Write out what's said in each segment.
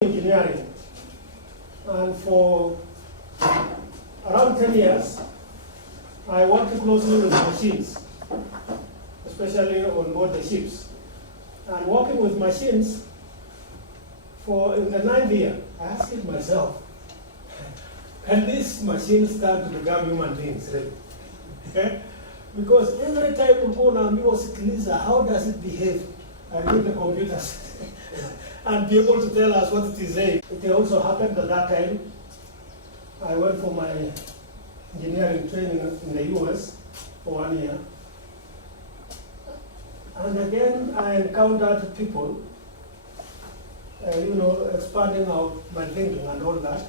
engineering, and for around 10 years, I worked closely with machines, especially on board the ships. And working with machines, in the 9th year, I asked myself, can these machines start to become human beings, really? Okay? Because every time we go now, how does it behave? I read the computers and be able to tell us what it is saying. It also happened at that time. I went for my engineering training in the US for 1 year. And again, I encountered people, expanding out my thinking and all that.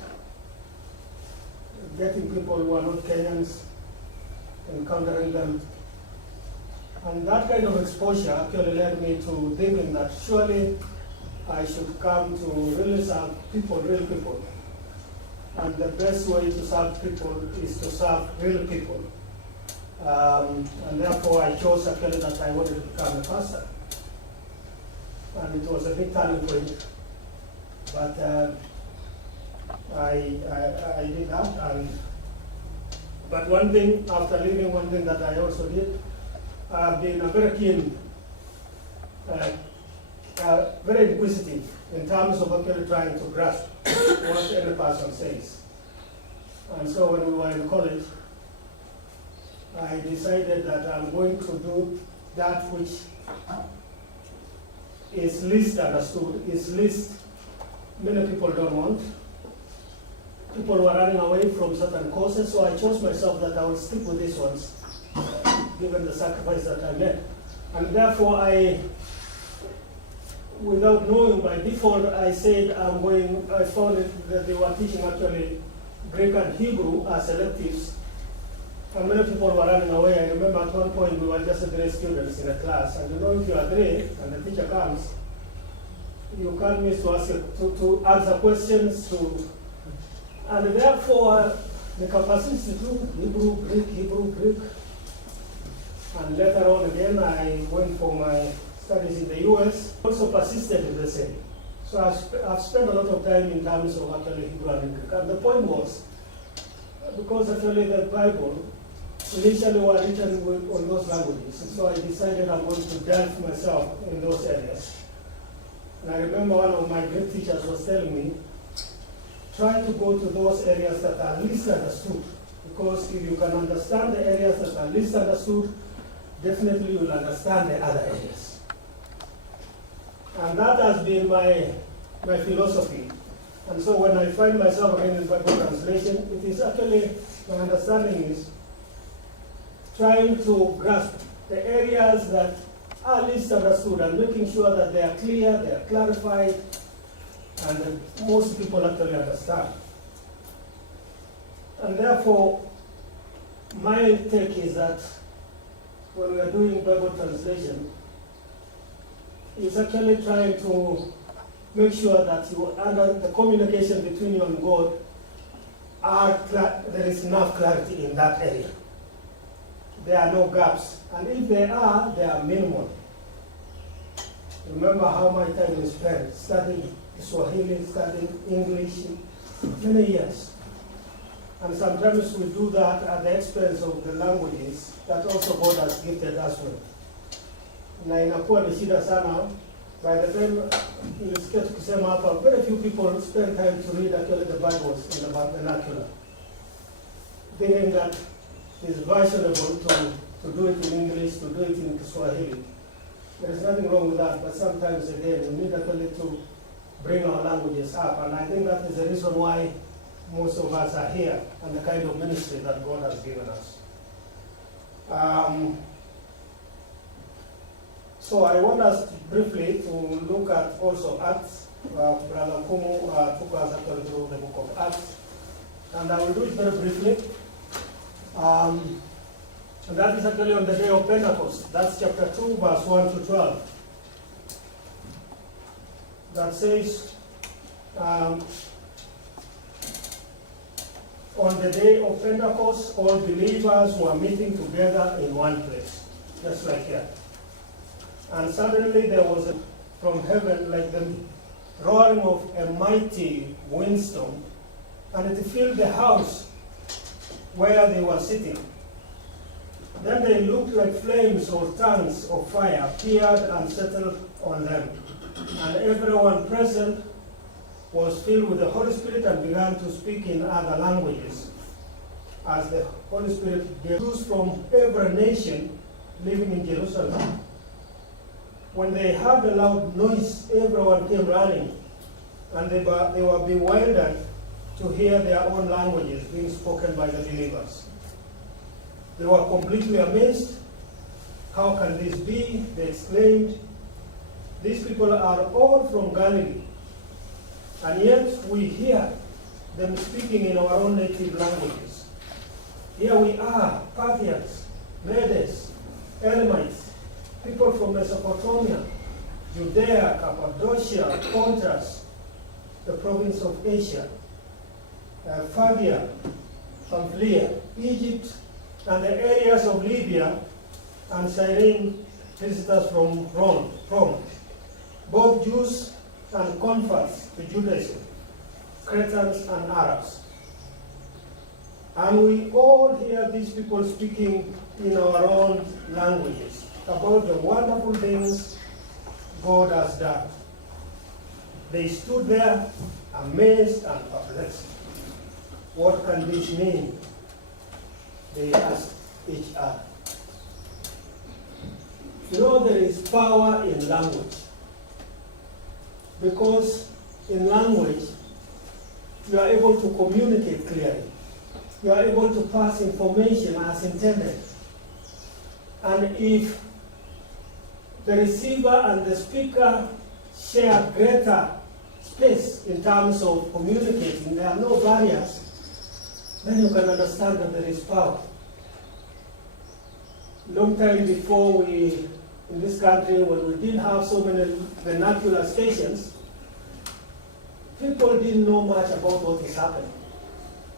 Getting people who are not Kenyans, encountering them. And that kind of exposure actually led me to thinking that surely I should come to really serve people, real people. And the best way to serve people is to serve real people. And therefore I chose actually that I wanted to become a pastor. And it was a big turning point. But I did that. But one thing, after leaving, one thing that I also did, I've been a very keen, very inquisitive in terms of actually trying to grasp what any person says. And so when we were in college, I decided that I'm going to do that which is least understood, is least many people don't want. People were running away from certain causes, so I chose myself that I will stick with these ones, given the sacrifice that I made. And therefore, without knowing by default, I said I found that they were teaching actually Greek and Hebrew as electives. And many people were running away. I remember at one point we were just grade students in a class, and if you are grade and the teacher comes, you can't miss to answer questions, and therefore the capacity to do Hebrew, Greek. And later on again, I went for my studies in the US, also persisted in the same. So I've spent a lot of time in terms of actually Hebrew and Greek. And the point was, because actually the Bible initially were written on those languages, and so I decided I'm going to delve myself in those areas. And I remember one of my Greek teachers was telling me, try to go to those areas that are least understood, because if you can understand the areas that are least understood, definitely you will understand the other areas. And that has been my philosophy. And so when I find myself again in Bible translation, it is actually, my understanding is, trying to grasp the areas that are least understood and making sure that they are clear, they are clarified, and that most people actually understand. And therefore, my take is that when we are doing Bible translation, is actually trying to make sure that the communication between you and God there is enough clarity in that area. There are no gaps, and if there are, they are minimal. Remember how much time we spent studying Swahili, studying English, many years. And sometimes we do that at the expense of the languages that also God has gifted us with. Na inakuwa ni shida sana. By the time nilisikia tukisema hapa, very few people spend time to read actually the Bibles in the vernacular, thinking that it's versionable to do it in English, to do it in Swahili. There is nothing wrong with that, but sometimes again we need actually to bring our languages up, and I think that is the reason why most of us are here and the kind of ministry that God has given us. So I want us briefly to look at also Acts. Brother Kumu took us actually through the book of Acts, and I will do it very briefly. And that is actually on the day of Pentecost. That's chapter 2, verse 1 to 12. That says, on the day of Pentecost, all believers were meeting together in one place, just like here. And suddenly there was from heaven like the roaring of a mighty windstorm, and it filled the house where they were sitting. Then they looked like flames or tongues of fire appeared and settled on them. And everyone present was filled with the Holy Spirit and began to speak in other languages, as the Holy Spirit gave Jews from every nation living in Jerusalem. When they heard the loud noise, everyone came running, and they were bewildered to hear their own languages being spoken by the believers. They were completely amazed. How can this be? They exclaimed. These people are all from Galilee, and yet we hear them speaking in our own native languages. Here we are, Parthians, Medes, Elamites, people from Mesopotamia, Judea, Cappadocia, Pontus, the province of Asia, Phrygia, Pamphylia, Egypt, and the areas of Libya and Cyrene, visitors from Rome, both Jews and converts to Judaism, Cretans and Arabs. And we all hear these people speaking in our own languages about the wonderful things God has done. They stood there amazed and perplexed. What can this mean? They asked each other. You know, there is power in language. Because in language, you are able to communicate clearly. You are able to pass information as intended. And if the receiver and the speaker share greater space in terms of communicating, there are no barriers, then you can understand that there is power. Long time before in this country, when we didn't have so many vernacular stations, people didn't know much about what is happening.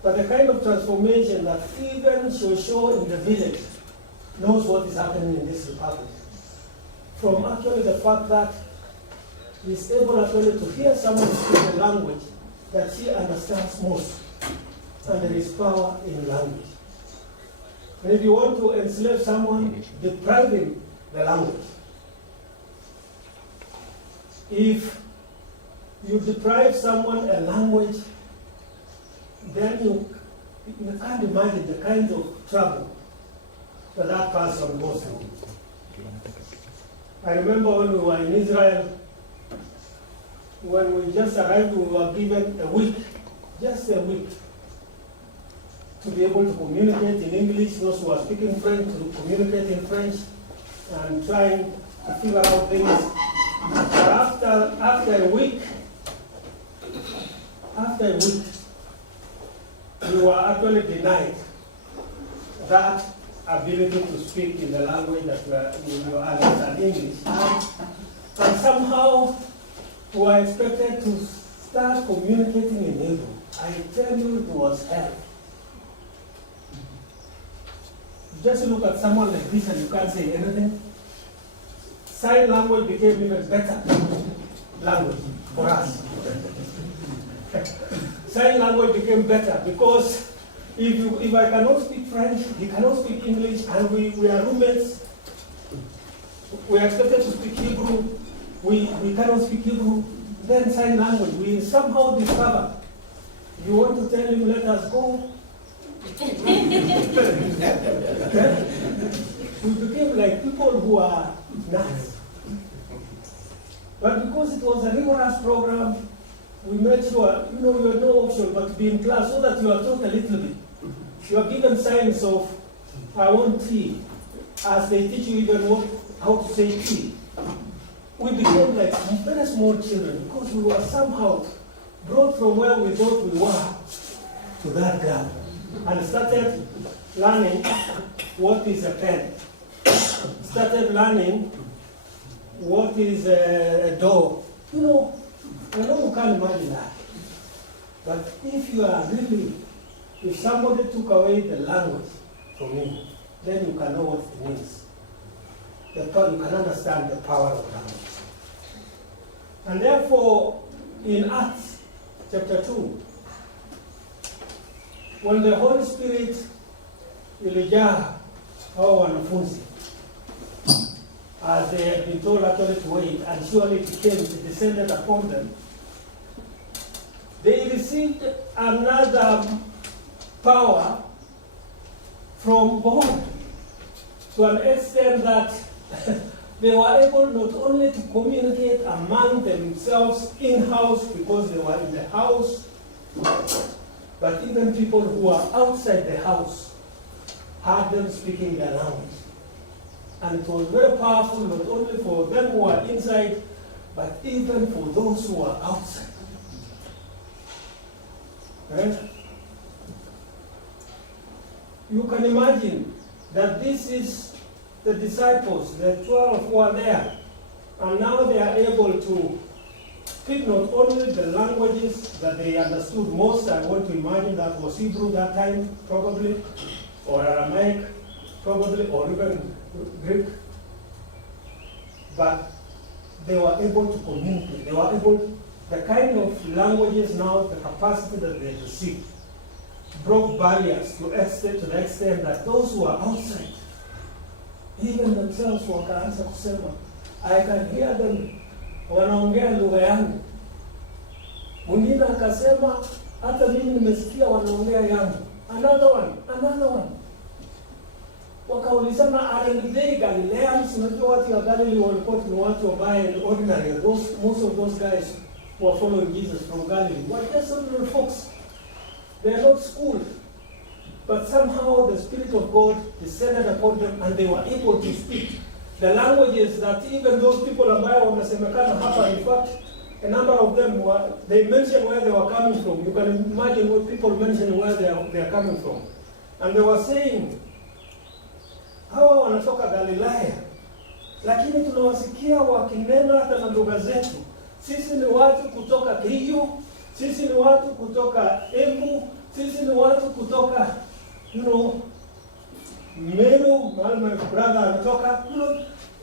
But the kind of transformation that even Shosho in the village knows what is happening in this republic. From actually the fact that he's able actually to hear someone speak a language that she understands most. And there is power in language. And if you want to enslave someone, deprive him the language. If you deprive someone a language, then you can't imagine the kind of trouble that person goes through. I remember when we were in Israel, when we just arrived, we were given a week, just a week, to be able to communicate in English, those who are speaking French to communicate in French, and trying to figure out things. But after a week, we were actually denied that ability to speak in the language that you understand English. And somehow we were expected to start communicating in Hebrew. I tell you, it was hell. Just look at someone like this and you can't say anything. Sign language became even better language for us. Sign language became better because if I cannot speak French, he cannot speak English, and we are roommates. We are expected to speak Hebrew. We cannot speak Hebrew. Then sign language. We somehow discover. You want to tell him, let us go? We became like people who are nuts. But because it was a rigorous program, we made sure, you had no option but to be in class so that you are taught a little bit. You are given signs of, I want tea, as they teach you even how to say tea. We became like very small children because we were somehow brought from where we thought we were to that ground. And started learning what is a pen. Started learning what is a door. I know you can't imagine that. But if somebody took away the language from you, then you can know what it means. You can understand the power of language. And therefore, in Acts chapter 2, when the Holy Spirit ilijaa hao wanafunzi, as they had been told actually to wait, and surely it came, it descended upon them, they received another power from God to an extent that they were able not only to communicate among themselves in-house because they were in the house, but even people who are outside the house heard them speaking their language. And it was very powerful, not only for them who are inside, but even for those who are outside. Right? You can imagine that this is the disciples, the 12 who are there, and now they are able to speak not only the languages that they understood most. I want to imagine that was Hebrew that time, probably, or Aramaic, probably, or even Greek, but they were able to communicate. They were able, the kind of languages now, the capacity that they received, broke barriers to the extent that those who are outside, even themselves wakaanza kusema, I can hear them wanaongea lugha yangu. Mwingine akasema, hata mimi nimesikia wanaongea yangu. Another one. Wakaulizana, aren't they Galileans? Unajua watu wa Galilee walikuwa ni watu ambaye ordinary. Most of those guys who are following Jesus from Galilee were just ordinary folks. They are not schooled. But somehow the Spirit of God descended upon them and they were able to speak the languages that even those people ambayo wamesemekana hapa, in fact, a number of them they mentioned where they were coming from. You can imagine what people mentioned where they are coming from. And they were saying, hawa wanatoka Galilaya, lakini tunawasikia wakinena hata na lugha zetu. Sisi ni watu kutoka Kiju, sisi ni watu kutoka Embu, sisi ni watu kutoka, Meru, my brother anatoka.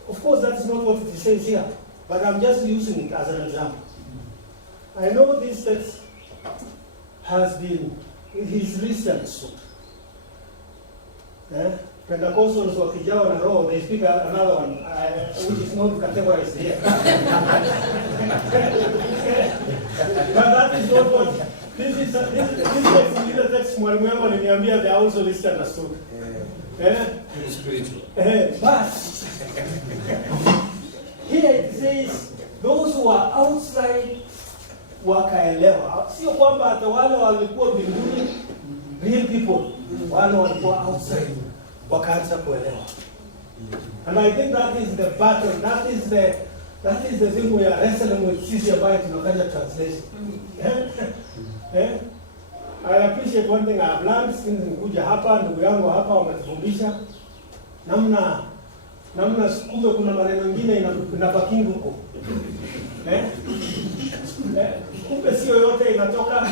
Of course that is not what it says here, but I'm just using it as an example. I know this text has been, his recent suit. Pentecostals wakijawa na roho, they speak another one, which is not categorized here. But that is not what, this text is the text mwalimu yangu aliniambia they are also listed as suit. Spiritual. But here it says, those who are outside wakaelewa. Sio kwamba hata wale walikuwa mbinguni, real people, wale walikuwa outside wakaanza kuelewa. And I think that is the battle, that is the thing we are wrestling with sisi ambayo tunafanya translation. I appreciate one thing I have learned since nikuja hapa, ndugu yangu hapa wametufundisha namna kumbe kuna maneno mengine inabakingi huko. Kumbe sio yote inatoka.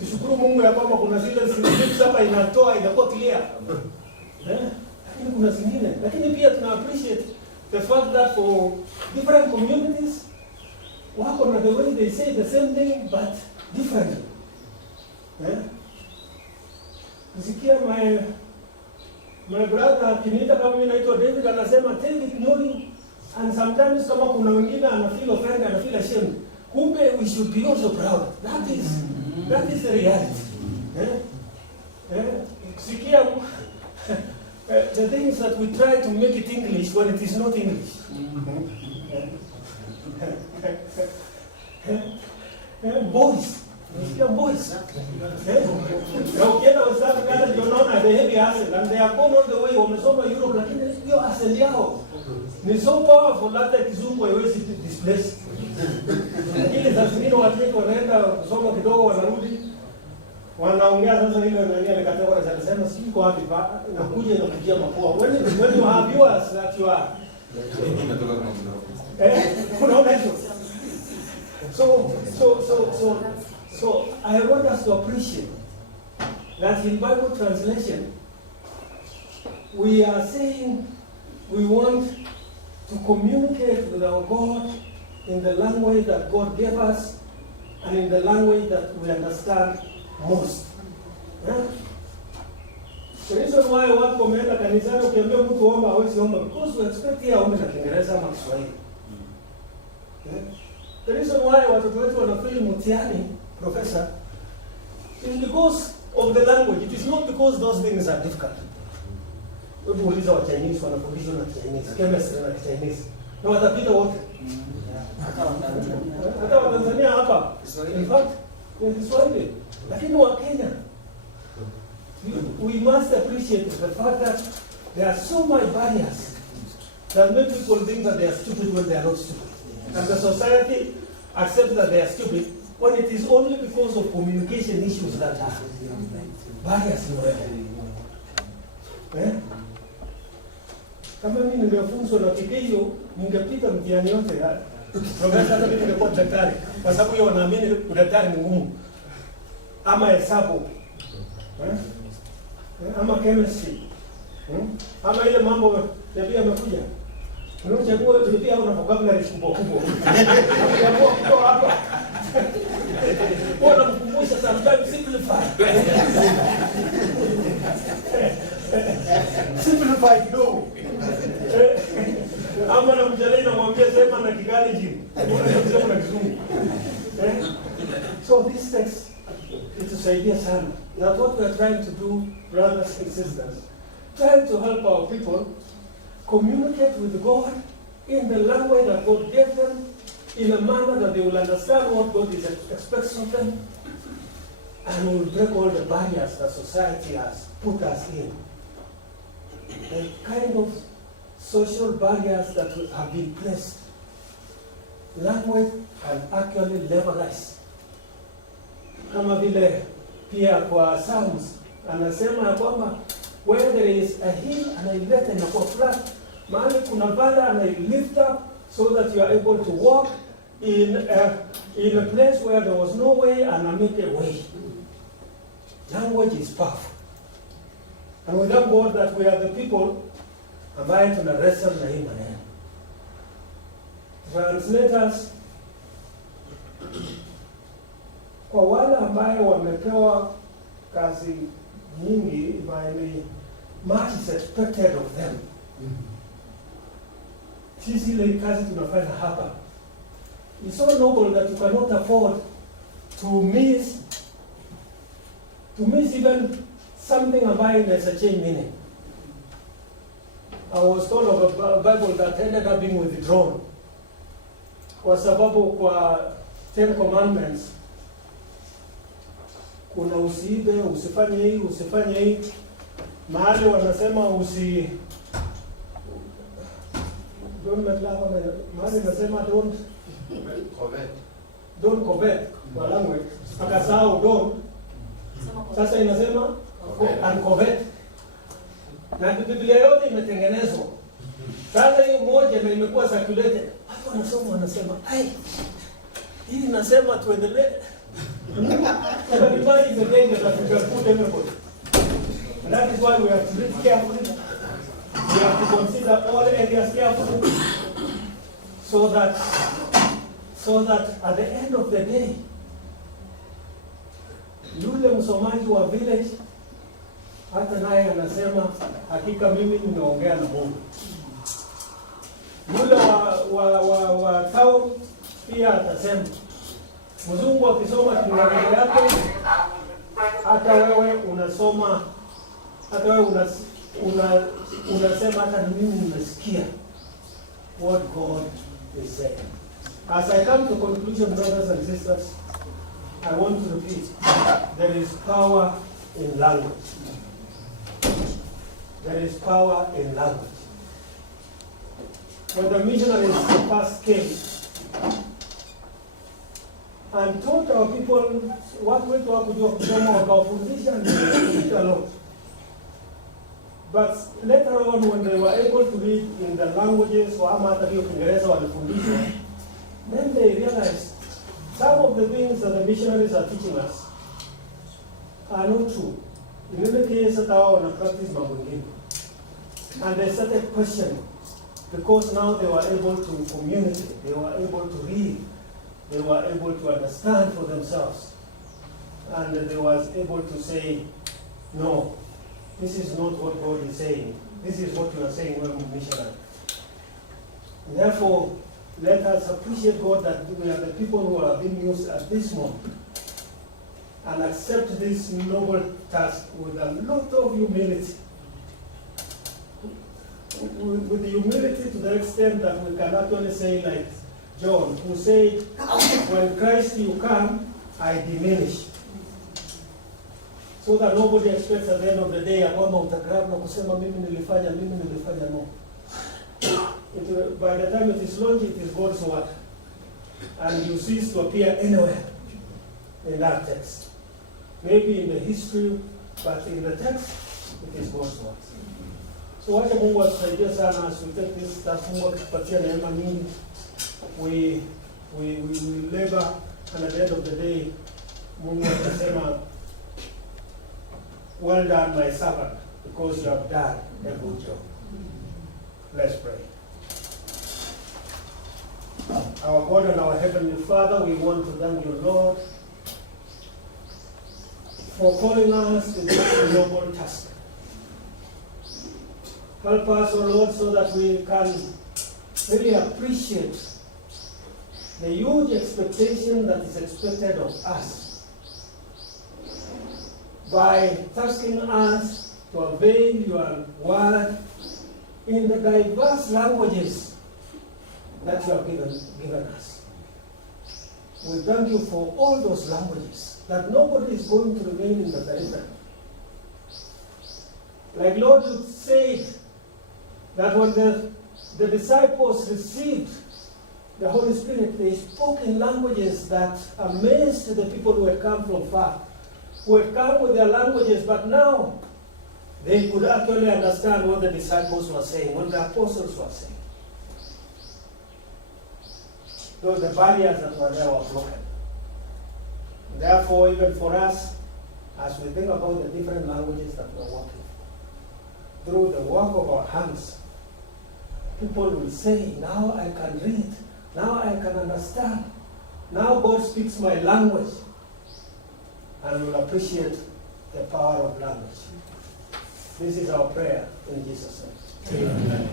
Tushukuru Mungu ya kwamba kuna zile sisi hapa inatoa inakuwa clear. Lakini kuna zingine. Lakini pia tuna appreciate the fact that for different communities wako na the way they say the same thing but differently. Nisikia my brother akiniita kama mimi naitwa David anasema David knowing, and sometimes kama kuna wengine ana feel offended, ana feel ashamed. Kumbe we should be also proud. That is the reality. Sikia the things that we try to make it English when it is not English. Boys. Nasikia boys. Na ukienda West Africa ndio unaona the heavy accent and they are born all the way wamesoma Europe, lakini hiyo accent yao ni so powerful hata kizungu haiwezi displace. Lakini sasa zingine watu wanaenda kusoma kidogo wanarudi wanaongea sasa ile nani alikataa anasema sisi kwa wapi nakuja inakujia mapua. When you have viewers that you are unaona hizo. So I want us to appreciate that in Bible translation, we are saying we want to communicate with our God in the language that God gave us, and in the language that we understand most. The reason why watu wameenda kanisani ukiambia mtu omba hawezi omba because we expect yeye aombe na Kiingereza ama Kiswahili. The reason why watoto wetu wanafeli mtihani, professor, is because of the language. It is not because those things are difficult. Wewe uliza wa Chinese wanafundishwa na Chinese, chemistry na Chinese. Na watapita wote. Hata wa Tanzania hapa. In fact, ni Kiswahili. Lakini wa Kenya, we must appreciate the fact that there are so many barriers that make people think that they are stupid when they are not stupid. And the society accepts that they are stupid when it is only because of communication issues that are barriers. Kama mimi ningefunzwa na kikio, ningepita mtihani yote ya profesa, hata mimi ningekuwa daktari, kwa sababu yeye wanaamini udaktari ni ngumu, ama hesabu, ama chemistry, ama ile mambo ya pia yamekuja. Unachagua pia una vocabulary kubwa kubwa. Unachagua kutoa hapa. Bora mkumbusha sometimes simplify. Simplify kidogo. Ama na mjadala na mwambie sema na Kalenjin. Unasema na Kizungu. So this text itusaidia sana. That's what we are trying to do, brothers and sisters. Trying to help our people communicate with God in the language that God gave them, in a manner that they will understand what God expects of them, and will break all the barriers that society has put us in. The kind of social barriers that have been placed. Language can actually levelize. Kama vile pia kwa Psalms anasema ya kwamba where there is a hill anaileta inakuwa flat, mahali kuna valley anailift up so that you are able to walk in a place where there was no way and I make a way. Language is powerful. And we thank God that we are the people ambaye tuna wrestle na hii maneno. Translators, kwa wale ambaye wamepewa kazi nyingi, much is expected of them. Sisi ile kazi tunafanya hapa, it's so noble that you cannot afford to miss even something ambayo inaweza change meaning. I was told of a Bible that ended up being withdrawn kwa sababu kwa 10 commandments kuna usiibe, usifanye hii, usifanye hii. Mahali wanasema don't make love, mahali nasema don't covet kwa language. Akasahau don't. Sasa inasema uncovet. Na Biblia yote imetengenezwa. Sasa hiyo moja na imekuwa circulated. Watu wanasema, ai, hii nasema tuendelee. Everybody is a danger that we can put everybody. And that is why we have to read carefully. We have to consider all areas carefully. So that at the end of the day, yule msomaji wa village hata naye anasema hakika mimi nimeongea na Mungu. Yule wa town pia atasema. Mzungu akisoma Kiingereza yake, hata wewe unasoma, hata wewe unasema hata mimi nimesikia what God is saying. As I come to conclusion, brothers and sisters, I want to repeat, there is power in language. There is power in language. When the missionaries first came and taught our people what we talk about fundisha a lot. But later on, when they were able to read in the languages, then they realized some of the things that the missionaries are teaching us are not true. In any case, that I want to practice Mabungin. And they started questioning, because now they were able to communicate, they were able to read they were able to understand for themselves. And they was able to say, no, this is not what God is saying. This is what you are saying when we missionary. Therefore, let us appreciate God that we are the people who are being used at this moment, and accept this noble task with a lot of humility. With humility to the extent that we can actually say like John, who said, when Christ you come, I diminish. So that nobody expects at the end of the day, kwamba utagrab na kusema mimi nilifanya no. By the time it is launched, it is God's word. And you cease to appear anywhere in that text. Maybe in the history, but in the text, it is God's word. So wacha Mungu atusaidie sana as we take this stuff, Mungu akitupatia neema mingi. We labor, and at the end of the day, Mungu atasema, well done, my servant, because you have done a good job. Let's pray. Our God and our Heavenly Father, we want to thank you, Lord, for calling us to this noble task. Help us, O Lord, so that we can really appreciate the huge expectation that is expected of us by tasking us to avail your word in the diverse languages that you have given us. We thank you for all those languages, that nobody is going to remain in the periphery. Like Lord, you said that when the disciples received the Holy Spirit, they spoke in languages that amazed the people who had come from far, who had come with their languages, but now they could actually understand what the disciples were saying, what the apostles were saying. Those the barriers that were there were broken. Therefore, even for us, as we think about the different languages that we're working, through the work of our hands, people will say, now I can read, now I can understand, now God speaks my language, and we'll appreciate the power of language. This is our prayer in Jesus' name. Amen.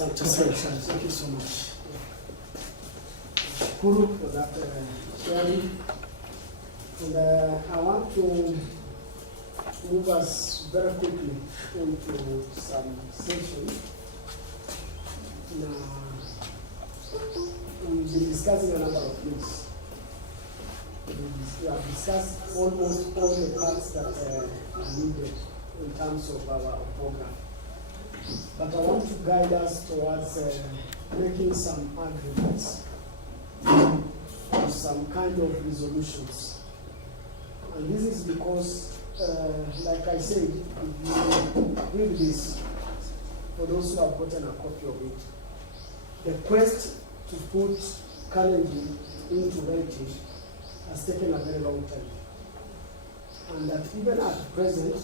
Thank you so much. Guru, for that sharing. And I want to move us very quickly into some session. We'll be discussing a number of things. We have discussed almost all the parts that are needed in terms of our program. But I want to guide us towards making some agreements, or some kind of resolutions. And this is because, like I said, if you read this, for those who have gotten a copy of it, the quest to put Kalenjin into writing has taken a very long time. And that even at present,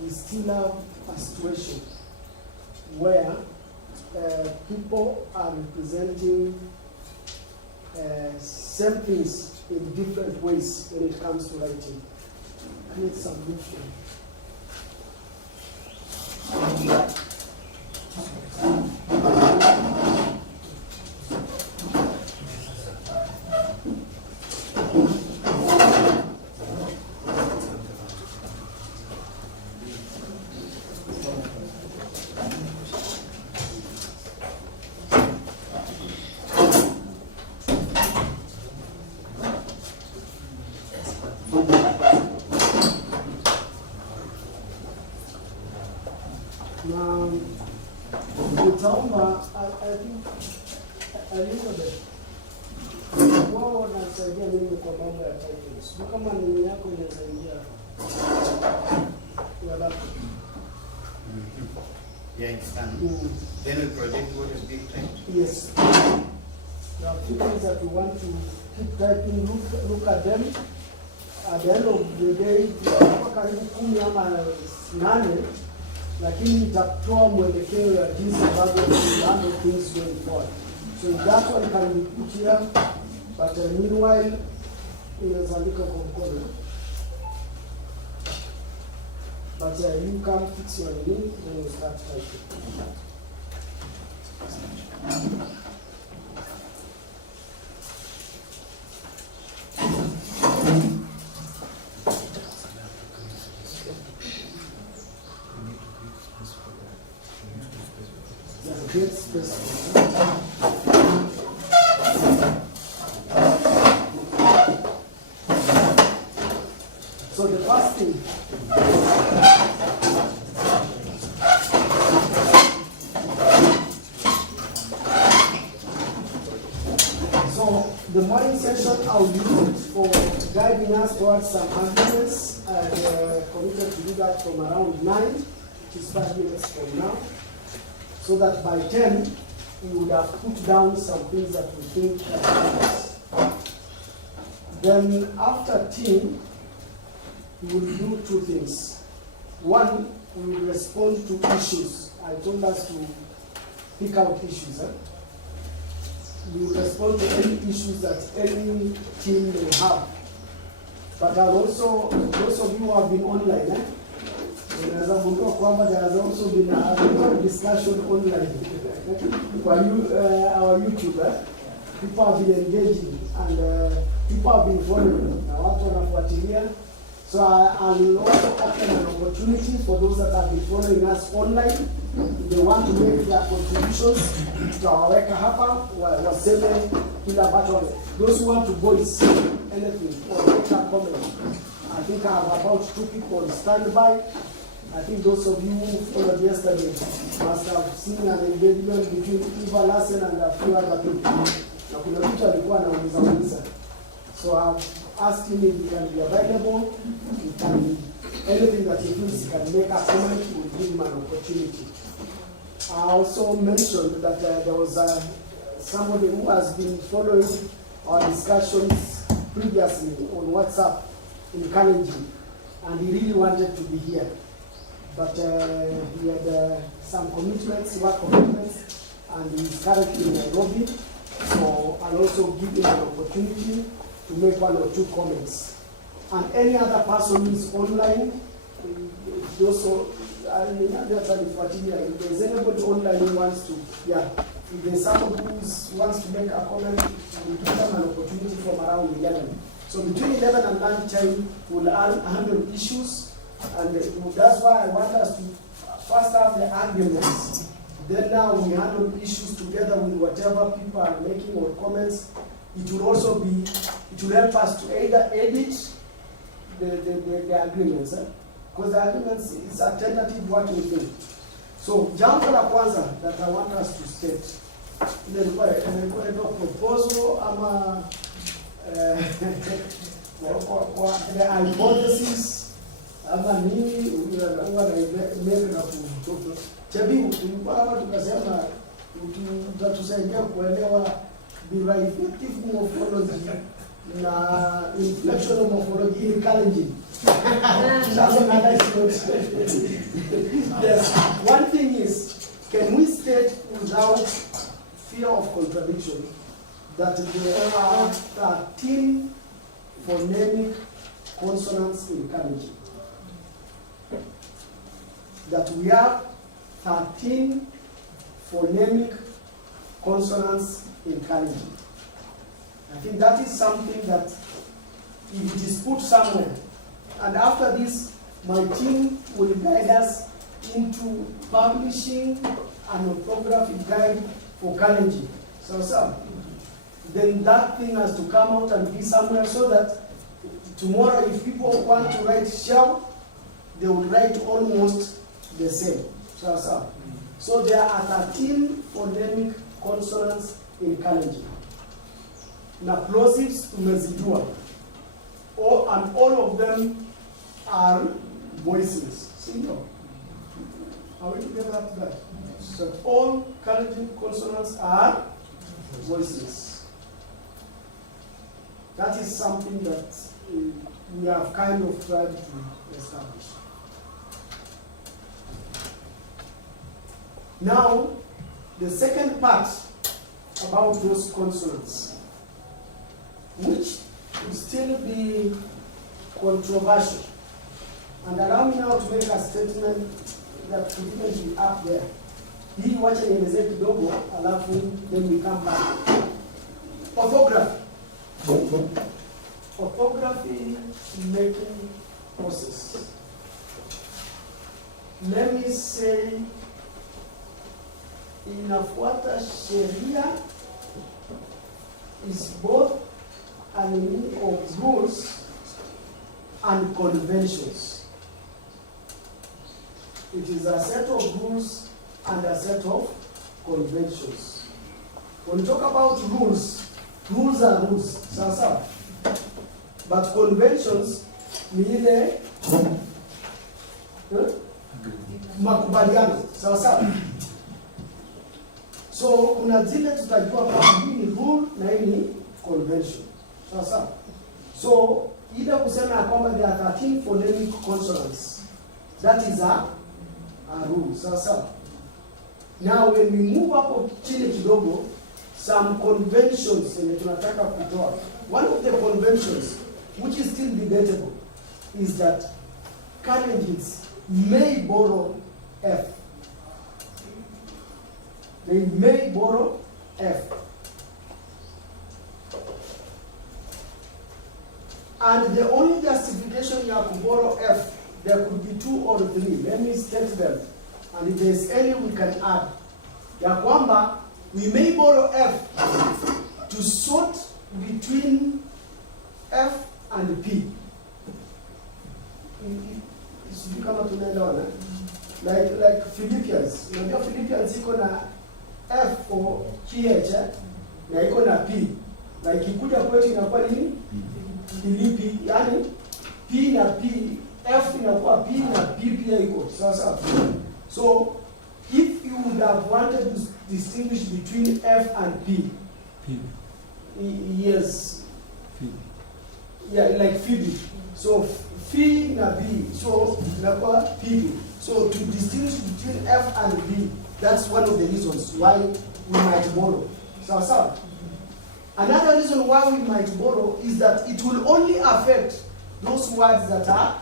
we still have a situation where people are representing same things in different ways when it comes to writing. Create some movement. Yeah, it's done. Then we project what is being typed. Yes. There are few things that we want to keep typing, look at them, at the end of the day tutakuwa karibu 10 ama 8, lakini itatoa mwelekeo ya jinsi ambavyo we handle things going forward. So that one can be put here, but meanwhile inaandika kwa mkono. But you can fix your name when you start typing. Get space. So the first thing, so the morning session I'll use it for guiding us towards some arguments. I committed to do that from around 9, which is 5 minutes from now, so that by 10 we would have put down some things that we think are dangerous. Then after 10, we will do 2 things. One, we will respond to issues. I told us to pick out issues. We will respond to any issues that any team may have. But I'll also, those of you who have been online, there has also been a discussion online. Our YouTube, people have been engaging and people have been following. So I'll also open an opportunity for those that have been following us online. If they want to make their contributions, tutawaweka hapa waseme kila ambacho. Those who want to voice anything or make a comment, I think I have about 2 people on standby. I think those of you who followed yesterday must have seen an engagement between Eva Lassen and a few other people. Na kuna mtu alikuwa anauliza. So I've asked him if he can be available. He can, anything that he feels he can make a comment, we'll give him an opportunity. I also mentioned that there was somebody who has been following our discussions previously on WhatsApp in Kalenjin, and he really wanted to be here. But he had some commitments, work commitments, and he's currently in Nairobi. So I'll also give him an opportunity to make 1 or 2 comments. And any other person who is online, also, if there's anybody online who wants to, if there's someone who wants to make a comment, we'll give them an opportunity from around 11. So between 11 and lunchtime, we'll handle issues, and that's why I want us to first have the arguments. Then now we handle issues together with whatever people are making or comments. It will also be, it will help us to either edit the agreements, because the agreements is a tentative working thing. So jambo la kwanza that I want us to state, the proposal ama the hypothesis ama nini huwa na kutoto chabibu tulikuwa hapa tukasema tutatusaidia kuelewa derivative morphology na inflection morphology in Kalenjin. Yes. One thing is, can we state without fear of contradiction that there are 13 phonemic consonants in Kalenjin? That we have 13 phonemic consonants in Kalenjin. I think that is something that if it is put somewhere, and after this, my team will guide us into publishing an orthography guide for Kalenjin. So then that thing has to come out and be somewhere so that tomorrow if people want to write shell, they will write almost the same. So there are 13 phonemic consonants in Kalenjin. Na plosives tumezijua. And all of them are voiceless. See, no? Are we together up to that? So all Kalenjin consonants are voiceless. That is something that we have kind of tried to establish. Now, the second part about those consonants, which will still be controversial. And allow me now to make a statement that could even be up there. Hii wacha nielezee kidogo, alafu then we come back. Orthography. Orthography making process. Let me say, inafuata sheria is both an meaning of rules and conventions. It is a set of rules and a set of conventions. When we talk about rules, rules are rules, sawa. But conventions ni ile makubaliano, sawa. So kuna zile tutajua kama hii ni rule na hii ni convention, sawa. So ile kusema ya kwamba there are 13 phonemic consonants, that is a rule, sawa. Now when we move up chini kidogo, some conventions tunataka kutoa. One of the conventions which is still debatable is that Kalenjins may borrow F. They may borrow F. And the only justification you have to borrow F, there could be 2 or 3. Let me state them. And if there's any we can add. Ya kwamba, we may borrow F to sort between F and P. Sijui kama tunaelewana. Like Philippians. Unajua Philippians iko na F for PH na iko na P. Na ikikuja kwetu inakuwa nini? Philippi, yani P na P, F inakuwa P na P pia iko. Sawa. So if you would have wanted to distinguish between F and P. Yes. P. Yeah, like Phoebe. So Phi na B. So inakuwa P. So to distinguish between F and B, that's one of the reasons why we might borrow. So, another reason why we might borrow is that it will only affect those words that are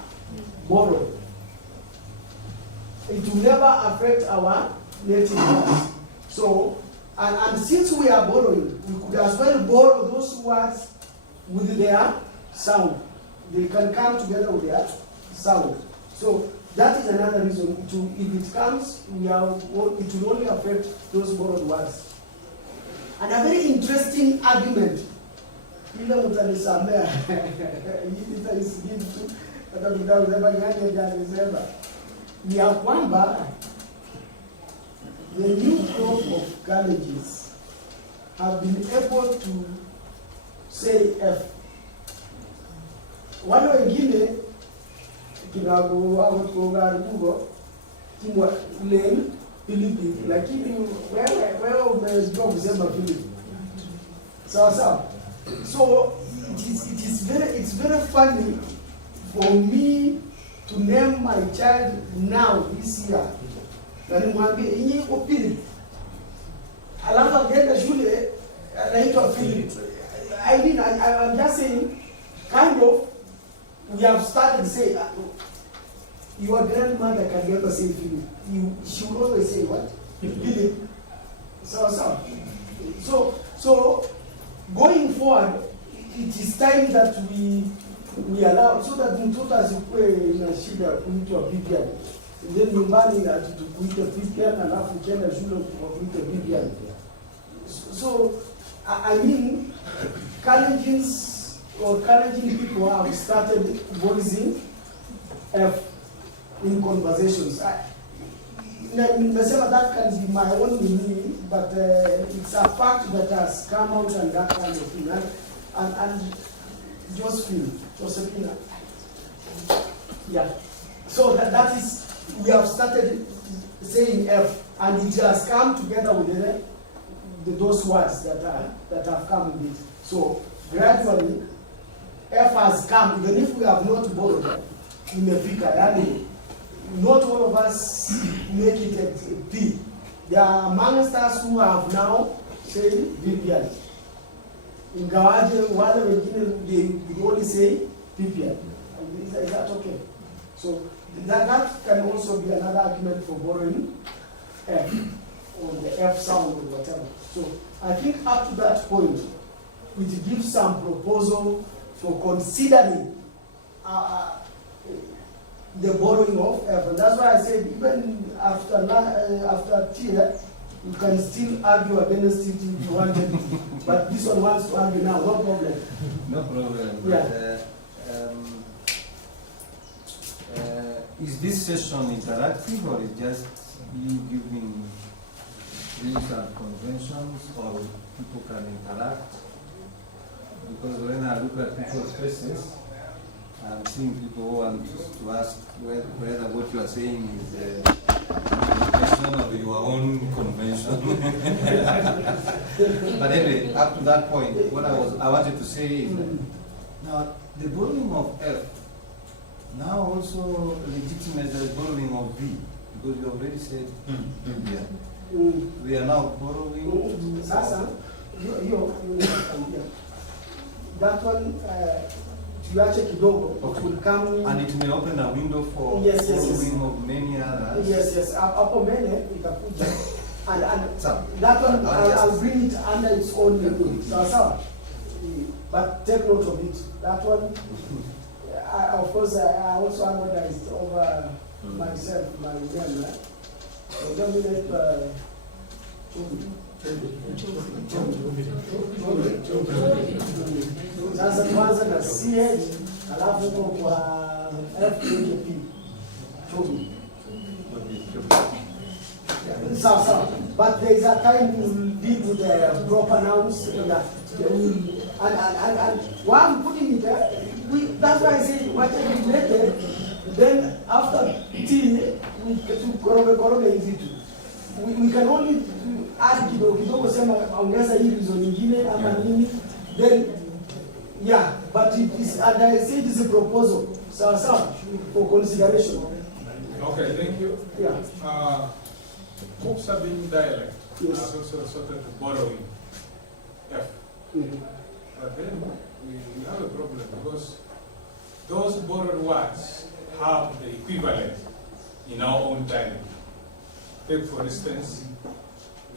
borrowed. It will never affect our native words. So, and since we are borrowing, we could as well borrow those words with their sound. They can come together with their sound. So that is another reason. If it comes, it will only affect those borrowed words. And a very interesting argument, ni ya kwamba the new crop of Kalenjins have been able to say F. Wale wengine kinago wao kugarugo kimwa len Philippi, lakini wewe umejua kusema Philippi. Sawa. So it's very funny for me to name my child now this year. Na nimwambie yeye iko Philip. Alafu akaenda shule anaitwa Philip. I'm just saying, kind of, we have started to say, your grandmother can never say Philip. She will always say what? Philip. So going forward, it is time that we allow, so that mtoto asikuwe na shida kuitwa Bibian. Then nyumbani tukuite Bibian, alafu ukienda shule kuitwa Bibian. So I mean, Kalenjins or Kalenjin people have started voicing F in conversations. That can be my own meaning, but it's a fact that has come out and that kind of thing. And Josephina. Yeah. So that is, we have started saying F, and it has come together with those words that have come with it. So gradually, F has come, even if we have not borrowed, imefika. Yani, not all of us make it a P. There are amongst us who have now said VPN. Ingawaje wale wengine they only say VPN. Is that okay? So that can also be another argument for borrowing F, or the F sound or whatever. So I think up to that point, it gives some proposal for considering the borrowing of F. And that's why I said even after T, you can still argue against it if you wanted to. But this one wants to argue now, no problem. No problem. Yeah. Is this session interactive, or is just you giving rules and conventions, or people can interact? Because when I look at people's faces, I'm seeing people who want to ask whether what you are saying is a convention of your own convention. But anyway, up to that point, what I wanted to say is that now the borrowing of F now also legitimates the borrowing of V, because you already said we are now borrowing. Sasa, that one, tuache kidogo, Okay. will come. And it may open a window for Yes. borrowing of many others. Yes. Hapo mbele itakuja. And So, that one, I'll I'll bring it under its own level. Sawa. But take note of it. That one, of course, I also analyzed over myself, my name. So dominate. Sasa kwanza na CH alafu kwa FKP. So, but there is a time we will deal with the proper nouns and while I'm putting it there, that's why I say what I related, then after T, we can only add kidogo sema ongeza hii reason nyingine ama nini, then yeah, but it is, and I say it is a proposal, so for consideration. Okay, thank you. Yeah. Books are being dialect. Yes. Also sort of borrowing F. Mm-hmm. But then we have a problem because those borrowed words have the equivalent in our own dialect. Take for instance,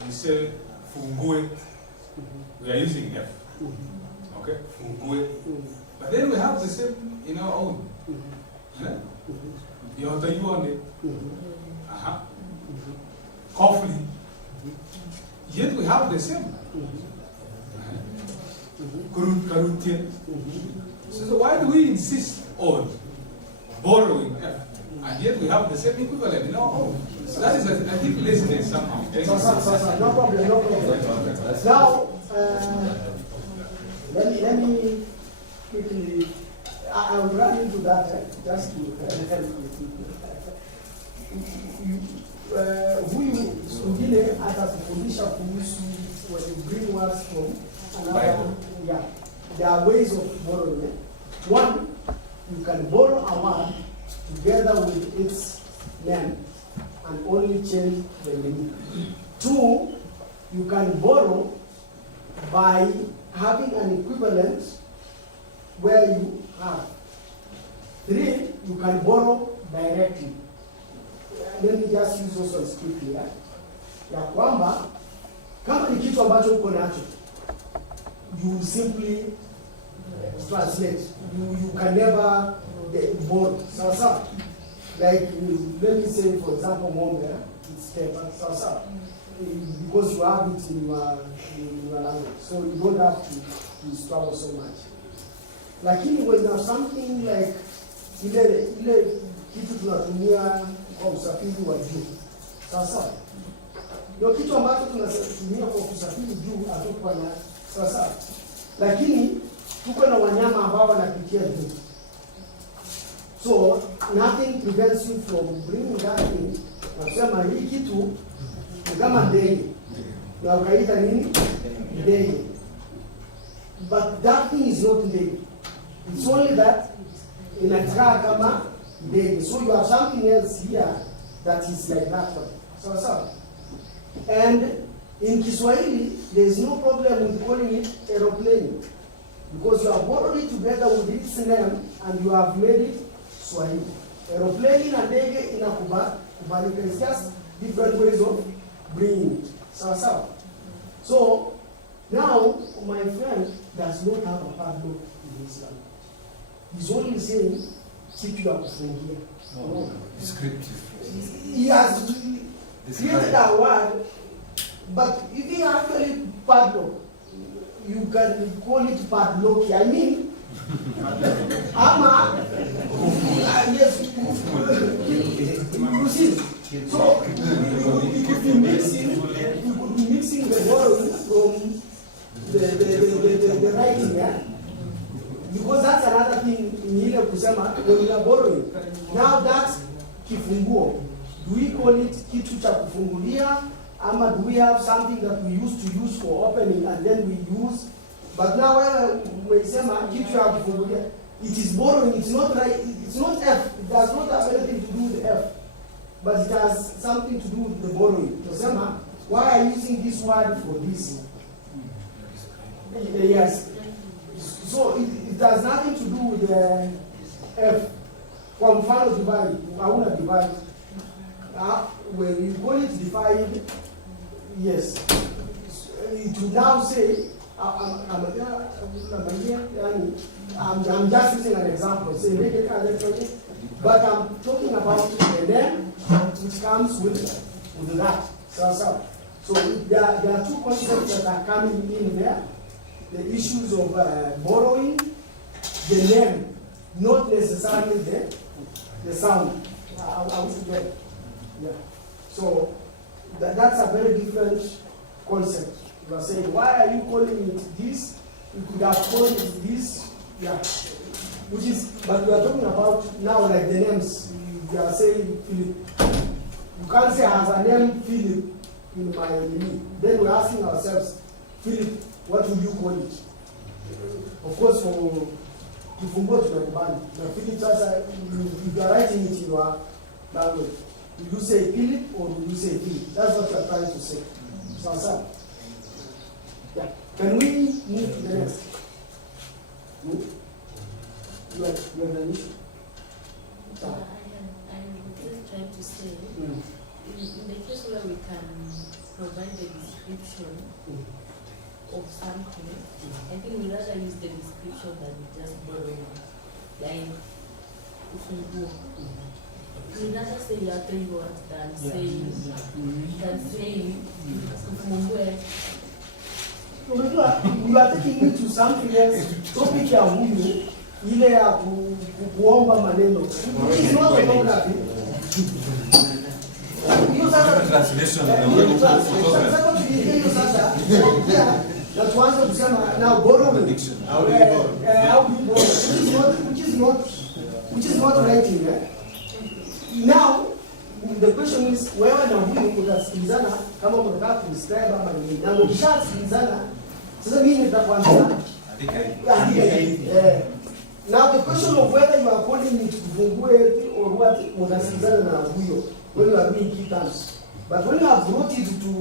we say fungue, we are using F. Okay, fungue. But then we have the same in our own. You have to use it. Coffee. Yet we have the same. So why do we insist on borrowing F? And yet we have the same equivalent in our own. So that is a deep laziness somehow. No problem. Now, let me quickly, I will run into that just to help you. Huyu mwingine atakufundisha kuhusu when you bring words from another. Yeah, there are ways of borrowing. One, you can borrow a word together with its name and only change the meaning. Two, you can borrow by having an equivalent where you have. Three, you can borrow directly. Let me just use those ones quickly. Ya kwamba kama ni kitu ambacho uko nacho, you simply translate. You can never borrow. Sawa. Like let me say for example, mombe, it's paper. Sawa. Because you have it in your language, so you don't have to struggle so much. Lakini when you have something like ile kitu tunatumia kwa usafiri wa juu. Sasa ndio kitu ambacho tunatumia kwa usafiri juu hatuko na sasa. Lakini tuko na wanyama ambao wanapitia juu. So nothing prevents you from bringing that in. Nasema hii kitu ni kama ndege. Na ukaita nini? Ndege. But that thing is not ndege. It's only that in a kama ndege. So you have something else here that is like that one. So. And in Kiswahili, there is no problem with calling it aeroplane, because you have borrowed it together with its name and you have made it Swahili. Aeroplane and ndege inakubalika. It's just different ways of bringing it. So now my friend does not have a padlock in his language. He's only saying keep your kufungia. No, descriptive. He has created a word, but if you actually padlock, you can call it padlock. I mean, ama, yes, you see. So you could be mixing the borrowing from the writing, yeah? Because that's another thing in ile kusema when you are borrowing. Now that's kifunguo. Do we call it kitu cha kufungulia? Ama do we have something that we used to use for opening and then we use? But now when we say kitu cha kufungulia, it is borrowing. It's not right. It's not F. It does not have anything to do with F, but it has something to do with the borrowing. Kusema, why are you using this word for this? Yes. So it has nothing to do with the F. Kwa mfano divide, hauna divide. When you call it divide, yes. It will now say, I'm just using an example, say make it electronic, but I'm talking about the name which comes with that. So there are two concepts that are coming in there. The issues of borrowing, the name, not necessarily the sound. I would say, yeah. So that's a very different concept. You are saying, why are you calling it this? You could have called it this, yeah. Which is, but we are talking about now like the names. You are saying Philip. You can't say I have a name Philip in my name. Then we're asking ourselves, Philip, what will you call it? Of course, for kifungua tunakubali. Na Philip sasa, if you are writing it in your language, will you say Philip or will you say Philip? That's what you are trying to say. So, yeah. Can we move to the next? You have an issue? I'm just trying to say, in the case where we can provide the description of something, I think we rather use the description than just borrowing. Like, ufunguo. We rather say you are paying what than saying ufungue. You are taking me to something else. Topic ya huyu ile ya kuomba maneno. It is not orthography. Hiyo sasa Translation sasa tukiingia sasa na tuanze kusema now borrowing. How do you borrow? Which is not writing. Now the question is wewe na huyu mtasikilizana kama mnataka kuscribe ama nini. Na mkishasikilizana sasa mimi nitakwambia now the question of whether you are calling it kufungue or what mtasikilizana na huyo when you are being key terms. But when you have brought it to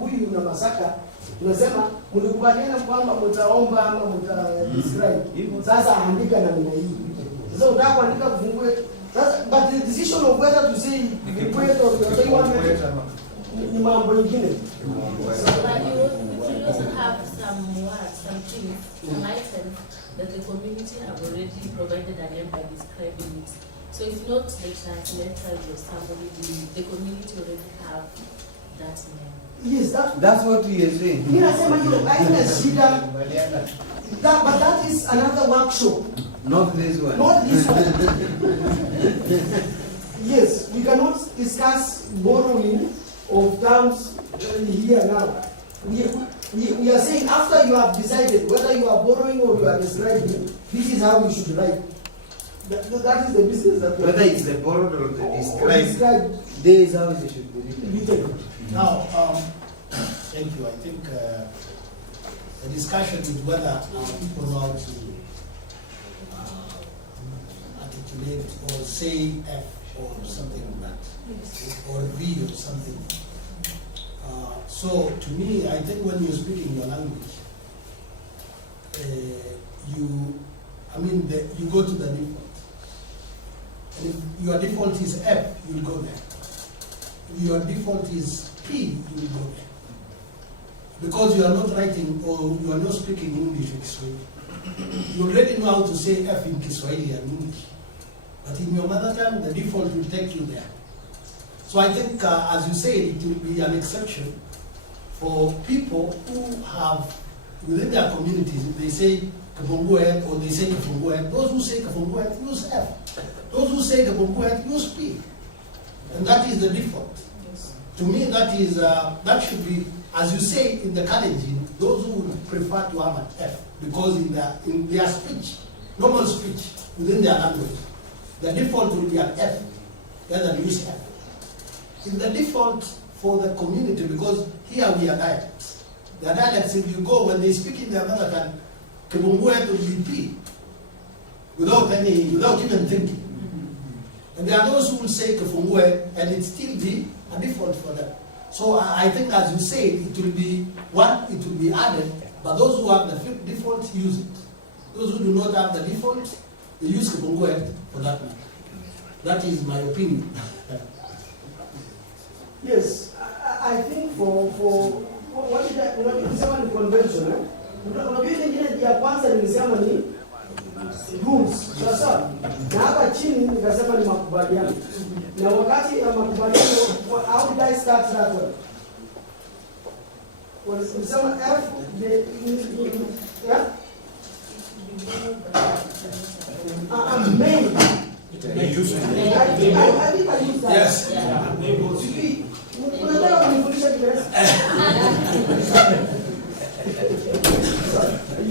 huyu na Masaka unasema mlikubaliana kwamba mtaomba ama mtadescribe. Sasa andika namna hii. Sasa unataka kuandika kufungue. But the decision of whether to say equate or say one ni mambo ingine. But you also have some words, some things, some items that the community have already provided a name by describing it. So it's not the translators or somebody, the community already have that name. Yes, That's what we are saying. But that is another workshop. Not this one. Not this one. Yes, we cannot discuss borrowing of terms here now. We are saying after you have decided whether you are borrowing or you are describing, this is how you should write. That is the business that Whether it's the borrowed or the described, this is how it should be written. Now, thank you. I think the discussion is whether people know how to articulate or say F or something like that, or V or something. So to me, I think when you're speaking your language, you go to the default. And if your default is F, you'll go there. If your default is P, you'll go there. Because you are not writing or you are not speaking English in Kiswahili. You already know how to say F in Kiswahili and English. But in your mother tongue, the default will take you there. So I think, as you said, it will be an exception for people who have, within their communities, if they say Kabonguet or they say Kafunguet, those who say Kafunguet use F. Those who say Kabonguet use P. And that is the default. Yes. To me, that is that should be, as you say in the Kalenjin, those who would prefer to have an F, because in their speech, normal speech, within their language, the default will be an F, rather than use F. In the default for the community, because here we are dialects. The dialects, if you go, when they speak in their mother tongue, Kibunguet will be P, without even thinking. And there are those who will say Kifunguet, and it still be a default for them. So I think, as you say, it will be added, but those who have the default use it. Those who do not have the default, they use Kifunguet for that matter. That is my opinion. Yes, I think for what is that? Unasema ni convention, unajua nyingine ya kwanza nilisema ni rules, sasa na hapa chini nikasema ni makubaliano. Na wakati ya makubaliano, how did I start that one? Nilisema F yeah? Main. I think I use that. Yes. Unataka kunifundisha Kiingereza?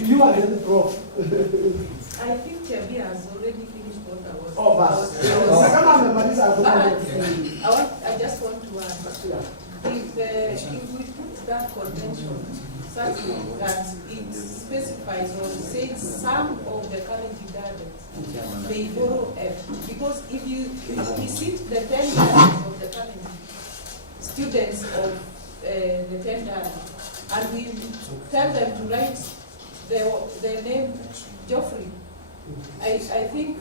You are the prof. I think Chabia has already finished what I was. Oh, but kama amemaliza I just want to add, if we put that convention such that it specifies or says some of the Kalenjin dialects may borrow F, because if you visit the 10 dialects of the Kalenjin, students of the 10 dialects, and we tell them to write their name Geoffrey, I think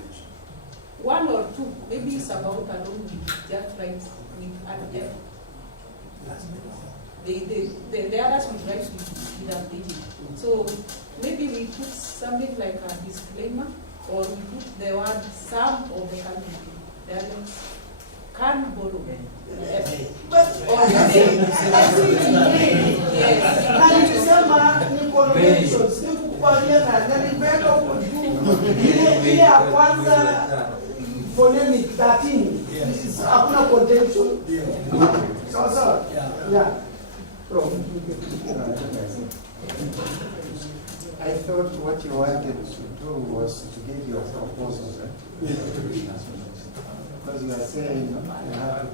one or two, maybe it's about alone, just write with an F. The others will write with a B. So maybe we put something like a disclaimer, or we put the word some of the dialects can borrow F. Or ni conventions, ni kukubaliana, na nimeweka huko juu. Ile ya kwanza phonemic 13, hakuna convention. Sawa. Yeah. I thought what you wanted to do was to give your proposal. Because you are saying you have to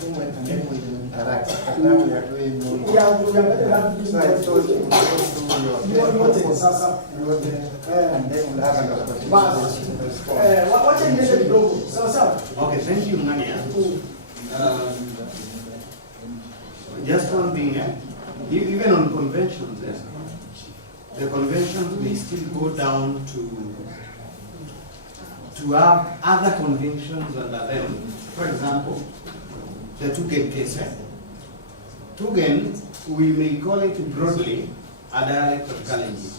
human and then we interact. But now we are doing more. Yeah, so I thought you would go through your proposal and then we'll have an opportunity to respond. What is the global? Okay, thank you, Ngania. Just one thing, even on conventions, the conventions may still go down to have other conventions under them. For example, the Tugen case. Tugen, we may call it broadly a dialect of Kalenjin.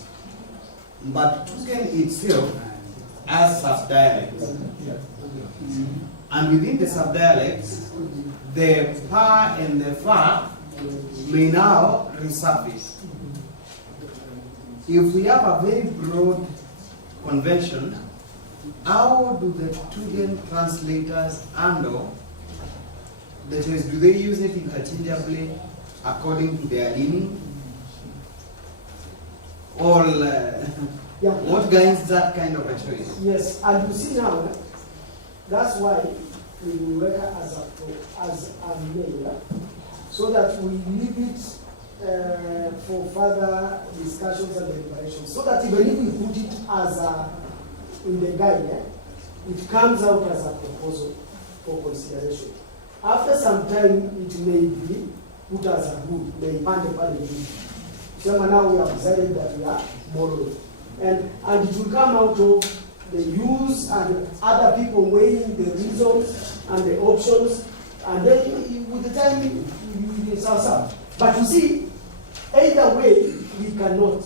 But Tugen itself has sub-dialects. And within the sub-dialects, the pa and the fa may now resurface. If we have a very broad convention, how do the Tugen translators handle the choice? Do they use it interchangeably according to their leaning? Or what guides that kind of a choice? Yes, and you see now, that's why we work as a mail, so that we leave it for further discussions and deliberations. So that even if we put it as in the guide, it comes out as a proposal for consideration. After some time, it may be put as a good, may pande pale juu. So now we have decided that we are borrowing. And it will come out of the use and other people weighing the reasons and the options, and then with the time, it's ourselves. But you see, either way, we cannot.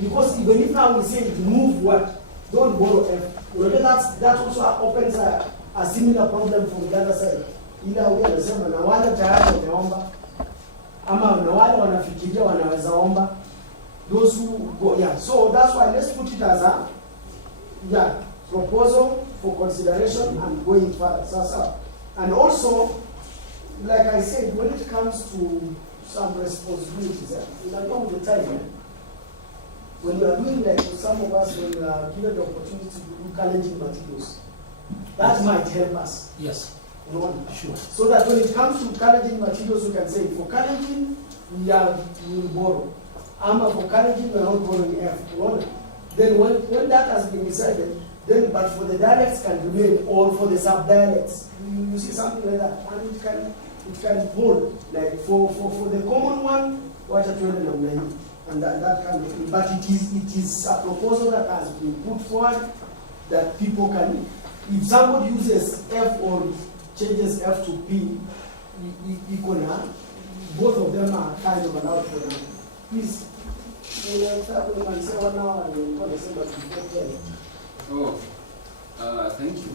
Because even if now we say remove what, don't borrow F, that also opens a similar problem from the other side. Ila huyu anasema na wale tayari wameomba, ama na wale wanafikiria wanaweza omba. Those who go, yeah. So that's why let's put it as a proposal for consideration and going further. And also, like I said, when it comes to some responsibilities, along the time, when you are doing, like some of us, when we are given the opportunity to do Kalenjin materials, that might help us. Yes. Sure. So that when it comes to Kalenjin materials, we can say, for Kalenjin, we will borrow. AMA for Kalenjin, we are not borrowing F. Then when that has been decided, then but for the dialects can remain, or for the sub-dialects, you see something like that, and it can hold. Like for the common one, what a and that kind of thing. But it is a proposal that has been put forward that people can, if somebody uses F or changes F to P, both of them are kind of allowed for them. Please, thank you.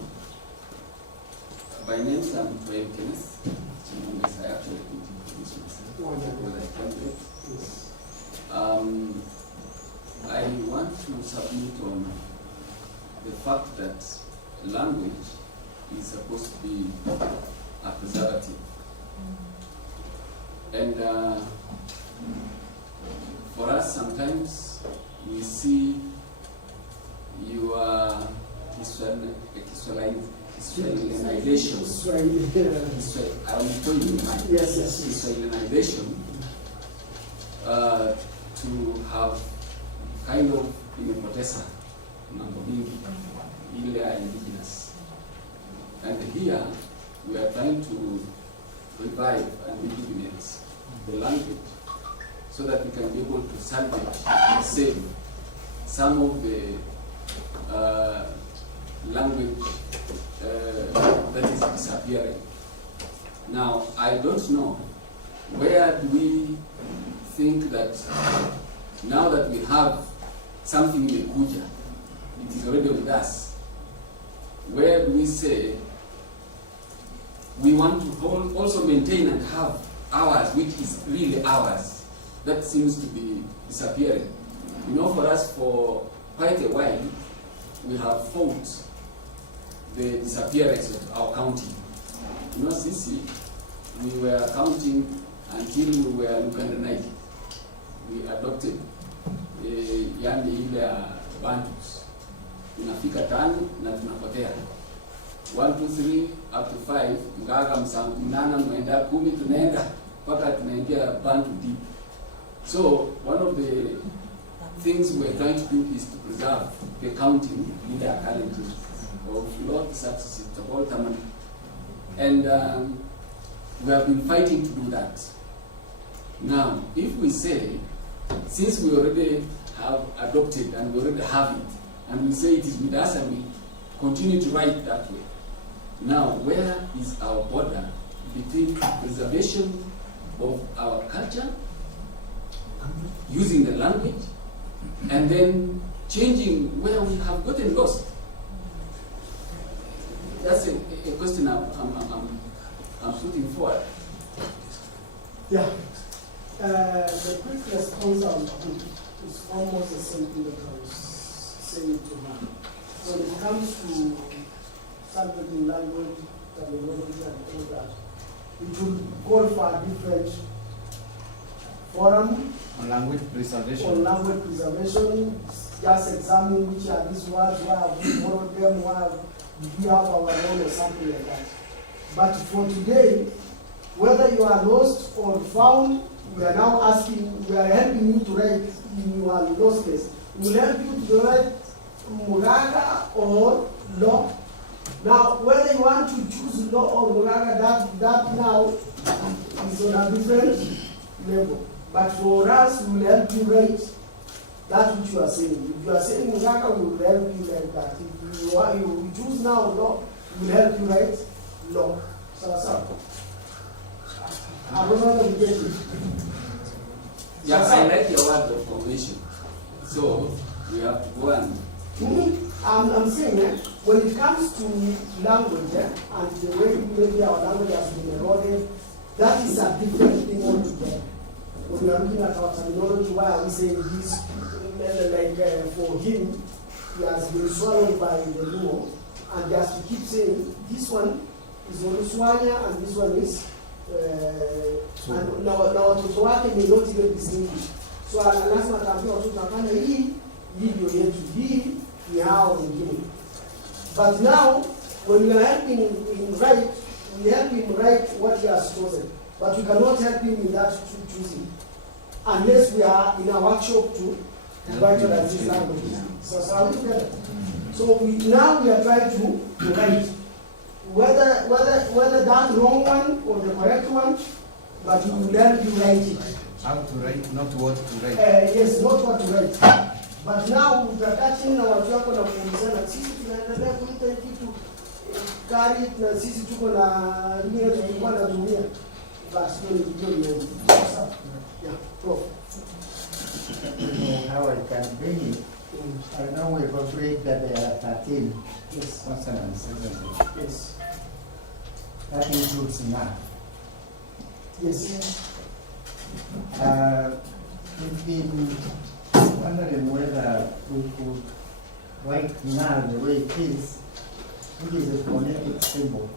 By name, I'm Troy Kenneth. I actually didn't introduce myself because I can't wait. I want to submit on the fact that language is supposed to be a preservative. And for us, sometimes we see your Israelization. I will tell you Israelization to have kind of imepoteza mambo mingi ile ya indigenous. And here we are trying to revive and rejuvenate the language so that we can be able to salvage and save some of the language that is disappearing. Now, I don't know, where do we think that now that we have something in the Kuja, it is already with us, where do we say we want to also maintain and have ours, which is really ours? That seems to be disappearing. You know, for us, for quite a while, we have fought the disappearance of our counting. You know, Sisi, we were counting until we were Luganda. We adopted yani ile ya Bantus. Tunafika 5 na tunapotea. 1, 2, 3 up to 5, mgaga mnana mwenda 10 tunaenda mpaka tunaingia Bantu deep. So one of the things we're trying to do is to preserve the counting in the Kalenjin of Lord Success of all time. And we have been fighting to do that. Now, if we say, since we already have adopted and we already have it, and we say it is with us and we continue to write that way, now where is our border between preservation of our culture, using the language, and then changing where we have gotten lost? That's a question I'm putting forward. Yeah. The quick response I'll give is almost the same thing that I was saying to her. When it comes to subject language, terminology, and all that, it will call for a different forum on language preservation. On language preservation, just examine which are these words, why have we borrowed them, why we have our own or something like that. But for today, whether you are lost or found, we are now asking, we are helping you to write in your lost case. We will help you to write Muraga or Lo Now, whether you want to choose law or raga, that now is on a different level. But for us, we will help you write that which you are saying. If you are saying raga, we will help you write that. If you choose now law, we will help you write law. So. I don't know if you get it. Yeah, I like your word of formation. So we have to go and. I'm saying when it comes to language and the way maybe our language has been eroded, that is a different thing altogether. When we are looking at our terminology, why are we saying this? For him, he has been swallowed by the law, and he has to keep saying this one is Oluswanya and this one is. And now watoto wake may not even distinguish. So lazima ataambia watoto hapana, hii ndio yetu, hii ni hao wengine. But now when we are helping him write, we help him write what he has chosen. But we cannot help him in that choosing unless we are in a workshop to revitalize his language. So are we together? So now we are trying to write. Whether that wrong one or the correct one, but we will help you write it. How to write, not what to write. Yes, not what to write. But now utakaa chini na watu wako na kuulizana, sisi tunaendelea kuita hii kitu carry na sisi tuko na nini tulikuwa tunatumia. Basi ndio. Yeah, Prof. How I can bring it. I know we've agreed that there are 13 consonants, isn't it? Yes. That includes na. Yes. We've been wondering whether we could write na the way it is, which is a phonetic symbol.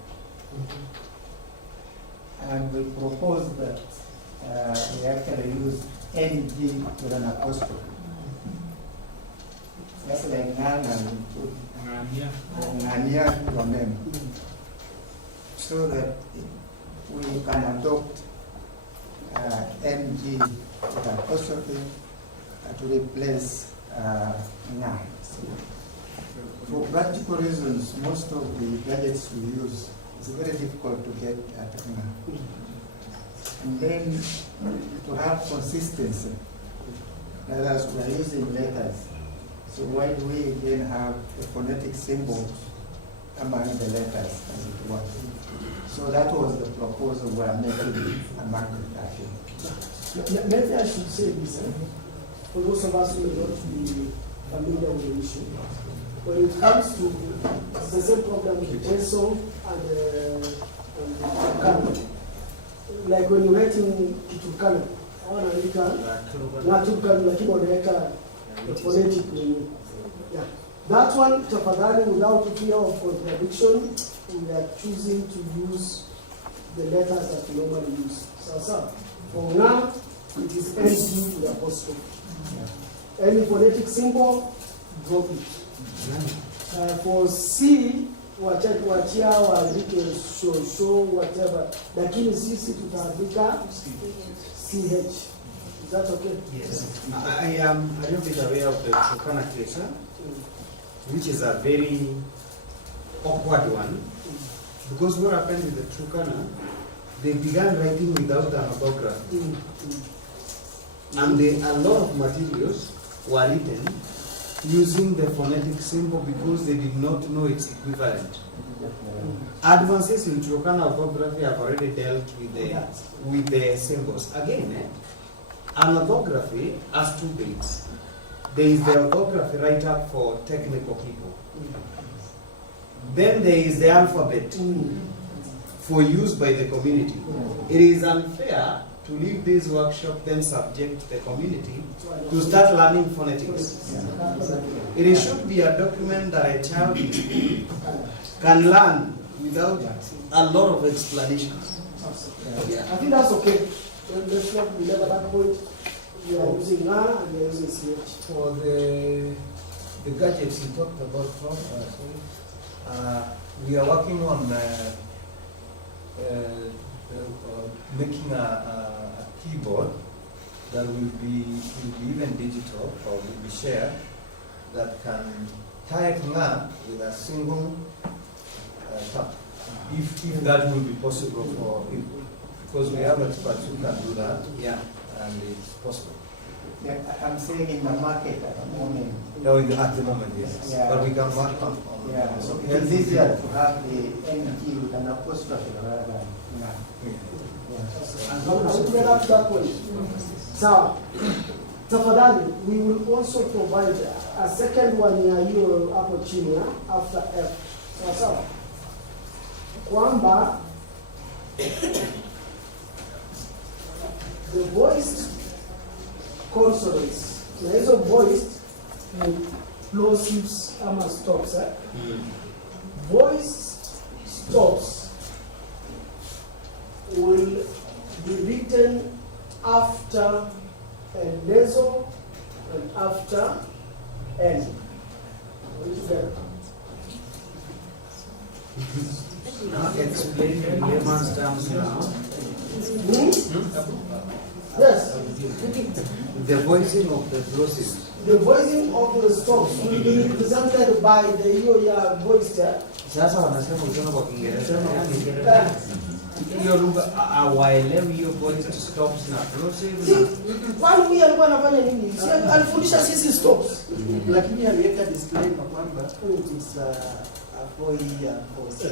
And we propose that we actually use NG with an apostrophe. That's like Ngania from them. So that we can adopt MG with an apostrophe to replace Nga. For practical reasons, most of the gadgets we use, it's very difficult to get at Nga. And then to have consistency, that is, we are using letters. So why do we then have a phonetic symbol among the letters, as it were? So that was the proposal we are making among the 13. Maybe I should say this, for those of us who may not be familiar with the issue. When it comes to the same problem with the pencil and the camera. Like when you're writing Kitukana, lakini unaweka phonetic nini. Yeah. That one, tafadhali, without fear of contradiction, we are choosing to use the letters that we normally use. So, for now, it is NG to the apostrophe. Yeah. Any phonetic symbol, drop it. For C, wachia waandike show whatever, lakini sisi tutaandika CH. Is that okay? Yes. I am a little bit aware of the Turkana case, which is a very awkward one. Because what happened with the Turkana, they began writing without an orthography. And a lot of materials were written using the phonetic symbol because they did not know its equivalent. Advances in Turkana orthography have already dealt with the symbols. Again, an orthography has two bits. There is the orthography write-up for technical people. Then there is the alphabet for use by the community. It is unfair to leave this workshop then subject the community to start learning phonetics. It should be a document that a child can learn without a lot of explanations. Yeah. I think that's okay. Let's not be at that point. We are using NA and we are using CH. For the gadgets you talked about, we are working on making a keyboard that will be even digital or will be shared, that can type Nga with a single if that will be possible for people, because we have experts who can do that, Yeah. and it's possible. Yeah, I'm saying in the market at the moment. No, at the moment, yes. Yeah. But we can work on Yeah, so it is easier to have the NT with an apostrophe rather than na. I will get up to that point. So, tafadhali, we will also provide a second one ya hiyo hapo chini after F. Sawa. Kwamba the voiced consonants, na hizo voiced ni plosives ama stops. Voiced stops will be written after a nasal and after N. Now explain in layman's terms now. Yes. The voicing of the plosives. The voicing of the stops will be represented by the hiyo voiced. Sasa wanasema ukiona kwa Kiingereza hiyo lugha hawaelewi hiyo voiced stops na plosives. Kwani huyu alikuwa anafanya nini? Si alifundisha sisi stops. Lakini aliweka disclaimer kwamba it's a 4-year course.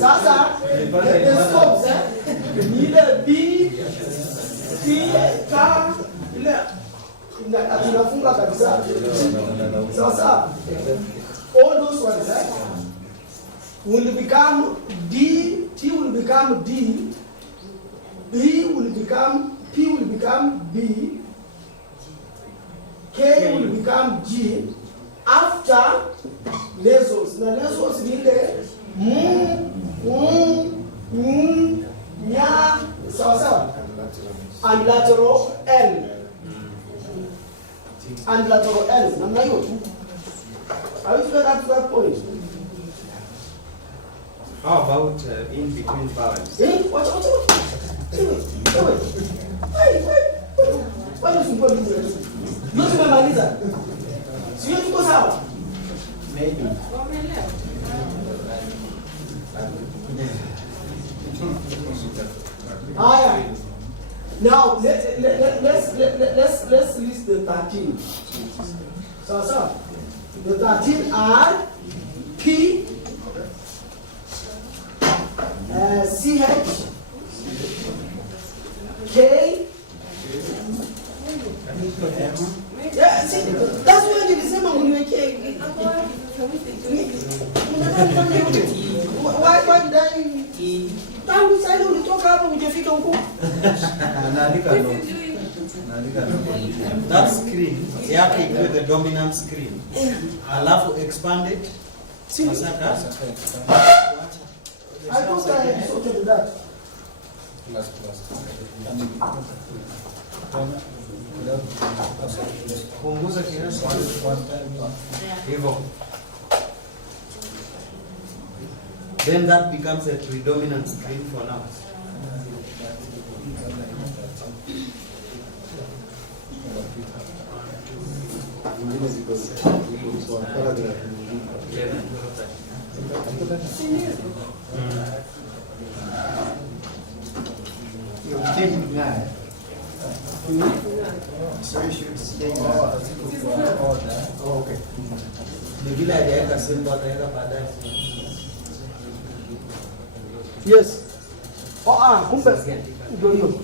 Sasa the stops ni ile B, T, K, ile tunafunga kabisa. Sasa all those ones will become D, T will become D, B will become, P will become B, K will become G after nasals. Na nasals ni ile nya, sawa sawa, and lateral L. And lateral L. Namna hiyo tu. Are you get up to that point? How about in between vowels? Watch. Why usimbue hizo? Ndio tumemaliza. Sio tuko sawa? Maybe. Now let's list the 13. So the 13 are P, CH, K. Yeah, see, that's why nilisema mniwekee. Why did I? Tangu sasa ulitoka hapo hujafika huko. That screen yake iko the dominant screen. Alafu expand it. Masaka. I thought I had sorted that. Punguza kiasi hivyo. Then that becomes a predominant screen for now. You're changing that. So you should stay now. Oh, okay. Ni vile hajaweka symbol ataweka baadaye. Yes. Kumbe ndio hiyo.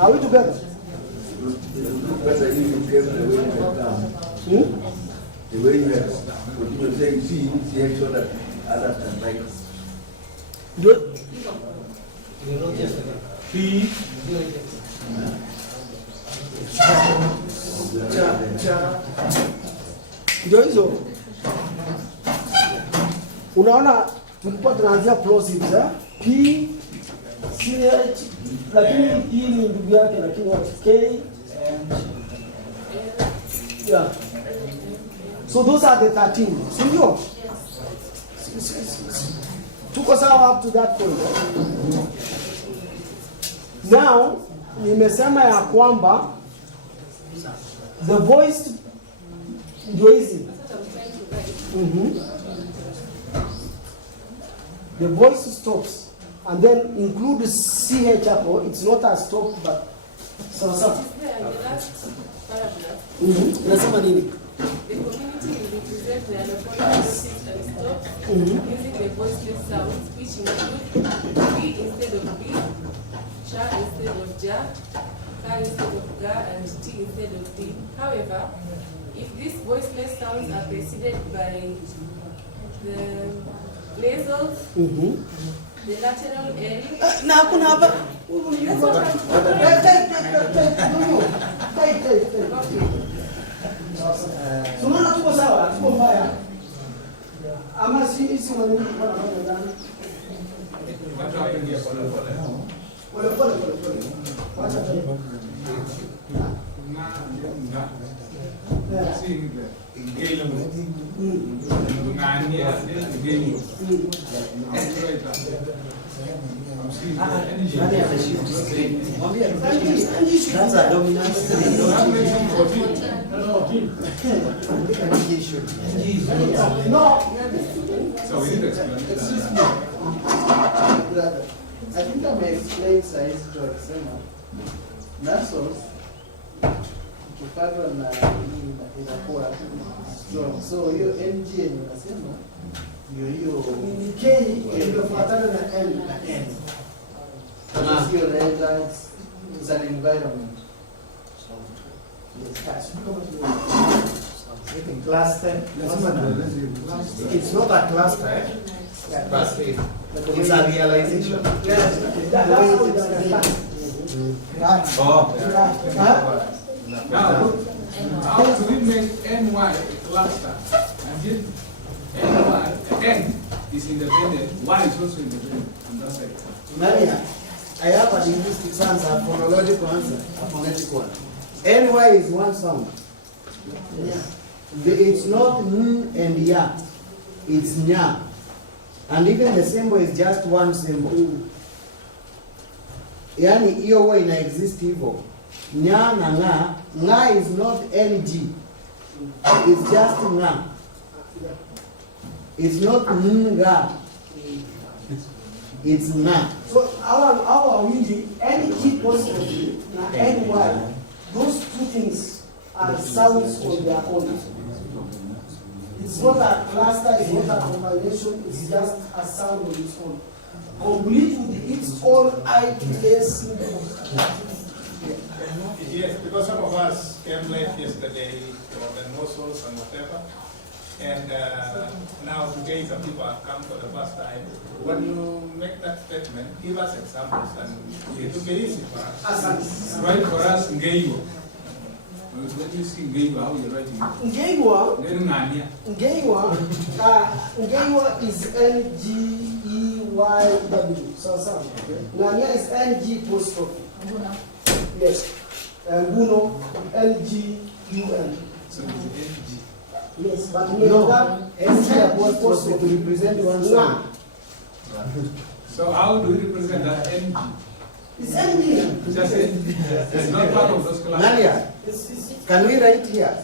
Are we together? Better if you get the way you have done. The way you have, what you were saying, see so that others can like us. Good. P, ndio hizo. Unaona tulikuwa tunaanzia plosives P, CH, lakini hii ni ndugu yake, lakini what K, yeah. So those are the 13. Sindio? Tuko sawa up to that point. Now nimesema ya kwamba The voiced ndio hizi. The voice stops and then include CH hapo. It's not a stop but sawa sawa. Unasema nini? The community will represent the allophonic voices and stops using the voiceless sounds, which include B instead of B, Cha instead of Ja, Ka instead of Ga, and T instead of T. However, if these voiceless sounds are preceded by the nasals, the lateral L, Na hakuna hapa. Tunaona tuko sawa, tuko mbaya. Ama si mwalimu kwa nafanya gani? Pole. Wacha tu. So we need to explain that. I think I may explain size to kusema muscles ukipatwa na inakuwa strong. So hiyo NG yenye unasema ndio hiyo K iliyofuatana na N. Sio letter, it's an environment. Cluster. It's not a cluster, but it's a realization. Now, how do we make NY a cluster? And yet, N is independent, Y is also independent on that side. Maria, I have a linguistic answer, a phonological answer, a phonetic one. NY is one sound. It's not N and Ya, it's Nya. And even the symbol is just one symbol. Yani hiyo huwa ina exist hivyo. Nya na nga, nga is not NG. It's just nga. It's not nga. It's nga. So our windi any key possible na NY, those two things are sounds on their own. It's not a cluster, it's not a combination, it's just a sound on its own. Complete with its own IPS symbol. Yes, because some of us came late yesterday for the muscles and whatever. And now today some people have come for the first time. When you make that statement, give us examples and it will be easy for us. Write for us Ngeiwa. Let me see Ngeiwa, how you're writing it. Ngeiwa, Then Ngania. Ngeiwa is NGEYW. So, Ngania is NG apostrophe. Yes. Guno, LGUN. So it's NG. Yes, but we have NG apostrophe to represent one sound. So how do we represent that NG? It's NG. Just NG. It's not part of those classes. Nalia, can we write here?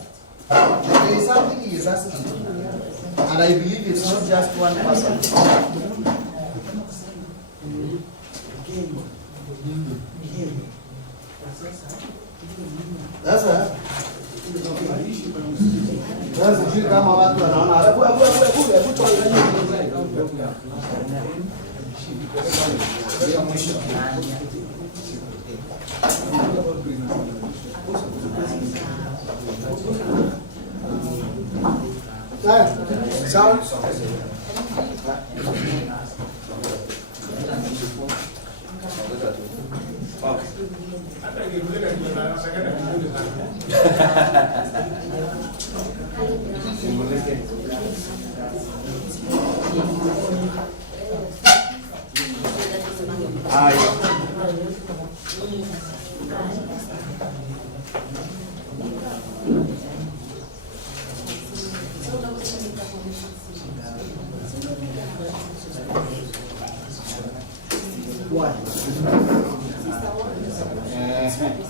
There is something he is asking. And I believe it's not just one person. Sasa sijui kama watu wanaona Sawa?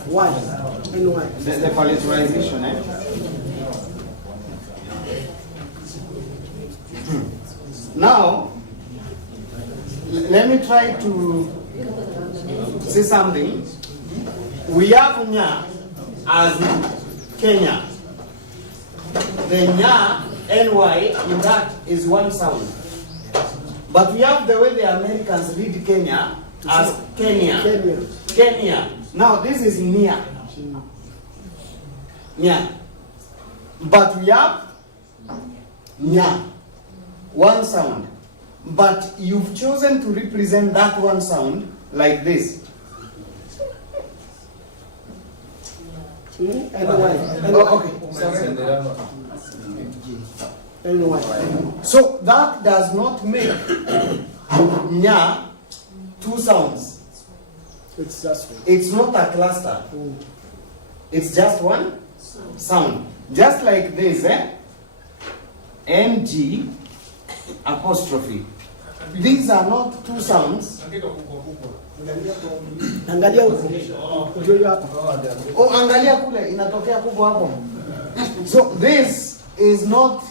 Why? The palitarization, eh? Now, let me try to say something. We have nya as Kenya. The nya, ny, in that is one sound. But we have the way the Americans read Kenya as Kenya. Kenya. Now this is nya. Nya. But we have nya. One sound. But you've chosen to represent that one sound like this. Okay. So that does not make nya two sounds. It's just one. It's not a cluster. It's just one sound. Just like this, NG apostrophe. These are not two sounds. Angalia huko. Ndio hapa. Oh, angalia kule inatokea kubwa hapo. So this is not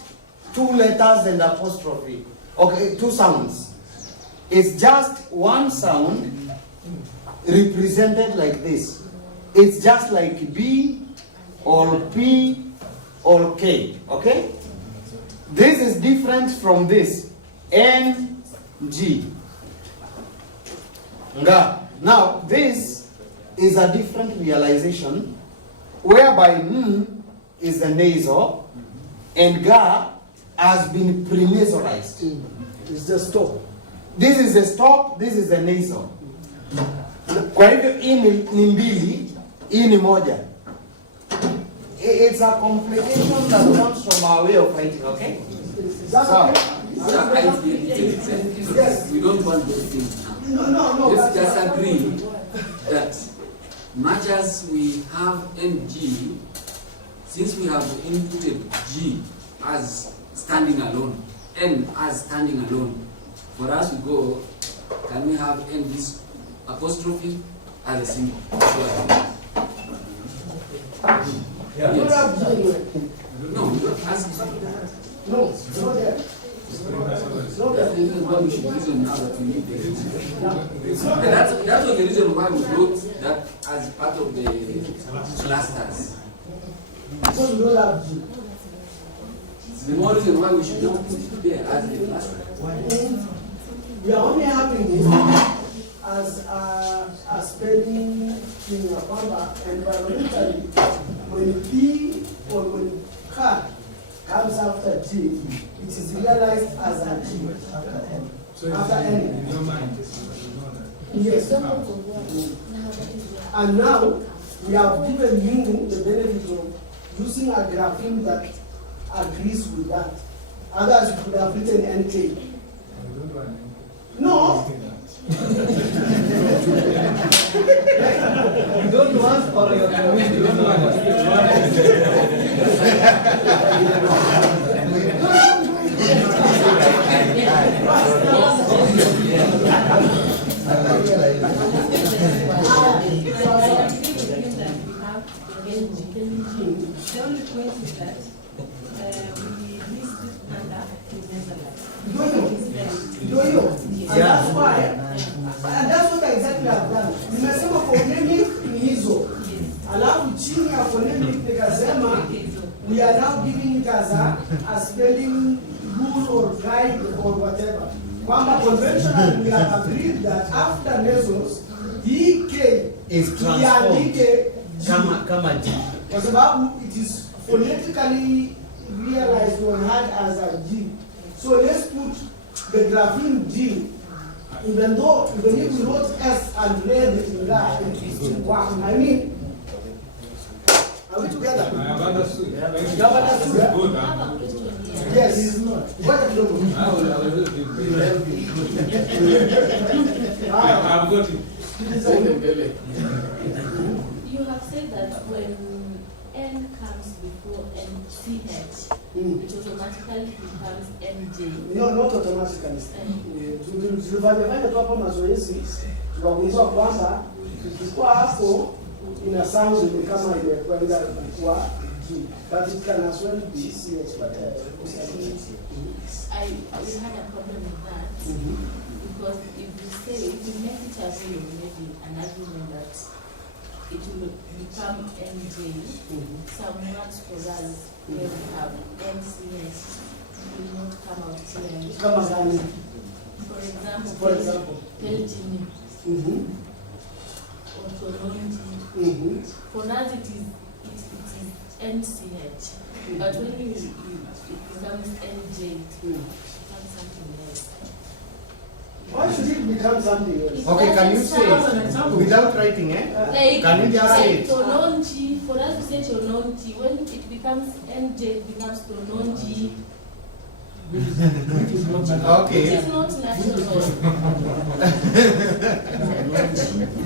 two letters and apostrophe. Okay, two sounds. It's just one sound represented like this. It's just like B or P or K. Okay? This is different from this. N, G. Nga. Now, this is a different realization whereby N is the nasal and Ga has been prenasalized. It's the stop. This is the stop, this is the nasal. Kwa hivyo hii ni mbili, hii ni moja. It's a complication that comes from our way of writing, okay? So, yes. We don't want those things now. No. Let's just agree that much as we have NG, since we have inputted G as standing alone, N as standing alone, for us to go, can we have N this apostrophe as a symbol? Yeah. Yes. No, we don't ask. No, it's not there. This is why we should reason now that we need the that was the reason why we wrote that as part of the clusters. Because we don't have G. The more reason why we should not put it there as a cluster. We are only having it as a spelling in a number, and biologically, when P or when K comes after G, it is realized as a G after N. In your mind, Yes. And now we have given you the benefit of using a grapheme that agrees with that. Otherwise, you could have written NK. No. You don't want or you don't want. The only point is that we missed it under And that's why, and that's what exactly I've done. Nimesema phonemic ni hizo. Alafu chini ya phonemic nikasema we are now giving it as a spelling rule or guide or whatever. Kwamba conventionally we have agreed that after nasals, DK is transformed kama G. Kwa sababu it is phonetically realized or had as a G. So let's put the grapheme G, even if we wrote S and read it in that, it is one. I mean, are we together? I have understood. You have understood? Good. I have a question here. Yes. What do you know? I will I've got it. You have said that when N comes before NCH, it automatically becomes NJ. No, not automatically. Tulifanya tu hapa mazoezi tukagundua kwamba ikikuwa hapo ina sound ni kama imekwenda kwa G, but it can as well be CH, but we had a problem with that because if you make it as you maybe an argument that it will become NJ, some words for us will have NCS will not come out clearly. kama gani? For example, Kalenjin or Kalenjin. For us it is NCH, but when it becomes NJ, it becomes something else. Why should it become something else? Okay, can you say without writing, Like, can you just say it? Tononji, for us to say Tononji, when it becomes NJ, it becomes Tononji. Okay. It is not natural.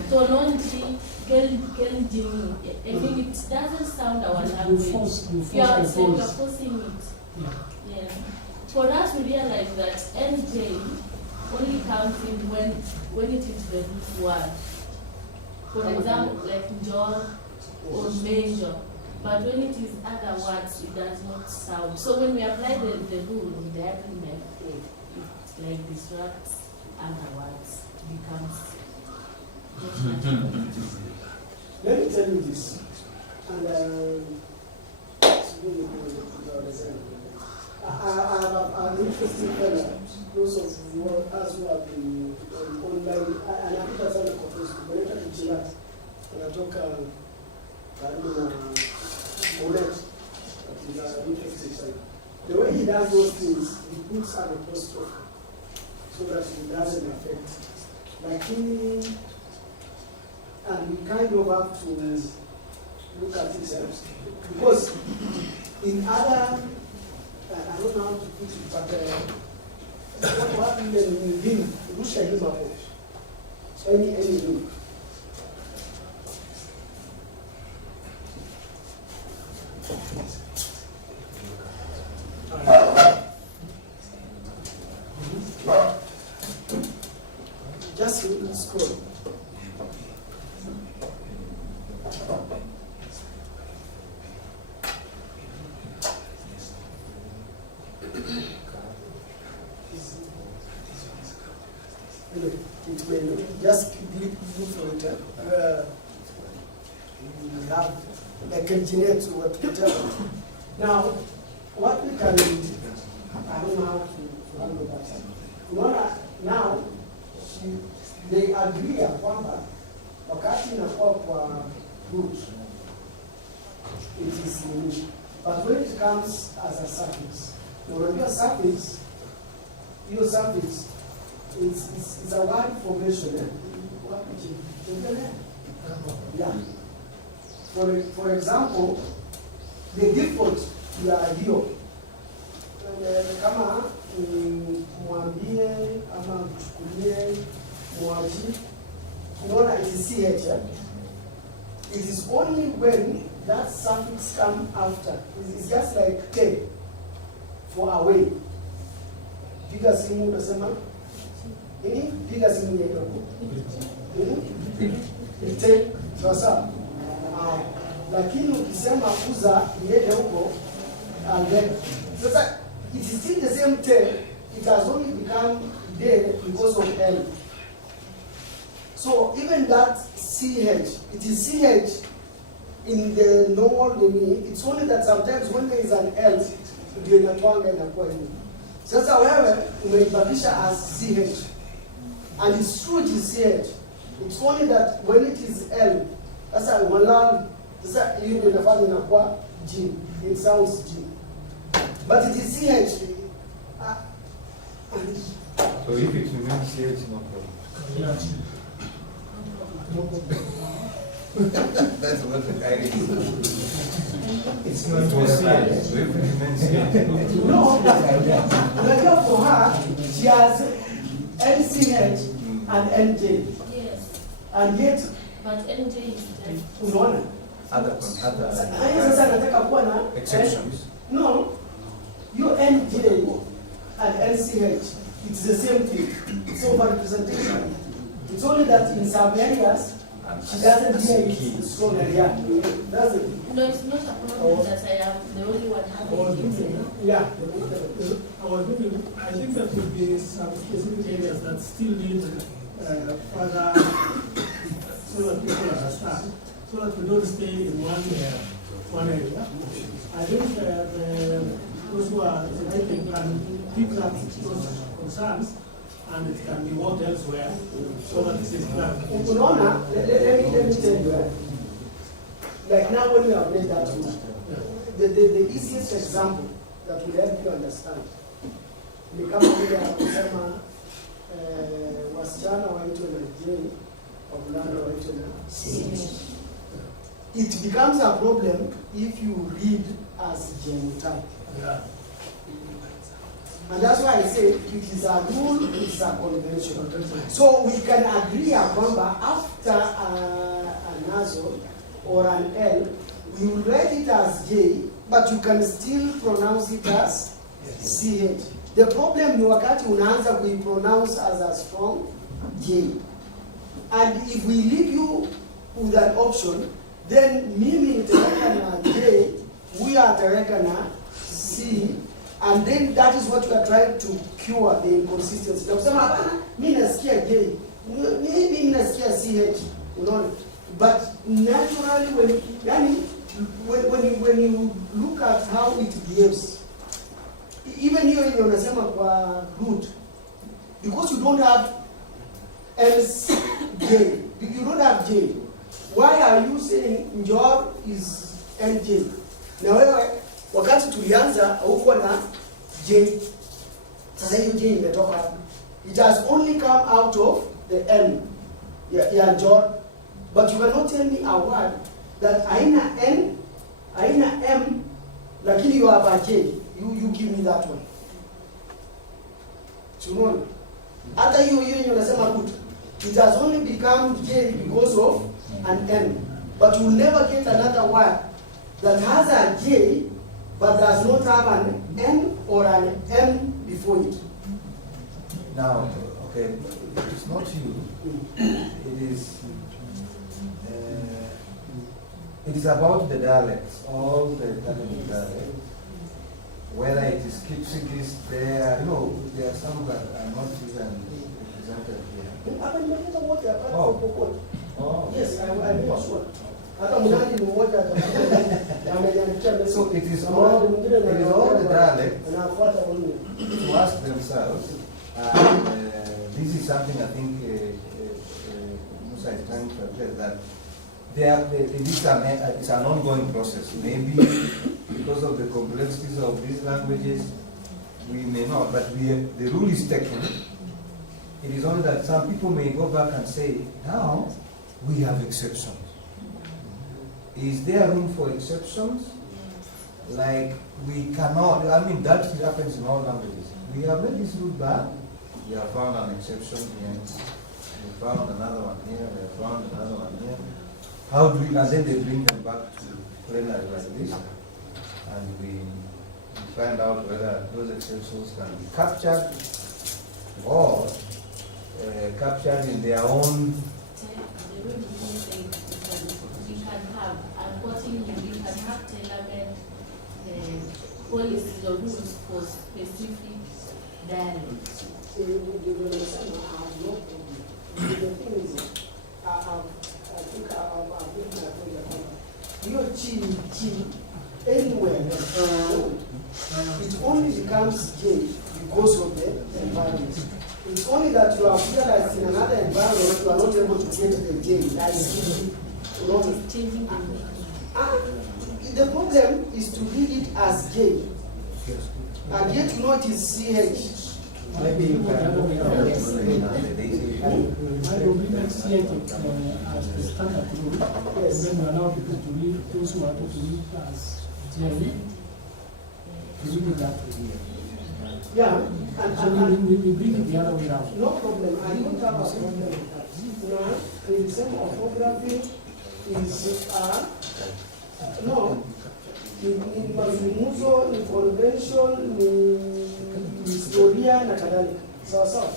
Tononji, Kalenjin, I mean, it doesn't sound our language. You are forcing it. Yeah. For us to realize that NJ only comes in when it is the root word. For example, like John or major. But when it is other words, it does not sound. So when we apply the rule in the agreement, it like disrupts other words, becomes just natural. Let me tell you this, and it's really good. I have an interesting fellow, those of us who have been online, and I think that's how the confused. When I talk when I talk the way he does those things, he puts an apostrophe so that it doesn't affect. Like and we kind of have to look at it because in other, I don't know how to put it, but what happened in him, any look. Just scroll. Just look for it. We have a Kalenjin or whatever. Now, what we can do, I don't know how to handle that. Now, they agree kwamba wakati inakuwa kwa root, it is unique. But when it comes as a suffix, unajua suffix, your suffix, it's a word formation. Yeah. For example, the default ya hiyo kama mwambie ama mchukulie mwaji, unaona it is CH. It is only when that suffix come after. It's just like K for away. Piga simu unasema nini? Piga simu yako. Ite sasa. Lakini ukisema kuza iende huko and then sasa it is still the same term. It has only become there because of L. So even that CH, it is CH in the normal meaning. It's only that sometimes when there is an L, ndio inatwanga inakuwa hivi. Sasa wewe umeibadilisha as CH, and it's true it is CH. It's only that when it is L, sasa wala sasa hiyo ndio inafanya inakuwa G. It sounds G, but it is CH. So if it remains here, it's no problem. That's what the idea is. It's not here. So if it remains here, No, like for her, she has NCH and NJ, Yes, and yet but NJ is there. unaona sasa nataka kuwa na exceptions. No, your NJ and NCH, it's the same thing. It's over representation. It's only that in some areas, and She doesn't as hear a it kid. strongly, yeah. Doesn't. No, it's not a problem that I am the only one having it. Yeah. I think there could be some specific areas that still need further, so that people understand, so that we don't stay in one area. I think those who are writing can pick up those concerns and it can be worked elsewhere, so that it is clear. Unaona, let me tell you, like now when we have made that rule, the easiest example that will help you understand ni kama vile ya kusema wasichana waitwe na J, wavulana waitwe na C. It becomes a problem if you read as genotype. Yeah. And that's why I say it is a rule, it's a convention. So we can agree upon that after a nasal or an L, we will write it as J, but you can still pronounce it as CH. The problem ni wakati unaanza kuipronounce as a strong J. And if we leave you with that option, then mimi nitaweka na J, we are taweka na C, and then that is what we are trying to cure the inconsistency. Na kusema hapana, mimi nasikia J, mimi nasikia CH, unaona? But naturally when you look at how it behaves, even here in unasema kwa root, because you don't have else J, you don't have J. Why are you saying Njor is NJ? Na wewe wakati tulianza haukuwa na J. Sasa hiyo J imetoka wapi? It has only come out of the M. Ya Njor. But you cannot tell me a word that haina N, haina M, lakini you have a J. You give me that one. Tunaona? Hata hiyo unasema root. It has only become J because of an M. But you will never get another word that has a J but does not have an N or an M before it. Now, okay, it's not you. It is about the dialects, all the Kalenjin dialects. Whether it is Kipsigis, there are some that are not even represented here. Oh. Yes, I know sure. So it is all the dialects to ask themselves, this is something I think Musa is trying to address, that it's an ongoing process. Maybe because of the complexities of these languages, we may not, but the rule is taken. It is only that some people may go back and say, now we have exceptions. Is there room for exceptions? Like we cannot, that happens in all languages. We have made this rule bad, we have found an exception here, we found another one here, we have found another one here. How do we, and then they bring them back to plenary like this, and we find out whether those exceptions can be captured or captured in their own. We can have tailor-made policies or rules for specific dialects. The thing is, I think I've been anywhere, it only becomes J because of the environment. It's only that you have realized in another environment you are not able to get the J. The problem is to read it as J, and yet you know it is CH. Maybe you can next year as the standard rule, and then we allow people to read, those who are to read as J, to read it that way. Yeah, So we bring it the other way around. no problem. I don't have a problem with that. Now, the same orthography is no. Ni mazungumzo, ni convention, ni historia na kadhalika. Sawa sawa.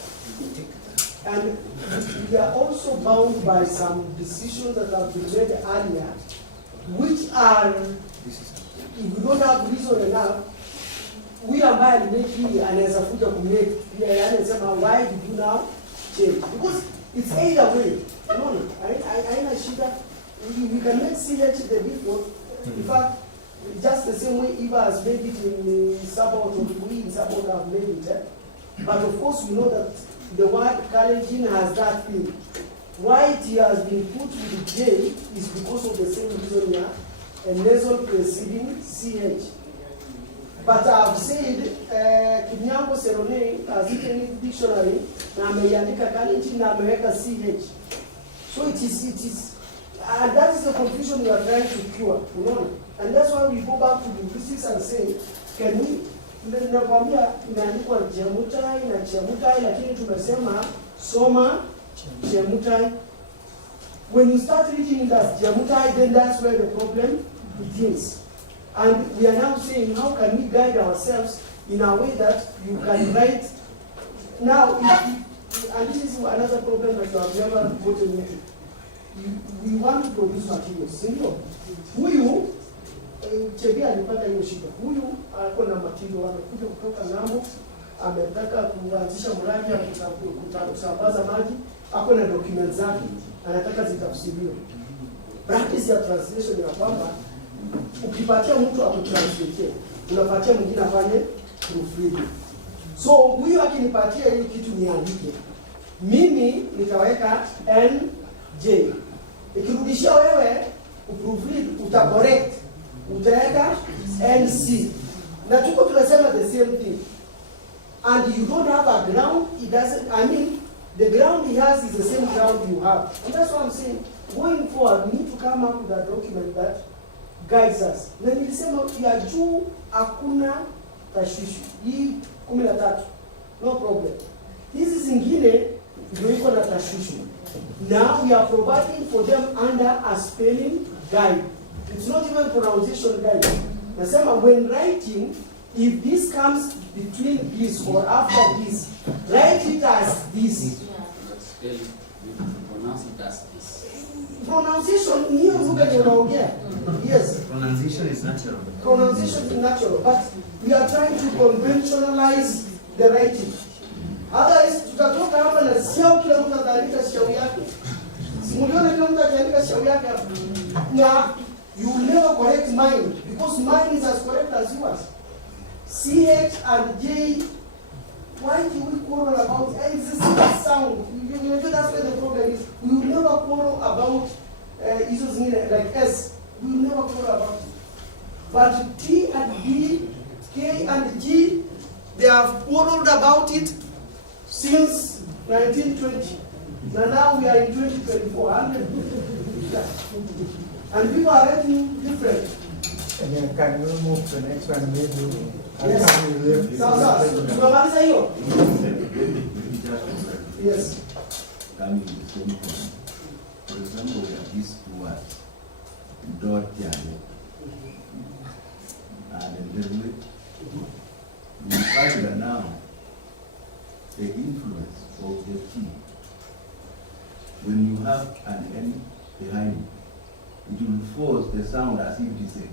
And we are also bound by some decisions that have been made earlier, which are, if we don't have reason enough, we ambaye alimeki anaweza kuja kumake pia, yani anasema why did you now change? Because it's either way. No, haina shida. We can make CH the default. In fact, just the same way Eva has made it in support, or we in support have made it. But of course, we know that the word Kalenjin has that thing. Why it has been put with J is because of the same reason here, a nasal preceding CH. But I've said, Kinyango Serone has written in the dictionary, na ameiandika Kalenjin na ameweka CH. So it is, and that is the confusion we are trying to cure, you know. And that's why we go back to linguistics and say, can we, nakwambia imeandikwa Chemutai na Chemutai, lakini tumesema soma Chemutai. When you start reading that Chemutai, then that's where the problem begins. And we are now saying, how can we guide ourselves in a way that you can write? Now, and this is another problem that you have never gotten into. We want to produce materials. Sindio? Huyu Chebia alipata hiyo shida. Huyu ako na material, amekuja kutoka ng'ambo, ametaka kuanzisha mradi wa kusambaza maji, ako na documents zake, anataka zitafsiriwe. Practice ya translation ya kwamba ukipatia mtu akutranslate, unapatia mwingine afanye proofreading. So huyu akinipatia hiyo kitu niandike, mimi nitaweka NJ. Ikirudishia wewe uproofread, utacorrect, utaweka NC. Na tuko tunasema the same thing. And you don't have a ground, it doesn't, I mean, the ground he has is the same ground you have. And that's what I'm saying. Going forward, we need to come up with a document that guides us. Na nilisema ya juu hakuna tashwishi. Hii 13, no problem. Hizi zingine ndio iko na tashwishi. Now we are providing for them under a spelling guide. It's not even pronunciation guide. Nasema when writing, if this comes between this or after this, write it as this. Pronounce it as this. Pronunciation, niyo lugha ndio unaongea. Yes. Pronunciation is natural. Pronunciation is natural, but we are trying to conventionalize the writing. Otherwise, tutatoka hapa na sio kila mtu ataandika shauri yake. Simuliona kila mtu ataandika shauri yake hapa. Na you will never correct mine, because mine is as correct as yours. CH and J, why do we quarrel about existing sound? You know, that's where the problem is. We will never quarrel about issues like S. We will never quarrel about it. But T and B, K and G, they have quarreled about it since 1920. Now we are in 2024. And people are writing different. And can we move to the next one? Maybe. Yes. Tunamaliza hiyo? Yes. Coming to the same point. For example, we have these two words, dot jane, and then we find that now the influence of the T. When you have an N behind it, it will force the sound as if it is a T.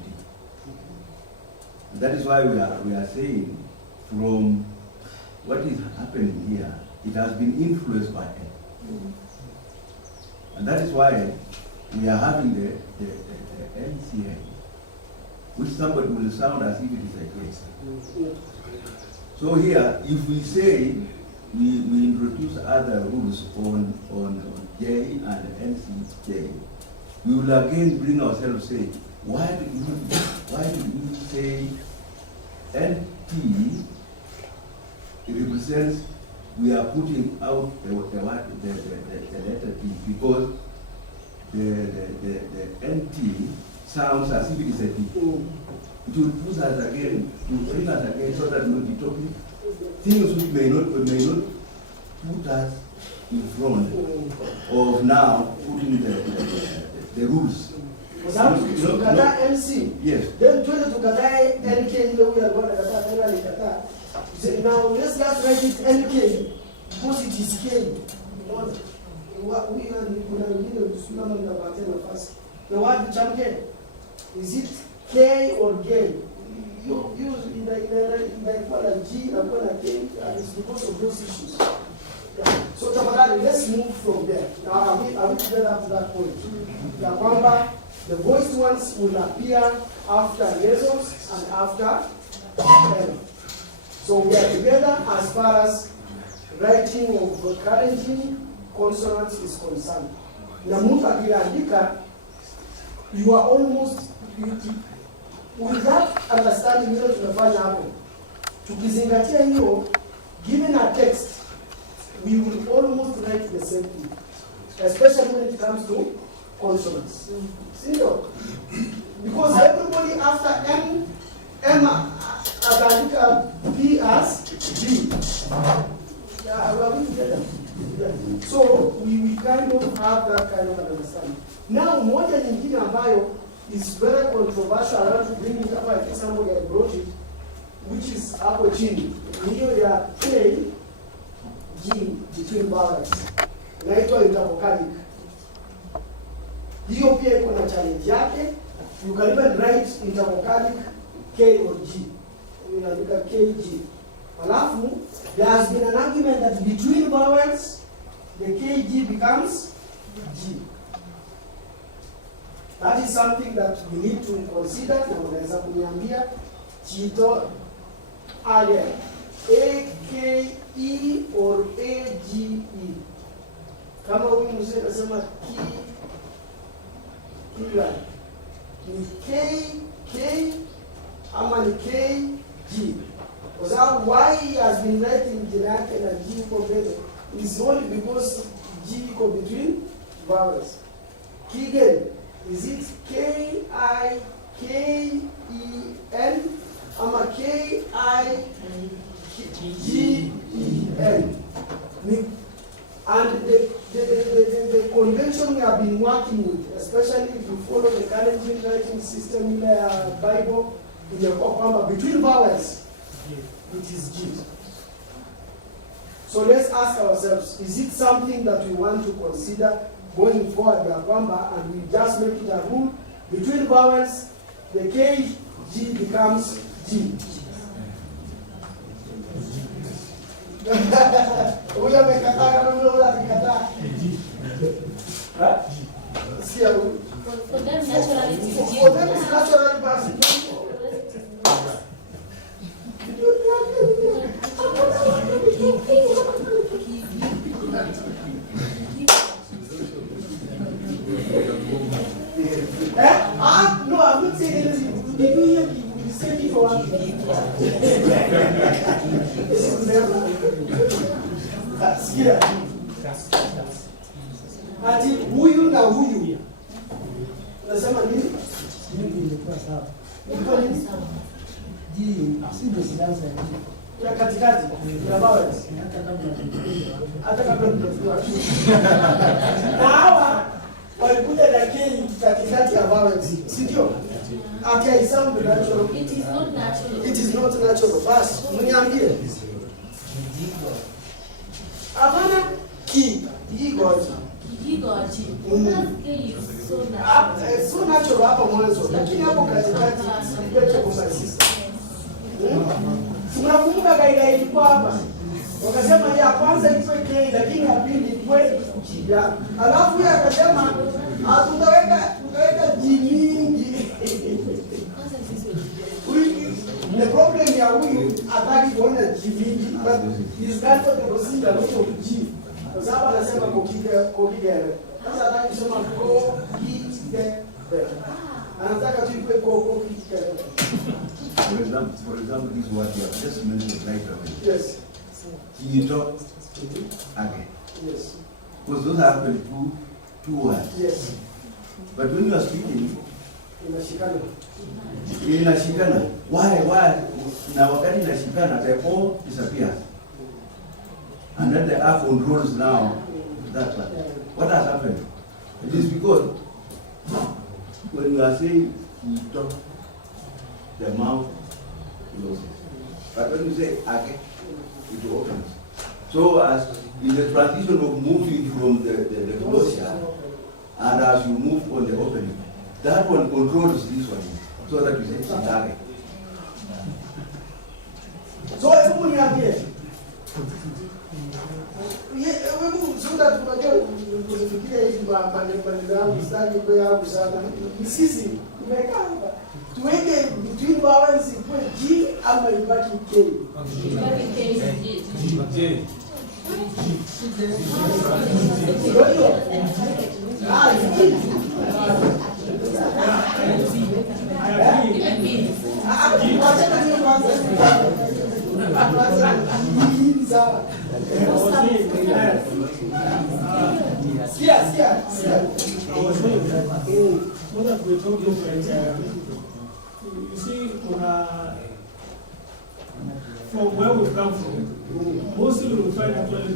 And that is why we are saying from what is happening here, it has been influenced by N. And that is why we are having the NCA, which somebody will sound as if it is a K. So here, if we say we introduce other rules on J and NCJ, we will again bring ourselves say, why did we say NT represents, we are putting out the letter T, because the NT sounds as if it is a T. It will push us again, to bring us again, so that we will be talking things which may not put us in front of now putting the rules. Kwa sababu tukataa MC. Yes. Then twende tukatae NK ile huyu alikuwa anakataa tena alikataa. Now let's just write it NK because it is K. Unaona? Kuna wengine ukisimama nitapatia nafasi. The word champion, is it K or gay? You use inaikuwa na G, inakuwa na K, and it's because of those issues. Yeah. So tafadhali, let's move from there. Now, are we together up to that point? Ya kwamba the voiced ones will appear after nasals and after M. So we are together as far as writing of Kalenjin consonants is concerned. Na mtu akiandika, you are almost, with that understanding hilo tunafanya hapo. Tukizingatia hiyo, given a text, we will almost write the same thing, especially when it comes to consonants. See? Because everybody after M ataandika P as G. Yeah, we are together. Yeah. So we kind of have that kind of understanding. Now, moja nyingine ambayo is very controversial, I want to bring it up, I think somebody had brought it, which is hapo chini. Hiyo ya K, G, between vowels. Inaitwa intervocalic. Hiyo pia iko na challenge yake. You can even write intervocalic K or G. Unaandika KG. Alafu, there has been an argument that between vowels, the KG becomes G. That is something that we need to consider. Na unaweza kuniambia Chito again. AKE or AGE. Kama huyu mzee anasema kila ni K ama ni KG. Because why he has been writing Dialectal and G together is only because G go between vowels. Kigen, is it K-I-K-E-N or K-I-G-E-N? And the convention we have been working with, especially if you follow the Kalenjin writing system in the Bible, in the between vowels, it is G. So let's ask ourselves, is it something that we want to consider going forward, and we just make it a rule? Between vowels, the K, G becomes G. For them, naturally, it is G. For them, it's naturally passing. No, I'm not saying anything. Did you hear me? You said it for one thing. Sikia. Ati huyu na huyu. Unasema nini? Ilikuwa sawa. Ilikuwa nini? Ya katikati ya vowels. Hata kabla tujafikia. Na hawa walikuja na K katikati ya vowels, si ndio? Okay, sound natural. It is not natural. It is not natural. Basi, mniambie. Hapana ki igoji. Igoji. K is so natural. So natural hapa mwanzo, lakini hapo katikati ilipete kwa sister. Tunakumbuka kaida ilikuwa hapa. Wakasema ya kwanza ilikuwa K, lakini ya pili ilikuwa ya. Alafu yeye akasema tutaweka G nyingi. The problem ya huyu hataki kuona G mingi, but he's got to consider of G. Kwa sababu anasema kokigere. Sasa hataki kusema kokigere. Anataka tu iwe kokigere. For example, this word you have just mentioned right away. Yes. Kito again. Yes. Because those are actually two words. Yes. But when you are speaking, inashikana. Why? Na wakati inashikana, the O disappears. And then the R controls now that one. What has happened? It is because when you are saying Kito, the mouth closes. But when you say ake, it opens. So as in the transition of moving from the closure, and as you move on the opening, that one controls this one, so that you say target. So everyone here. So that kufikiria hivi maneno yangu sitaki kwa yangu sana. Sisi tumekaa hapa. Tuweke between vowels ikuwe G ama ibaki K. Ibaki K. J. What have we told you, you see, from where we've come from, mostly we find actually in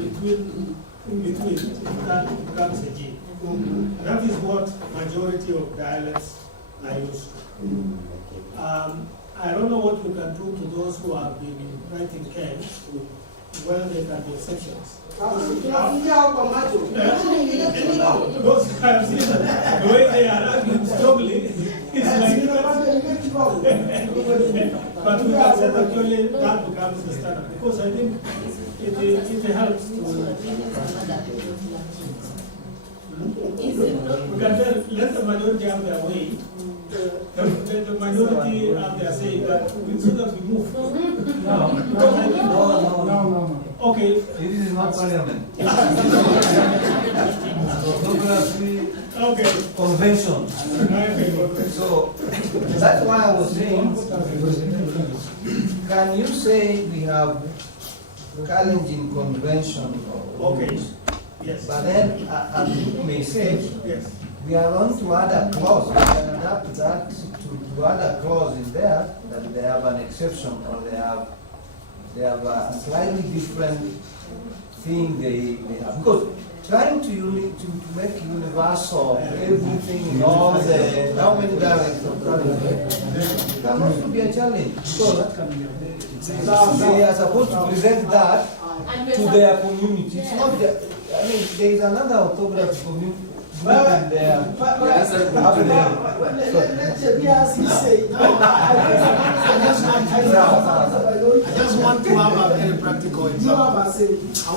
between, that becomes a G. And that is what majority of dialects are used to. I don't know what we can do to those who have been writing K, whether there can be exceptions. Because I have seen the way they are acting strongly, it's like but we can say that actually that becomes the standard, because I think it helps to we can tell, let the majority have their way. The minority have their say, but so that we move. No. Okay. This is not parliament. Orthography convention. So that's why I was saying, can you say we have Kalenjin convention? Okay. Yes. But then, as you may say, yes, we are going to add a clause. We can adapt that to add a clause in there that they have an exception, or they have a slightly different thing they have. Because trying to make universal everything in all the how many dialects of Kalenjin can also be a challenge. Because they are supposed to present that to their community. It's not I mean, there is another orthography community. Let I just want to have a very practical example. I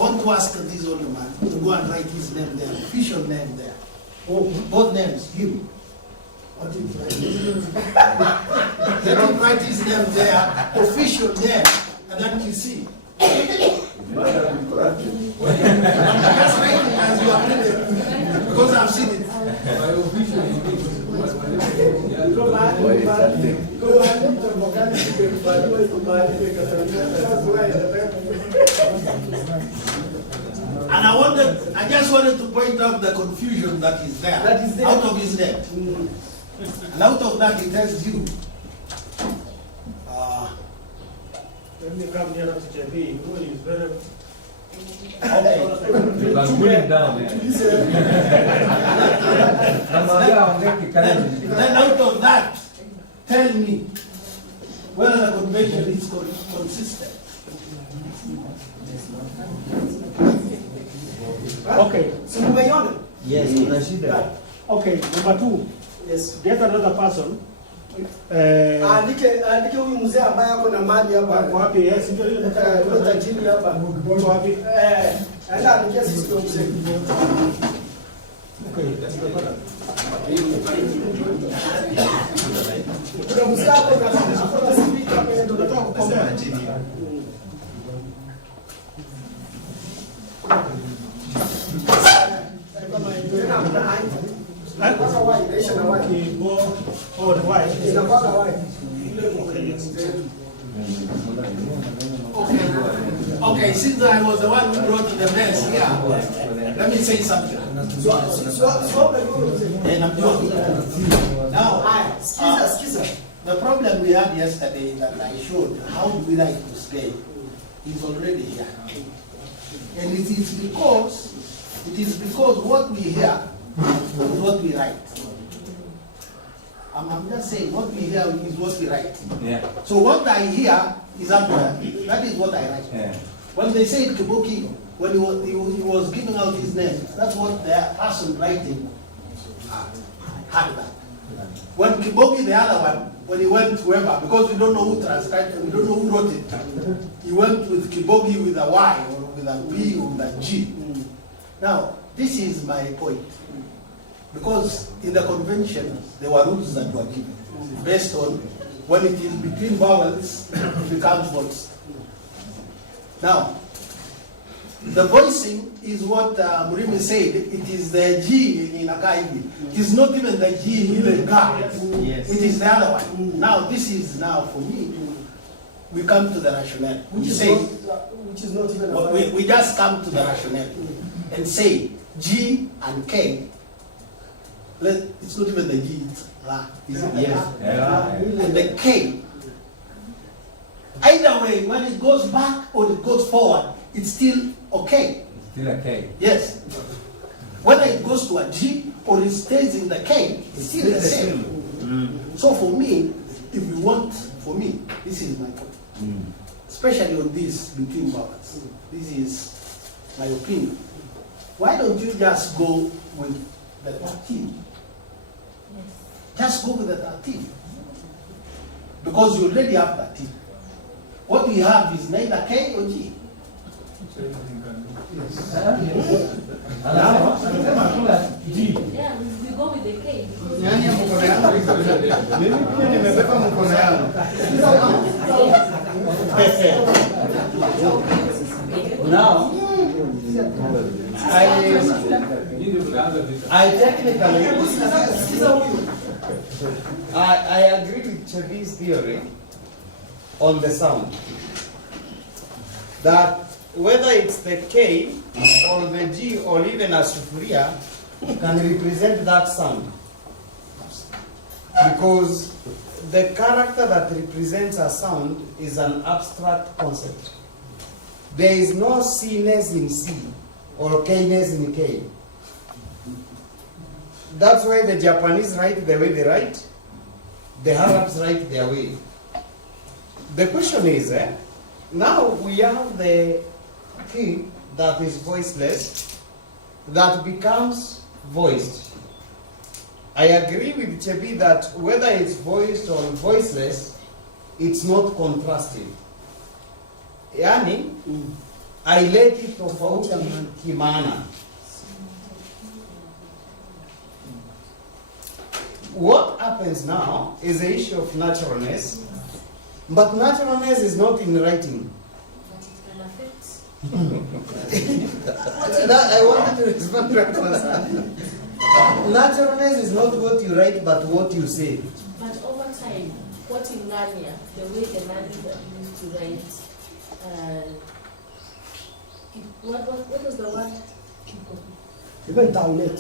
want to ask this older man to go and write his name there, official name there. Both names, him. What did he write? Let him write his name there, official name, and then you see. You might have been corrected. I'm just writing as you are reading, because I've seen it. And I just wanted to point out the confusion that is there, out of his name. And out of that, he tells you. when you come nearer to JB, who is very. You can put it down. Then out of that, tell me whether the convention is consistent. Okay, so umeiona? Yes, kuna shida. Okay, number 2. Yes. Get another person. Andike huyu mzee ambaye ako na mali hapa. Kwa wapi? Yes, ndio hiyo Ndio tajiri hapa. Kwa wapi? Acha andike sisi kwa mzee. Okay. Kuna mzee hapo na spika kwenye tunataka kukomea. Okay, since I was the one who brought the mess here, let me say something. And I'm joking. Now, the problem we had yesterday that I showed, how do we write to stay, is already here. And it is because what we hear is what we write. I'm just saying what we hear is what we write. Yeah. So what I hear is up there. That is what I write. Yeah. When they say Kibuki, when he was giving out his name, that's what the person writing had that. When Kibogi, the other one, when he went to whoever, because we don't know who transcribed it, we don't know who wrote it, he went with Kibogi with a Y or with a B or with a G. Now, this is my point. Because in the convention, there were rules that were given based on when it is between vowels, it becomes voice. Now, the voicing is what Murimi said, it is the G in Akaibi. It is not even the G in the Ga. Yes. It is the other one. Now, this is now, for me, we come to the rationale. Which is not even we just come to the rationale and say G and K. It's not even the G, it's La. Is it? Yes. Yeah. And the K. Either way, when it goes back or it goes forward, it's still okay. It's still a K. Yes. Whether it goes to a G or it stays in the K, it's still the same. So for me, if we want, for me, this is my point. Especially on this between vowels. This is my opinion. Why don't you just go with the 13? Just go with the 13. Because you already have 13. What we have is neither K or G. Yeah, we go with the K. Now, I technically, I agree with Chevi's theory on the sound. That whether it's the K or the G or even a sufuria can represent that sound. Because the character that represents a sound is an abstract concept. There is no C-ness in C or K-ness in K. That's why the Japanese write the way they write, the Arabs write their way. The question is, now we have the K that is voiceless, that becomes voiced. I agree with Chebi that whether it's voiced or voiceless, it's not contrastive. Yani, haileti tofauti kimaana. What happens now is the issue of naturalness, but naturalness is not in writing. I wanted to respond to that. Naturalness is not what you write, but what you say. But over time, what in Ngania, the way the Ngani that used to write, what was the word? Even Taunet.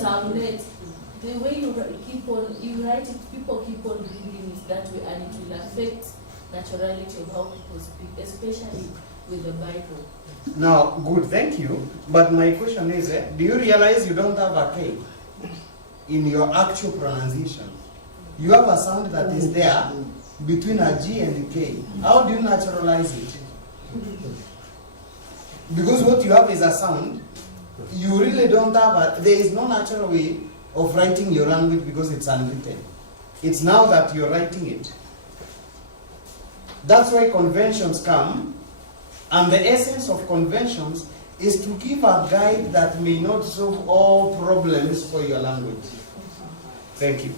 Taunet. The way you write it, people keep on reading it that way, and it will affect naturality of how people speak, especially with the Bible. Now, good, thank you. But my question is, do you realize you don't have a K in your actual pronunciation? You have a sound that is there between a G and a K. How do you naturalize it? Because what you have is a sound. You really don't have there is no natural way of writing your language because it's unwritten. It's now that you're writing it. That's why conventions come. And the essence of conventions is to give a guide that may not solve all problems for your language. Thank you.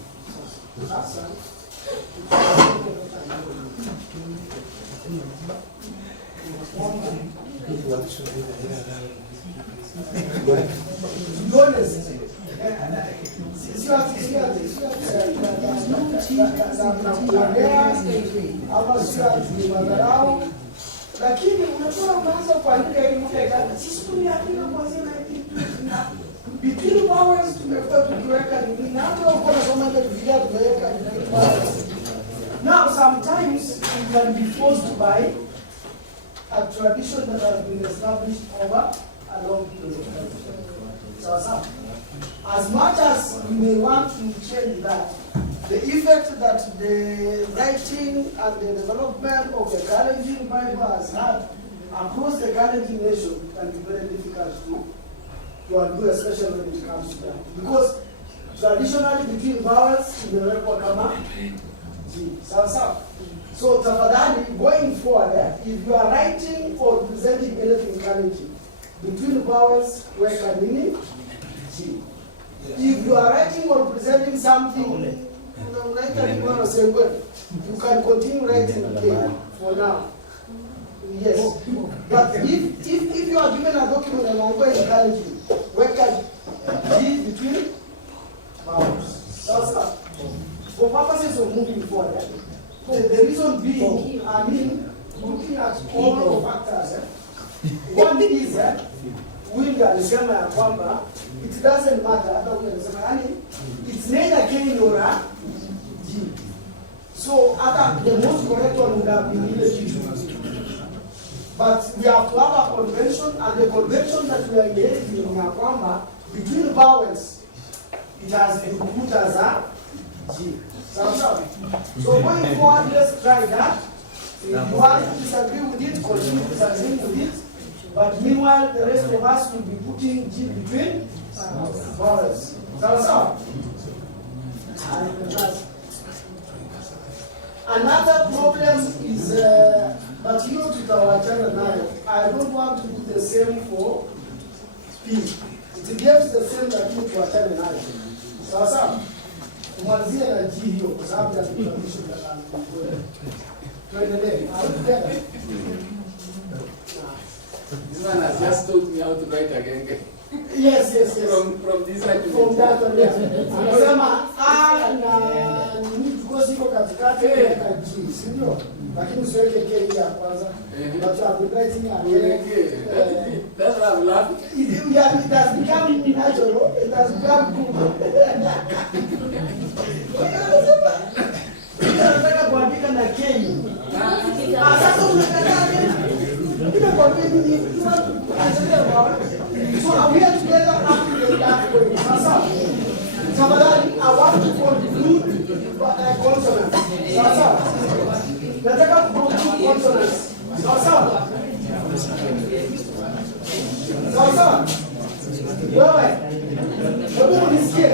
Lakini unatoa unaanza kuandika hii mmoja sisi tumeandika kwanza na between vowels tumekuwa tukiweka nini na hata uko unasoma ile video tumeweka now sometimes you can be forced by a tradition that has been established over a long period of time. So as much as we may want to change that, the effect that the writing and the development of the Kalenjin Bible has had across the Kalenjin nation, it can be very difficult to undo, especially when it comes to that. Because traditionally between vowels, imewekwa kama G. Sawa. So tafadhali, going forward, if you are writing or presenting anything Kalenjin, between vowels, weka nini? G. If you are writing or presenting something, you can continue writing K for now. Yes. But if you are given a document and I'm going to Kalenjin, weka G between vowels. For purposes of moving forward, the reason being, I mean, looking at all the factors. One is wingi alisema ya kwamba it doesn't matter, hata wingi alisema yani it's neither K nor G. So the most correct one would have been either G. But we have to have a convention, and the convention that we are engaging in ya kwamba between vowels it has been put as a G. So going forward, let's try that. If you want to disagree with it, continue disagreeing with it. But meanwhile, the rest of us will be putting G between vowels. Another problem is, but you know, to our channel now, I don't want to do the same for P. It gives the same that you to our channel now. So, kumalizia na G hiyo kwa sababu ya definition ya language. Tuendelee. This one has just taught me how to write again. Yes. From this one to from that one, yes. Anasema A na nini tuko siko katikati ya G, si ndio? Lakini usiweke K ya kwanza. But you are writing again. That's why I'm laughing. It has become natural. It has become good. Unataka kuandika na K. Sasa unataka tena. Kwa nini so are we together after that way? Sasa, I want to conclude consonants. Sasa, nataka conclude consonants. Sasa, wewe, hebu nisikie.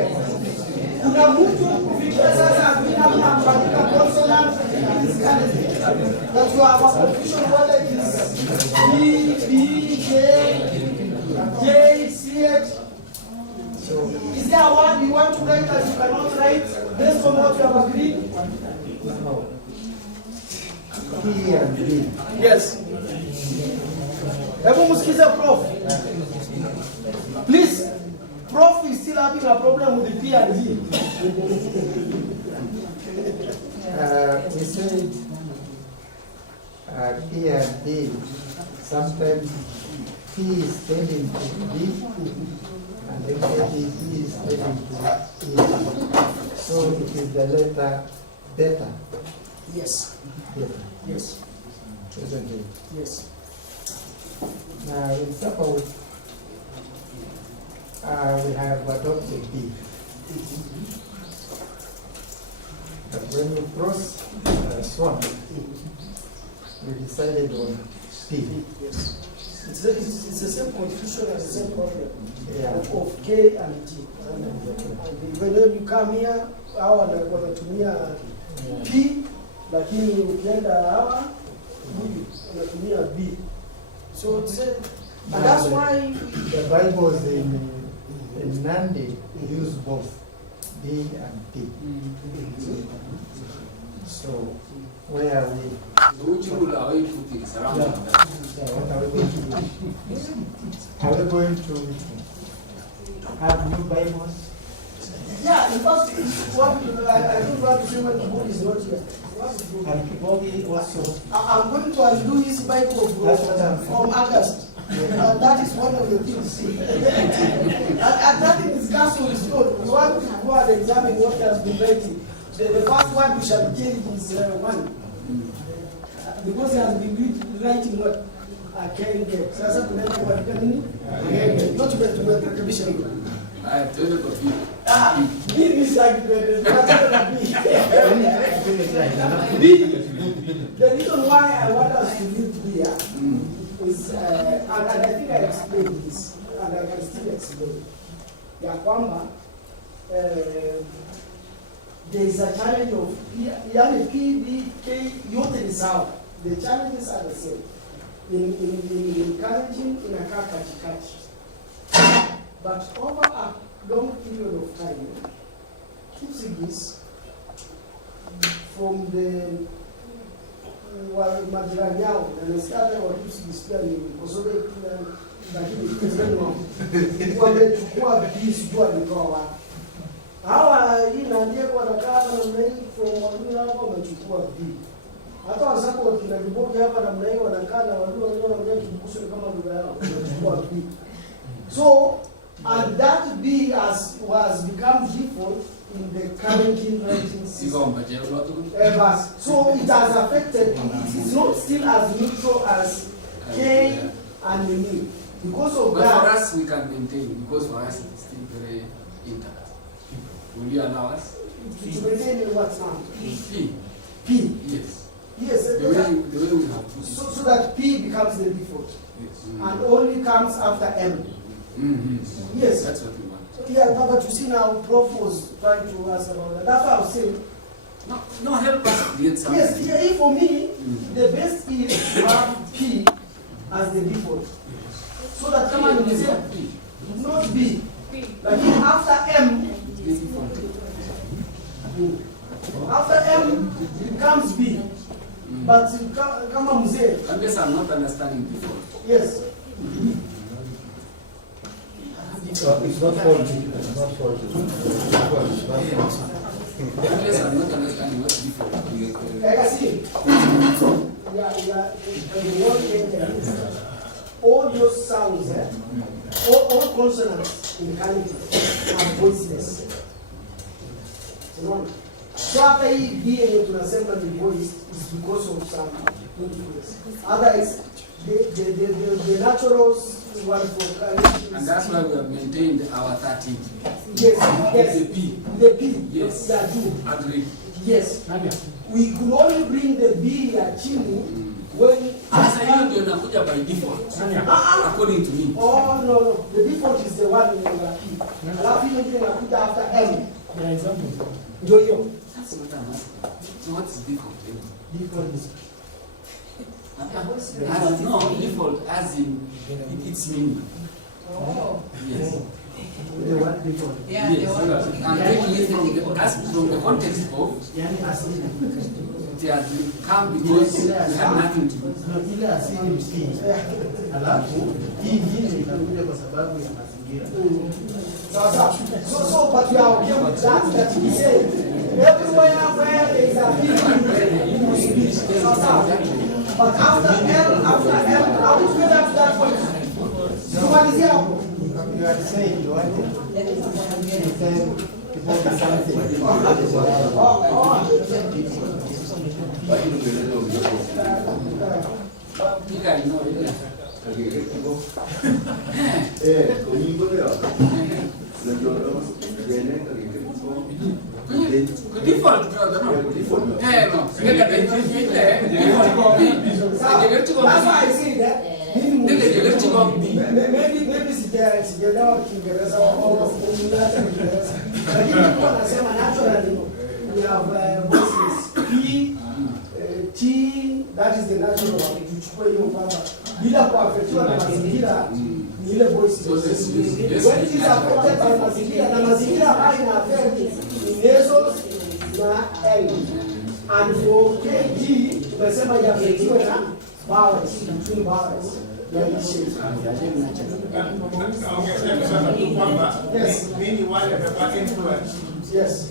Kuna mtu kufikia sasa bila kuandika consonants that you have a confusion whether it is B, B, J, CH. So, is there a word you want to write that you cannot write based on what you have agreed? P and B. Yes. Hebu msikize Prof. Please, Prof is still having a problem with the P and G. We said P and D. Sometimes P is tending to B, and then maybe B is tending to E. So it is the letter beta. Yes. Beta. Yes. Isn't it? Yes. Now in suppose we have adopted B. But when we cross swamp, we decided on P. Yes. It's the same confusion and the same problem of K and T. And when you come here, hawa wanatumia P, lakini ukienda hawa huyu wanatumia B. So and that's why the Bibles in Nandi use both B and P. So where are we? Which rule are we putting surrounding that? What are we going to do? Are we going to have new Bibles? yeah, in fact, I don't want to say when the book is not here. And Bobby also. I'm going to undo his Bible from August. And that is one of the things. And that in discussion is good. We want to go and examine what he has been writing. The first one we shall change is one. Because he has been writing what? Sasa tunaenda kuandika nini? Not tumerekebisha hiyo. Mimi the reason why I want us to live here is, and I think I explained this, and I can still explain. Ya kwamba, there is a challenge of, yani P, B, K, yote ni sawa. The challenges are the same. In Kalenjin, inakaa katikati. But over a long period of time, Kipsigis, from the majirani yao, na nasikia wa Kipsigis pia ni kosobe lakini wamechukua visi jua alitoa wapi. Hawa hii naambia kwa nakaa na mnai from walimu hapa wamechukua visi. Hata wasako wakina Kiboke hapa na mnai wanakaa na walimu wanaona kibukusu kama lugha yao wamechukua visi. So, and that B was become default in the Kalenjin writing system. So it has affected, it is not still as neutral as K and M. Because of but that. For us, we can maintain, because for us it is still very intact. Will you allow us? To maintain in what now? P. P. Yes. Yes. The way we have put it. So that P becomes the default. Yes. And only comes after M. Mm-hmm. Yes. That's what we want. Yeah, but you see now, Prof was trying to ask about that. That's what I was saying. No, help us create something. Yes, yeah, for me, the best is to have P as the default. So that someone will say P. Not B. Like after M, after M becomes B. But kama mzee. Unless I'm not understanding default. Yes. It's not faulty. It's not faulty. Unless I'm not understanding what's default. I see. All those sounds, all consonants in Kalenjin are voiceless. So after he being tunasema the voice is because of some influence. Otherwise, the natural one for Kalenjin. And that's why we have maintained our 13. Yes. The P. The P. Yes. Yeah, do. Agreed. Yes. We could only bring the B at chini when. Sasa hiyo ndio inakuja by default. According to me. Oh no. The default is the one in the P. Alafu hiyo ndio inakuja after M. For example. Ndio hiyo. That's what I'm asking. So what is default? Default is. I don't know. Default as in its meaning. Oh. Yes. The what default? Yeah, yes. the one. I'm taking it from the context of it has come because it had nothing to do. Ile asili msingi. Alafu hii ingine inakuja kwa sababu ya mazingira. So but we are okay with that he said everywhere where there is a P you speak. But after M, how did you get up to that point? Kumalizia hapo. You are saying you want Default, brother, no. Default. That's why I say that. Maybe sijaelewa Kiingereza au Kiingereza. Lakini kwa nasema naturally we have voices P, T, that is the natural one. Tuchukue hiyo kwamba bila kuafektiwa na mazingira ni ile voices. When it is affected by mazingira na mazingira haya ina affect nasals na L. And for KG tumesema yaafektiwe na vowels, between vowels. Yes.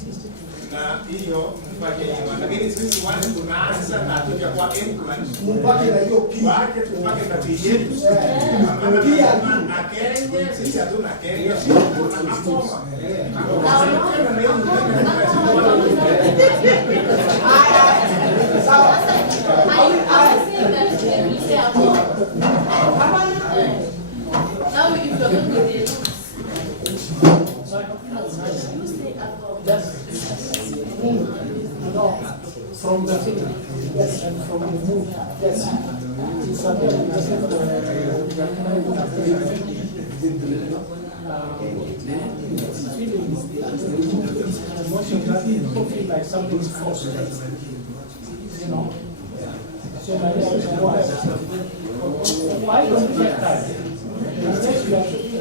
Na hiyo mpake hiyo. Lakini sisi wale tunaanza na tuja kwa influence. Mpake na hiyo P. Mpake na P yetu. Pia na Kenya, sisi hatuna Kenya. Tuna Akoma. Now if you're going to do it, From the finger, yes, and from the move, yes. It's something just emotion that people feel like something's forced. You know? So my reaction was, why don't we take time?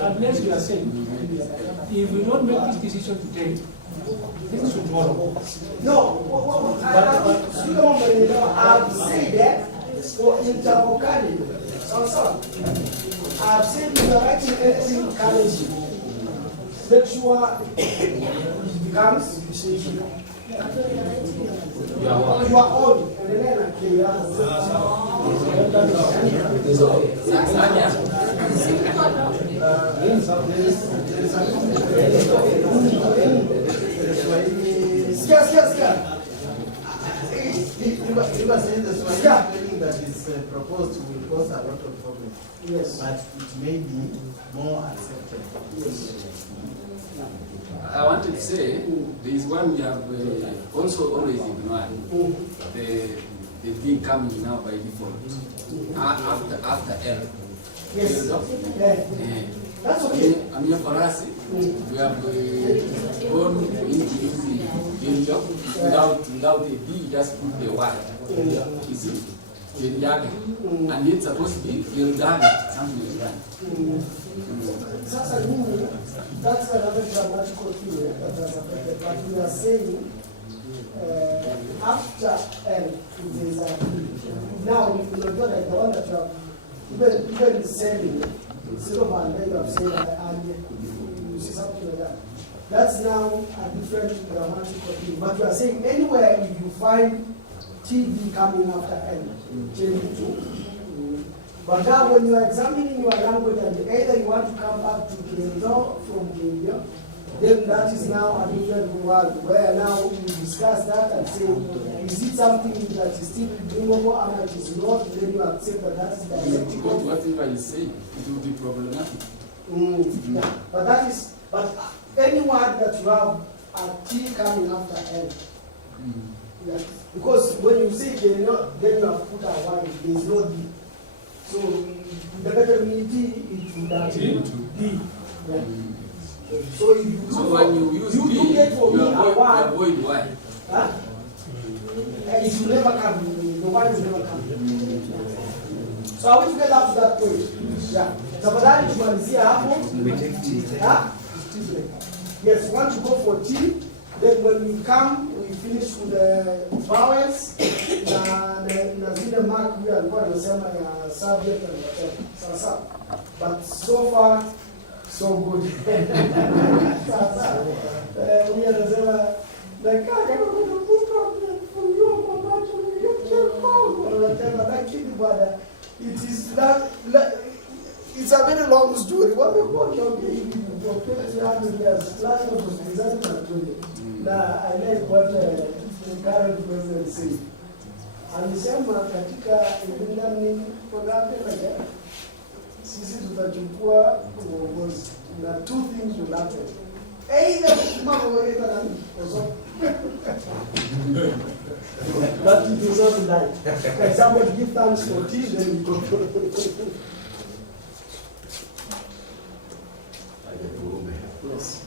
Unless you are saying, if we don't make this decision today, things will tomorrow. No, I've said that for intervocative. I've said if you're writing anything in Kalenjin, make sure it becomes your own, and then You were saying the spelling that is proposed will cause a lot of problems. Yes. But it may be more acceptable. Yes. I wanted to say, there is one we have also always ignored. The D coming now by default. After L. Yes. That's okay. I mean, for us, we have gone into using Giljo without a D, just put the Y. You see? And it's supposed to be Gildaga, something like that. That's another grammatical theory that has affected. But we are saying after L, it is now, if you look at the one that you have, even saying, instead of and then you have said you see something like that. That's now a different grammatical thing. But you are saying anywhere if you find TD coming after N, change it to. But now when you are examining your language and either you want to come back to Gendo from India, then that is now a different world where now you discuss that and say, is it something that is still bringable and it is not, then you accept that is dialectical. Whatever you say, it will be problematic. Yeah. But any word that you have a T coming after L. Yeah. Because when you say then you have put a Y, there is no D. So the better mean D, it would have been D. Yeah. So when you use D, you get for me a word. Avoid Y. Huh? It will never come. The Y will never come. So I want to get up to that point. Yeah. Tafadhali tumalizia hapo. We take T. Yes, we want to go for T. Then when we come, we finish with the vowels. Na zile mark we alikuwa anasema ya subject and whatever. Sasa. But so far, so good. Sasa. We anasema like I don't know from you about you get your phone or whatever. Lakini bwana, it is not. It's a very long story. What we want to be for 20 years, last one was presented at 20. Now, I like what the current president said. Alisema katika learning program like sisi tutachukua uongozi na two things will happen. Either mambo yanaenda na ozo. But it is not like. For example, give thanks for tea, then we go. Yes.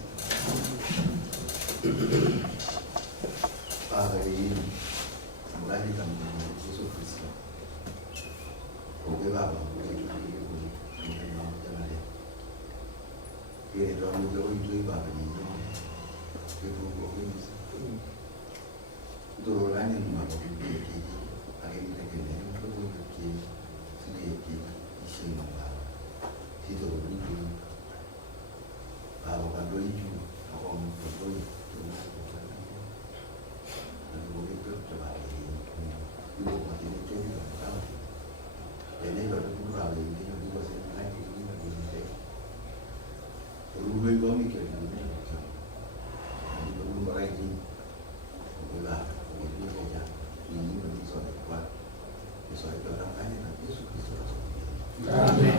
Amen.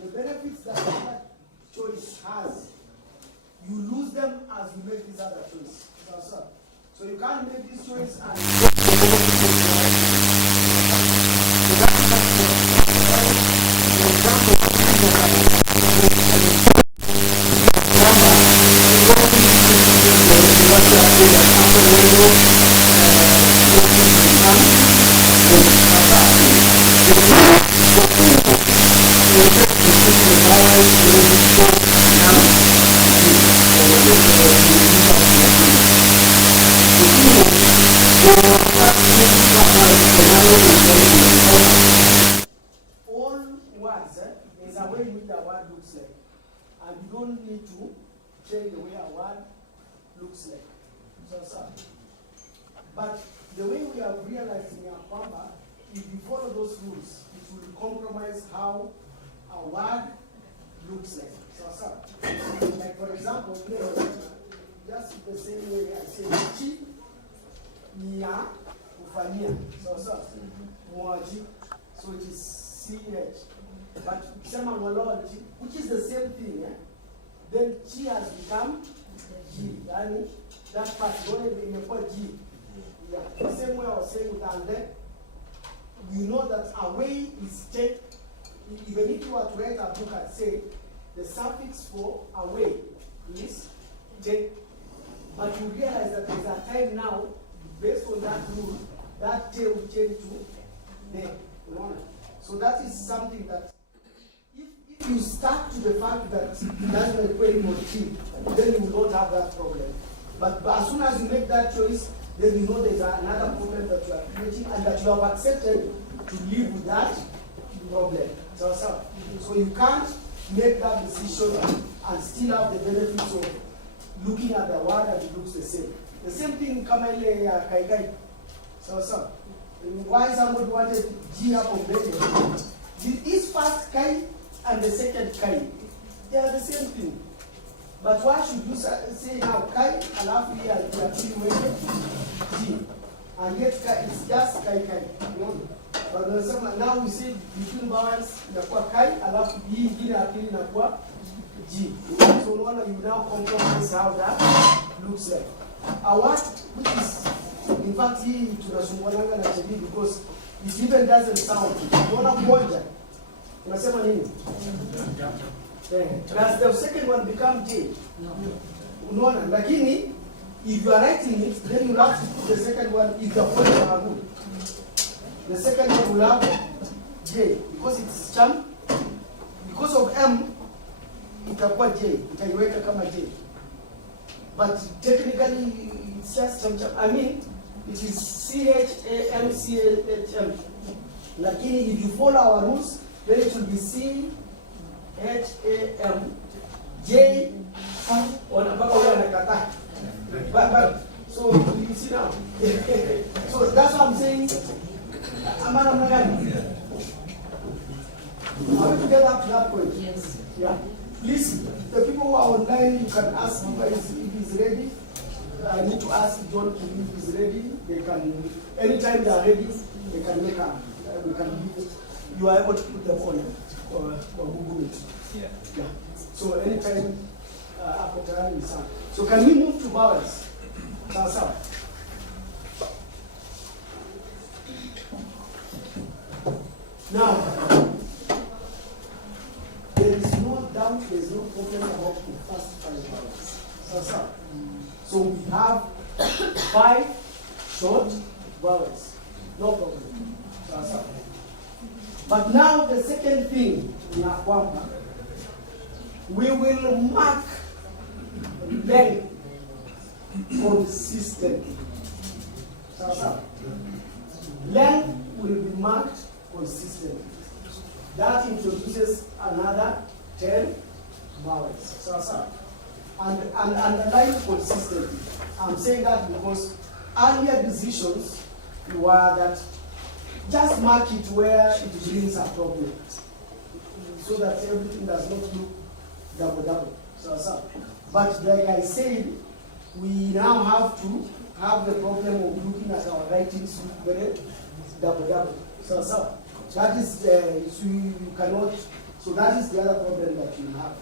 the benefits that that choice has, you lose them as you make this other choice. So you can't make this choice and don't need to change the way a word looks like. But the way we have realized in Apamba, if you follow those rules, it will compromise how a word looks like. Like for example, just the same way I say chi, nia, ufania. Mwaji. So it is CH. But which is the same thing, then G has become G. That part in the G. Yeah. The same way I was saying with Ande, you know that away is take. Even if you were to write a book and say the suffix for away is take, but you realize that there's a time now, based on that rule, that day will change to day. So that is something that if you start to the fact that that's the query motif, then you will not have that problem. But as soon as you make that choice, then you know there's another problem that you are creating and that you have accepted to live with that problem. So you can't make that decision and still have the benefits of looking at the word and it looks the same. The same thing Kamele Kaikai. Why somebody wanted G up on the this first Kai and the second Kai, they are the same thing. But why should you say now Kai alafu here you actually wait G and yet Kai it's just Kai. But now we say between vowels inakuwa Kai alafu hii ingine akili inakuwa G. So you now compromise how that looks like. A word which is in fact hii tunasumbuana na TV because it even doesn't sound. Unaona mmoja unasema nini? Does the second one become J? unaona, lakini if you are writing it, then you have to put the second one if you are following our rule. The second one will have J because it's cham. Because of M, itakuwa J, itaiweka kama J. But technically, it's just cham. I mean, it is C-H-A-M, C-H-M. Lakini if you follow our rules, then it will be C-H-A-M, J, mpaka ule anakataa. But so you see now. So that's what I'm saying. Amana mnagani? Are we together up to that point? Yes. Yeah. Please, the people who are online, you can ask if he's ready. I need to ask John if he's ready. They can, anytime they are ready, they can make a, we can give it. You are able to put them on or Google it. Yeah. Yeah. So anytime after time is on. So can we move to vowels? Sawa. Now, there is no doubt, there is no problem about the first 5 vowels. Sawa. So we have 5 short vowels. No problem. Sawa. But now the second thing in our kwamba, we will mark length consistently. Sawa. Length will be marked consistently. That introduces another 10 vowels. Sawa. And underline consistently. I'm saying that because earlier decisions were that just mark it where it brings a problem, so that everything does not look double. So. But like I said, we now have to have the problem of looking at our writings very double. So. That is so you cannot. So that is the other problem that you have.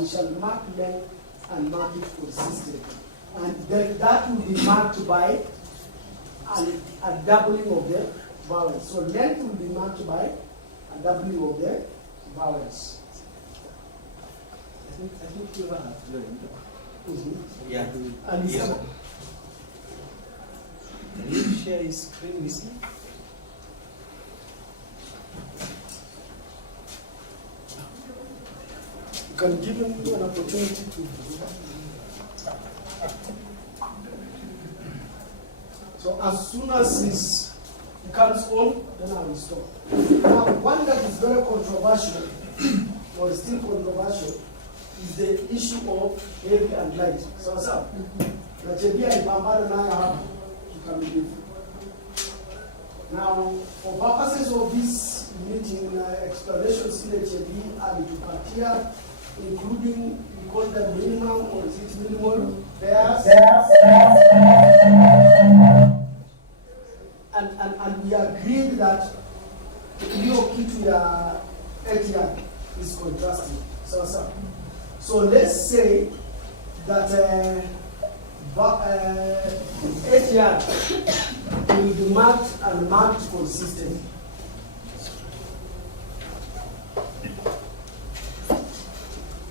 We shall mark length and mark it consistently, and that will be marked by a doubling of the vowels. So length will be marked by a doubling of the vowels. I think you have joined. Mm-hmm. Yeah. And yeah. Can you share his screen with me? You can give him an opportunity to do that. So as soon as it comes on, then I will stop. Now, one that is very controversial, or still controversial, is the issue of heavy and light. So, na chebia ipambana nayo hapa kikamilifu. Now, for purposes of this meeting, explanations in HB alitupatia, including, we call them minimum, or is it minimal pairs? And we agreed that hiyo kitu ya ATR is contrasting. So let's say that ATR will be marked and marked consistently.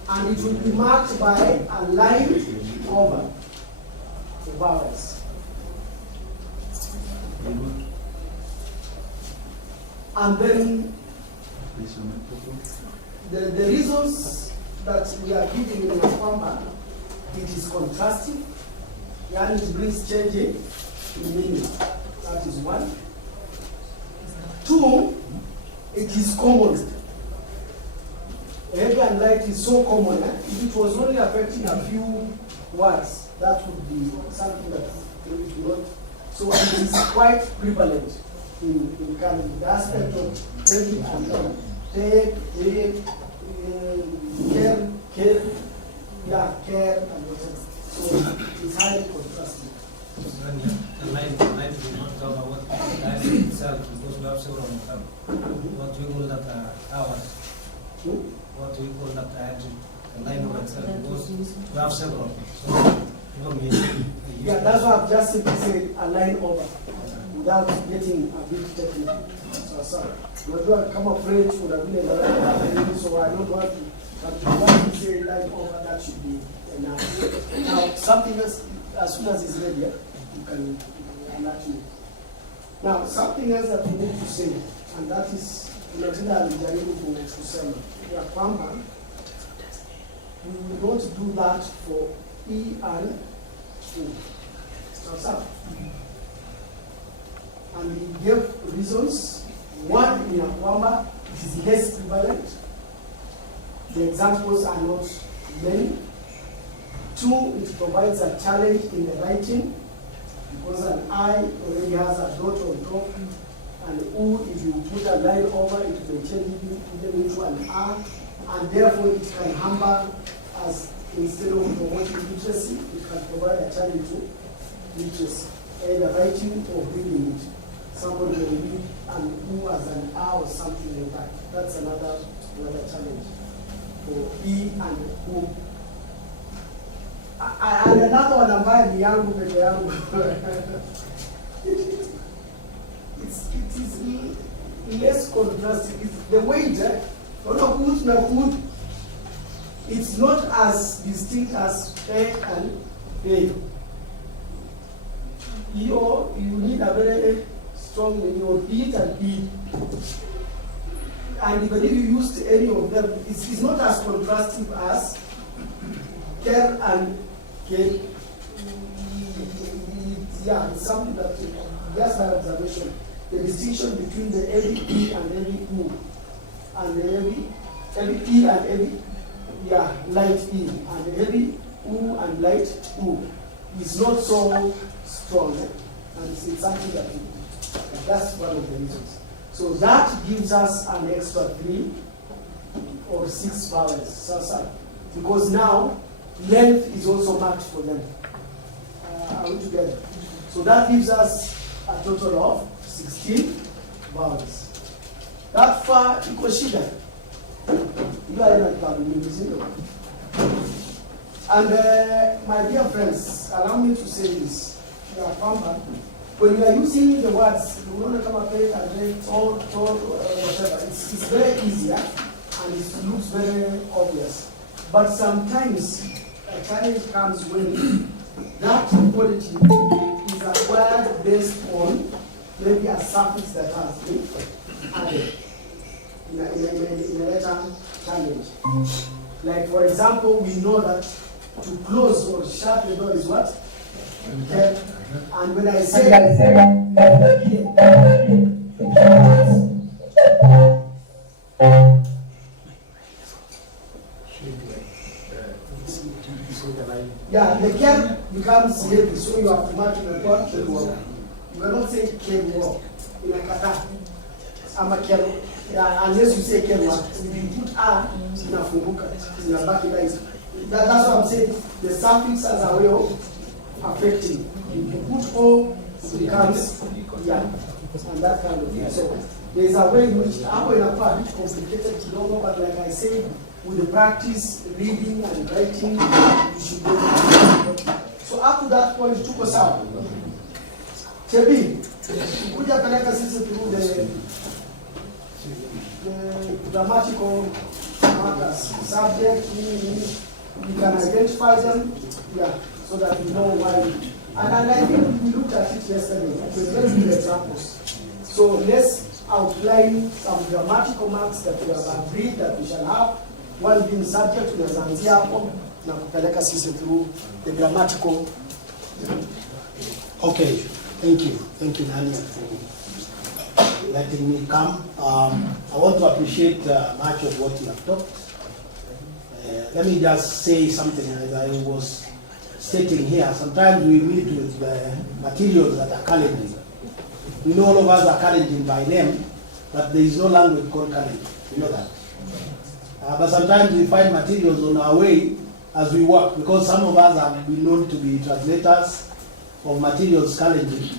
And it will be marked by a line over the vowels. And then the reasons that we are giving in the Kwamba, it is contrasting, and it brings change in meaning. That is one. 2, it is common. Heavy and light is so common. If it was only affecting a few words, that would be something that it would not. So it is quite prevalent in Kalenjin. The aspect of heavy and light. Take, care, and whatever. So it's highly contrasting. The light will not cover what the dialect itself, because we have several of them. What we call that hours. What we call that the line of itself, because we have several. So yeah, that's why I've just simply said a line over, without getting a bit technical. So not to come afraid would have been so I don't want to, but if you want to say line over, that should be enough. Now, something else, as soon as it's ready, you can alert me. Now, something else that we need to say, and that is, tunatenda alijaribu kusema ya kwamba we will not do that for E and O. So, and he gave reasons. One, in a kwamba it is less prevalent. The examples are not many. Two, it provides a challenge in the writing because an I already has a dot on top, and U, if you put a line over, it may change it even into an R, and therefore it can hamper us instead of promoting literacy. It can provide a challenge to literacy, either writing or reading it. Somebody may read an U as an R or something like that. That's another challenge for E and U. And another one ambaye ni yangu peke yangu. It is less contrasting. It's the weight, it's not as distinct as A and A. You need a very strong in your D and E. And even if you used any of them, it's not as contrastive as care and K. Yeah, it's something that, just by observation, the distinction between the heavy E and heavy U, and the heavy E and heavy, light E, and the heavy U and light U is not so strong, and it's something that that's one of the reasons. So that gives us an extra 3 or 6 vowels, because now length is also marked for them. Are we together? So that gives us a total of 16 vowels. That far, iko shida. You are not coming. And my dear friends, allow me to say this. When you are using the words, you want to come up with or whatever, it's very easy, and it looks very obvious. But sometimes a challenge comes when that quality is acquired based on maybe a suffix that has been added in a letter challenge. Like, for example, we know that to close or shut the door is what? Okay. And when I say the care becomes heavy, so you have to mark in a word. You cannot say care in a kata. I'm a care. Unless you say care, if you put A in a funguka, in a back, that's what I'm saying. The suffix has a way of affecting. If you put O, it becomes and that kind of thing. So there's a way in which I'm going to a bit complicated to know, but like I said, with the practice, reading and writing, you should be able to. So up to that point, tuko sawa. Chebi, kuja peleka sisi through the grammatical markers, subject, you can identify them, so that you know why. And I think we looked at it yesterday. Let's give examples. So let's outline some grammatical marks that we have agreed that we shall have. One being subject, tunaanzia hapo na kupeleka sisi through the grammatical. Okay, thank you, Nania, for letting me come. I want to appreciate much of what you have talked. Let me just say something as I was stating here. Sometimes we meet with materials that are Kalenjin. We know all of us are Kalenjin by name, but there is no language called Kalenjin. You know that. But sometimes we find materials on our way as we work, because some of us have been known to be translators of materials Kalenjin.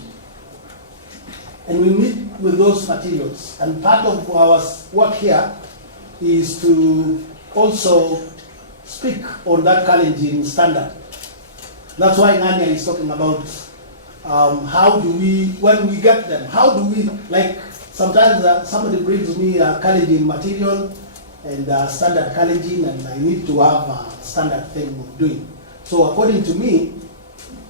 And we meet with those materials. And part of our work here is to also speak on that Kalenjin standard. That's why Nania is talking about how do we, when we get them, how do we, like sometimes somebody brings me a Kalenjin material and standard Kalenjin, and I need to have a standard thing of doing. So according to me,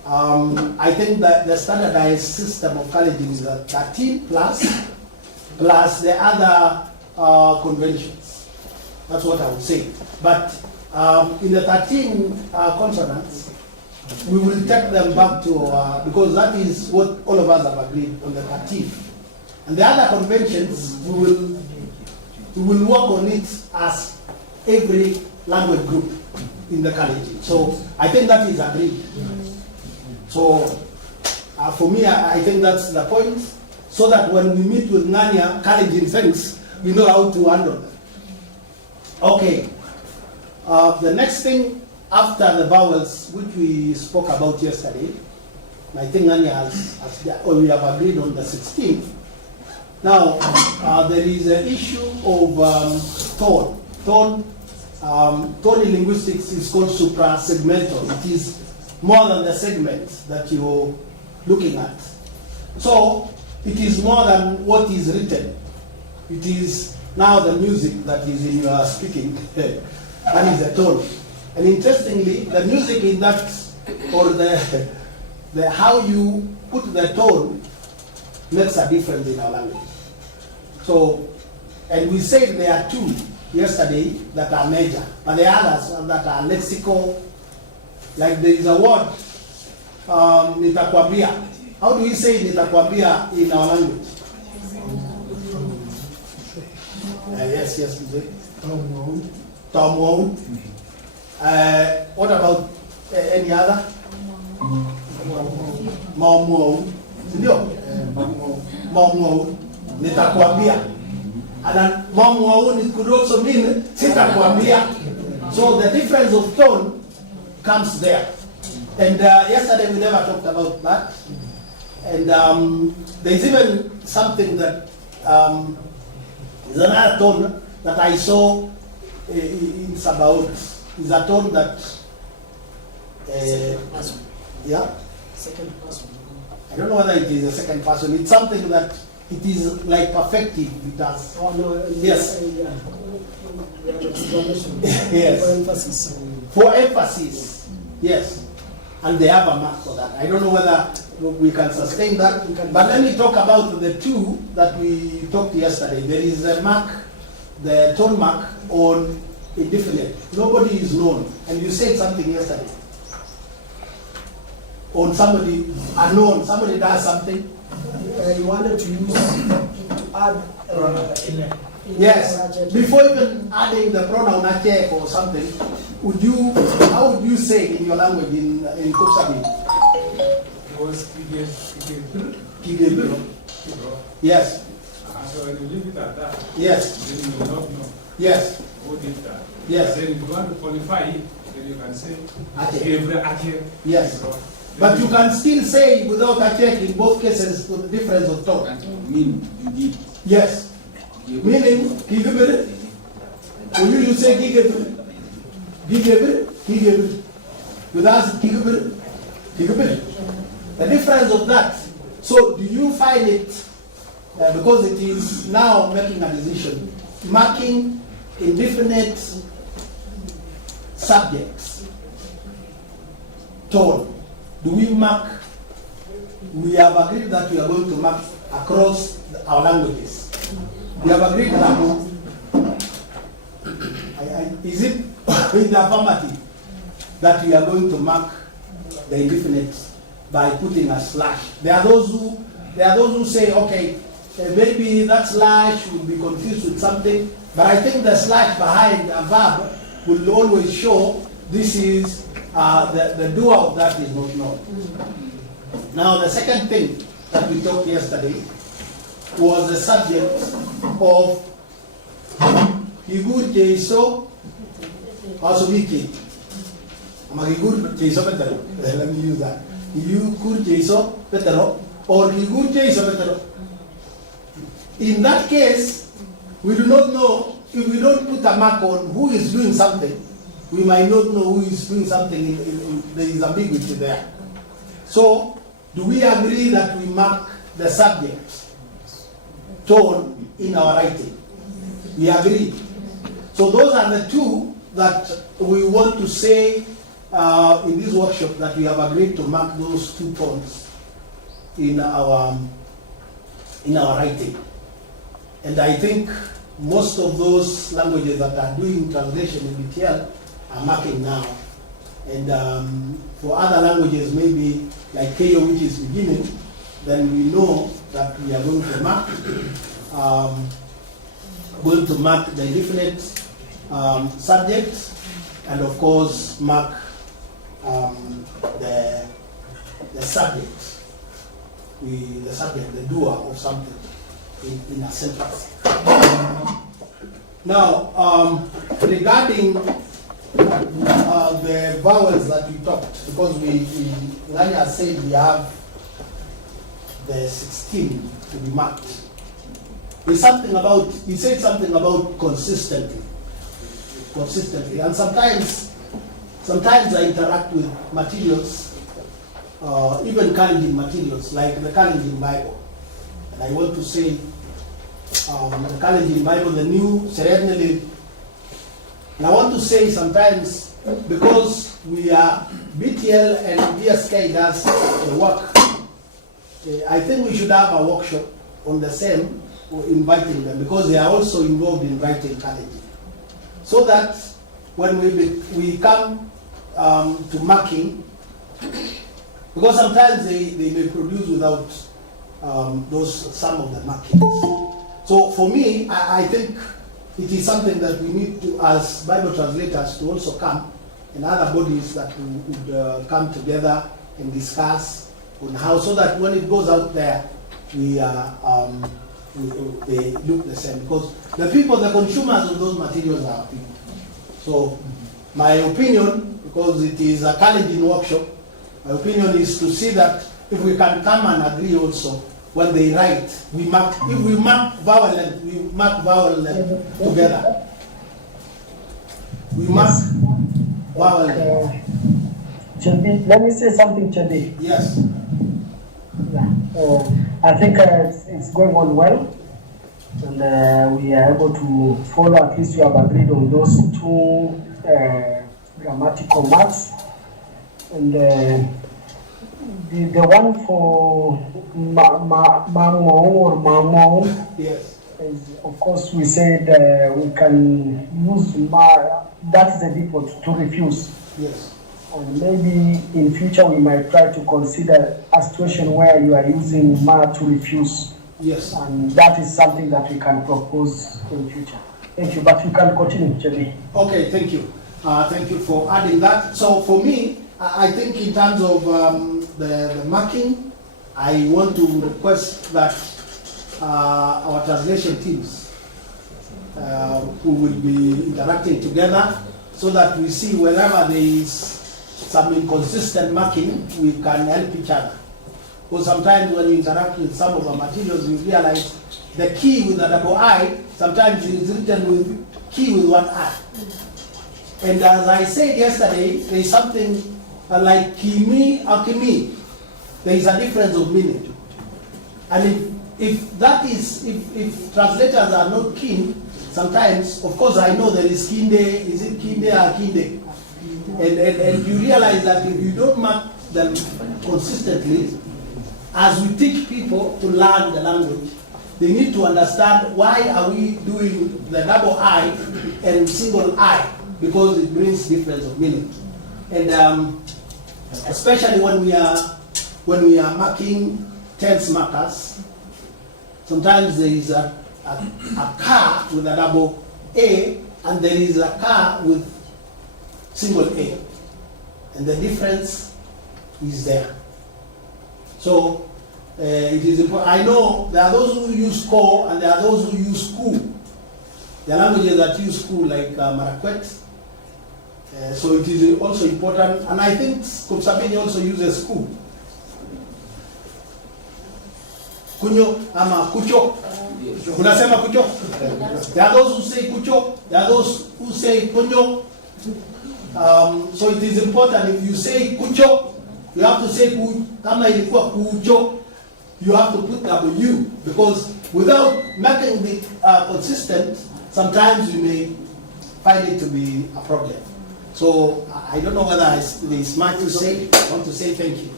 I think that the standardized system of Kalenjin is a 13 plus the other conventions. That's what I would say. But in the 13 consonants, we will take them back to, because that is what all of us have agreed on, the 13. And the other conventions, we will work on it as every language group in the Kalenjin. So I think that is agreed. So for me, I think that's the point, so that when we meet with Ngania Kalenjin things, we know how to handle them. Okay. The next thing after the vowels, which we spoke about yesterday, I think Ngania we have agreed on the 16th. Now, there is an issue of tone. Tone in linguistics is called supra-segmental. It is more than the segment that you're looking at. So, it is more than what is written. It is now the music that is in your speaking. That is the tone. And interestingly, the music in that, or the how you put the tone, makes a difference in our language. So, and we said there are two yesterday that are major, but the others that are lexical. Like there is a word, nitakwambia. How do we say nitakwambia in our language? Yes, we say. Tom. What about any other? Momo. Momo. Nitakwambia. And then momo, it could also mean sitakwambia. So the difference of tone comes there. And yesterday we never talked about that. And there's even something that is another tone that I saw. It's about, is a tone that, yeah? Second person. I don't know whether it is a second person. It's something that it is like perfective. It does. Oh, no. Yes. Yes. For emphasis. For emphasis, yes. And they have a mark for that. I don't know whether we can sustain that. But let me talk about the two that we talked yesterday. There is a mark, the tone mark on indefinite. Nobody is known. And you said something yesterday. On somebody unknown, somebody does something. You wanted to use, to add yes. Before even adding the pronoun achek or something, how would you say in your language in Kupsabi? Was Kigel. Yes. So when you leave it at that, yes. Then you will not know. Yes. Who did that? Yes. Then if you want to qualify it, then you can say Achek. Yes. But you can still say without achek in both cases with the difference of tone. Mean you did. Yes. Meaning, kigel. When you say kigel, without kigel. The difference of that. So do you find it, because it is now making a decision, marking indefinite subjects, tone, do we mark, we have agreed that we are going to mark across our languages. We have agreed that, is it in the affirmative that we are going to mark the indefinite by putting a slash? There are those who say, okay, maybe that slash will be confused with something, but I think the slash behind a verb will always show this is the doer of that is not known. Now the second thing that we talked yesterday was the subject of Higur Jeiso Asubiki. Magigur Jeiso Petero. Let me use that. Higur Jeiso Petero or Higur Jeiso Petero. In that case, we do not know, if we don't put a mark on who is doing something, we might not know who is doing something. There is ambiguity there. So, do we agree that we mark the subject, tone, in our writing? We agree. So those are the two that we want to say in this workshop that we have agreed to mark those 2 points in our writing. And I think most of those languages that are doing translation in BTL are marking now. And for other languages, maybe like KO, which is beginning, then we know that we are going to mark the definite subject, and of course mark the subject, the doer of something in a sentence. Now, regarding the vowels that we talked, because Lanya said we have the 16 to be marked. He said something about consistently, and sometimes I interact with materials, even Kalenjin materials, like the Kalenjin Bible. And I want to say, the Kalenjin Bible, the new Serenity. And I want to say sometimes, because we are BTL and DSK does the work, I think we should have a workshop on the same, inviting them, because they are also involved in writing Kalenjin. So that when we come to marking, because sometimes they may produce without some of the markings. So for me, I think it is something that we need to, as Bible translators, to also come, and other bodies that would come together and discuss on how, so that when it goes out there, they look the same. Because the people, the consumers of those materials are people. So my opinion, because it is a Kalenjin workshop, my opinion is to see that if we can come and agree also, when they write, we mark, if we mark vowel length, we mark vowel length together. We mark vowel length. Chebi, let me say something, Chebi. Yes. Yeah. I think it's going on well, and we are able to follow, at least we have agreed on those 2 grammatical marks. And the one for Mamo or Mamo, yes, is, of course, we said we can use that's the default to refuse. Yes. And maybe in future we might try to consider a situation where you are using ma to refuse. Yes. And that is something that we can propose in future. Thank you, but you can continue, Chebi. Okay, thank you. Thank you for adding that. So for me, I think in terms of the marking, I want to request that our translation teams who will be interacting together, so that we see wherever there is some inconsistent marking, we can help each other. Because sometimes when you interact with some of the materials, you realize the key with a double I, sometimes it is written with key with 1 I. And as I said yesterday, there is something like kimi or kimi. There is a difference of meaning. And if translators are not keen, sometimes, of course, I know there is kinde, is it kinde or kinde? And you realize that if you don't mark them consistently, as we teach people to learn the language, they need to understand why are we doing the double I and single I, because it brings difference of meaning. And especially when we are marking tense markers, sometimes there is a car with a double A, and there is a car with single A. And the difference is there. So it is important. I know there are those who use core and there are those who use school. There are languages that use school like Marakwet. So it is also important. And I think Kumsabini also uses school. Kunyo ama kucho. Unasema kucho? There are those who say kucho. There are those who say kunyo. So it is important, if you say kucho, you have to say kama ilikuwa kucho, you have to put W, because without making it consistent, sometimes you may find it to be a problem. So I don't know whether it's much to say. I want to say thank you.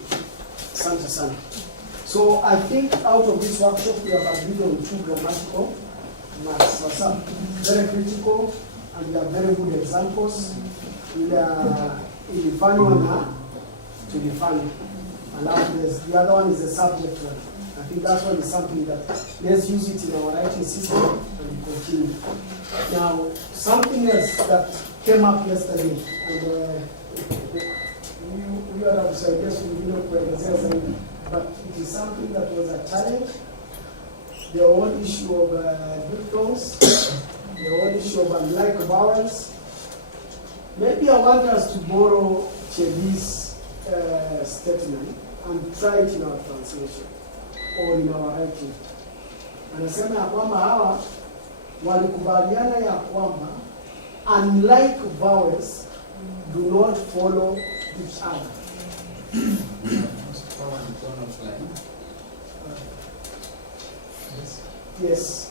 Asante sana. So I think out of this workshop we have agreed on 2 grammatical marks. Very critical, and we have very good examples. Ilifanywa na tulifanya. And now the other one is the subject one. I think that one is something that let's use it in our writing system and continue. Now, something else that came up yesterday, and we are outside, yes, we did not present, but it is something that was a challenge. The whole issue of diphthongs, the whole issue of unlike vowels. Maybe I want us to borrow Chebi's statement and try it in our translation or in our writing. Anasema ya kwamba hawa walikubaliana ya kwamba unlike vowels do not follow each other. Yes.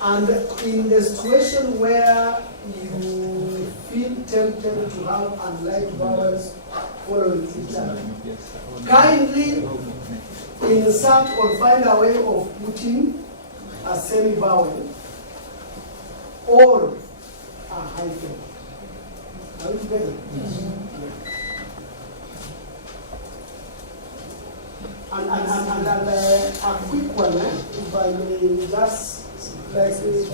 And in the situation where you feel tempted to have unlike vowels following each other, kindly insert or find a way of putting a semi-vowel or a hyphen. Are you together? And a quick one, if I may just like this.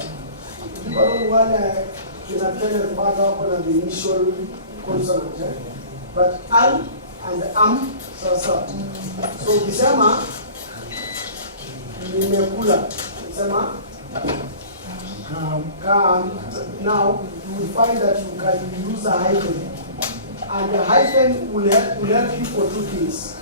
I don't want to tell you about the initial consonant, but al and so ukisema nimekula, ukisema now you will find that you can use a hyphen, and the hyphen will help you for 2 things.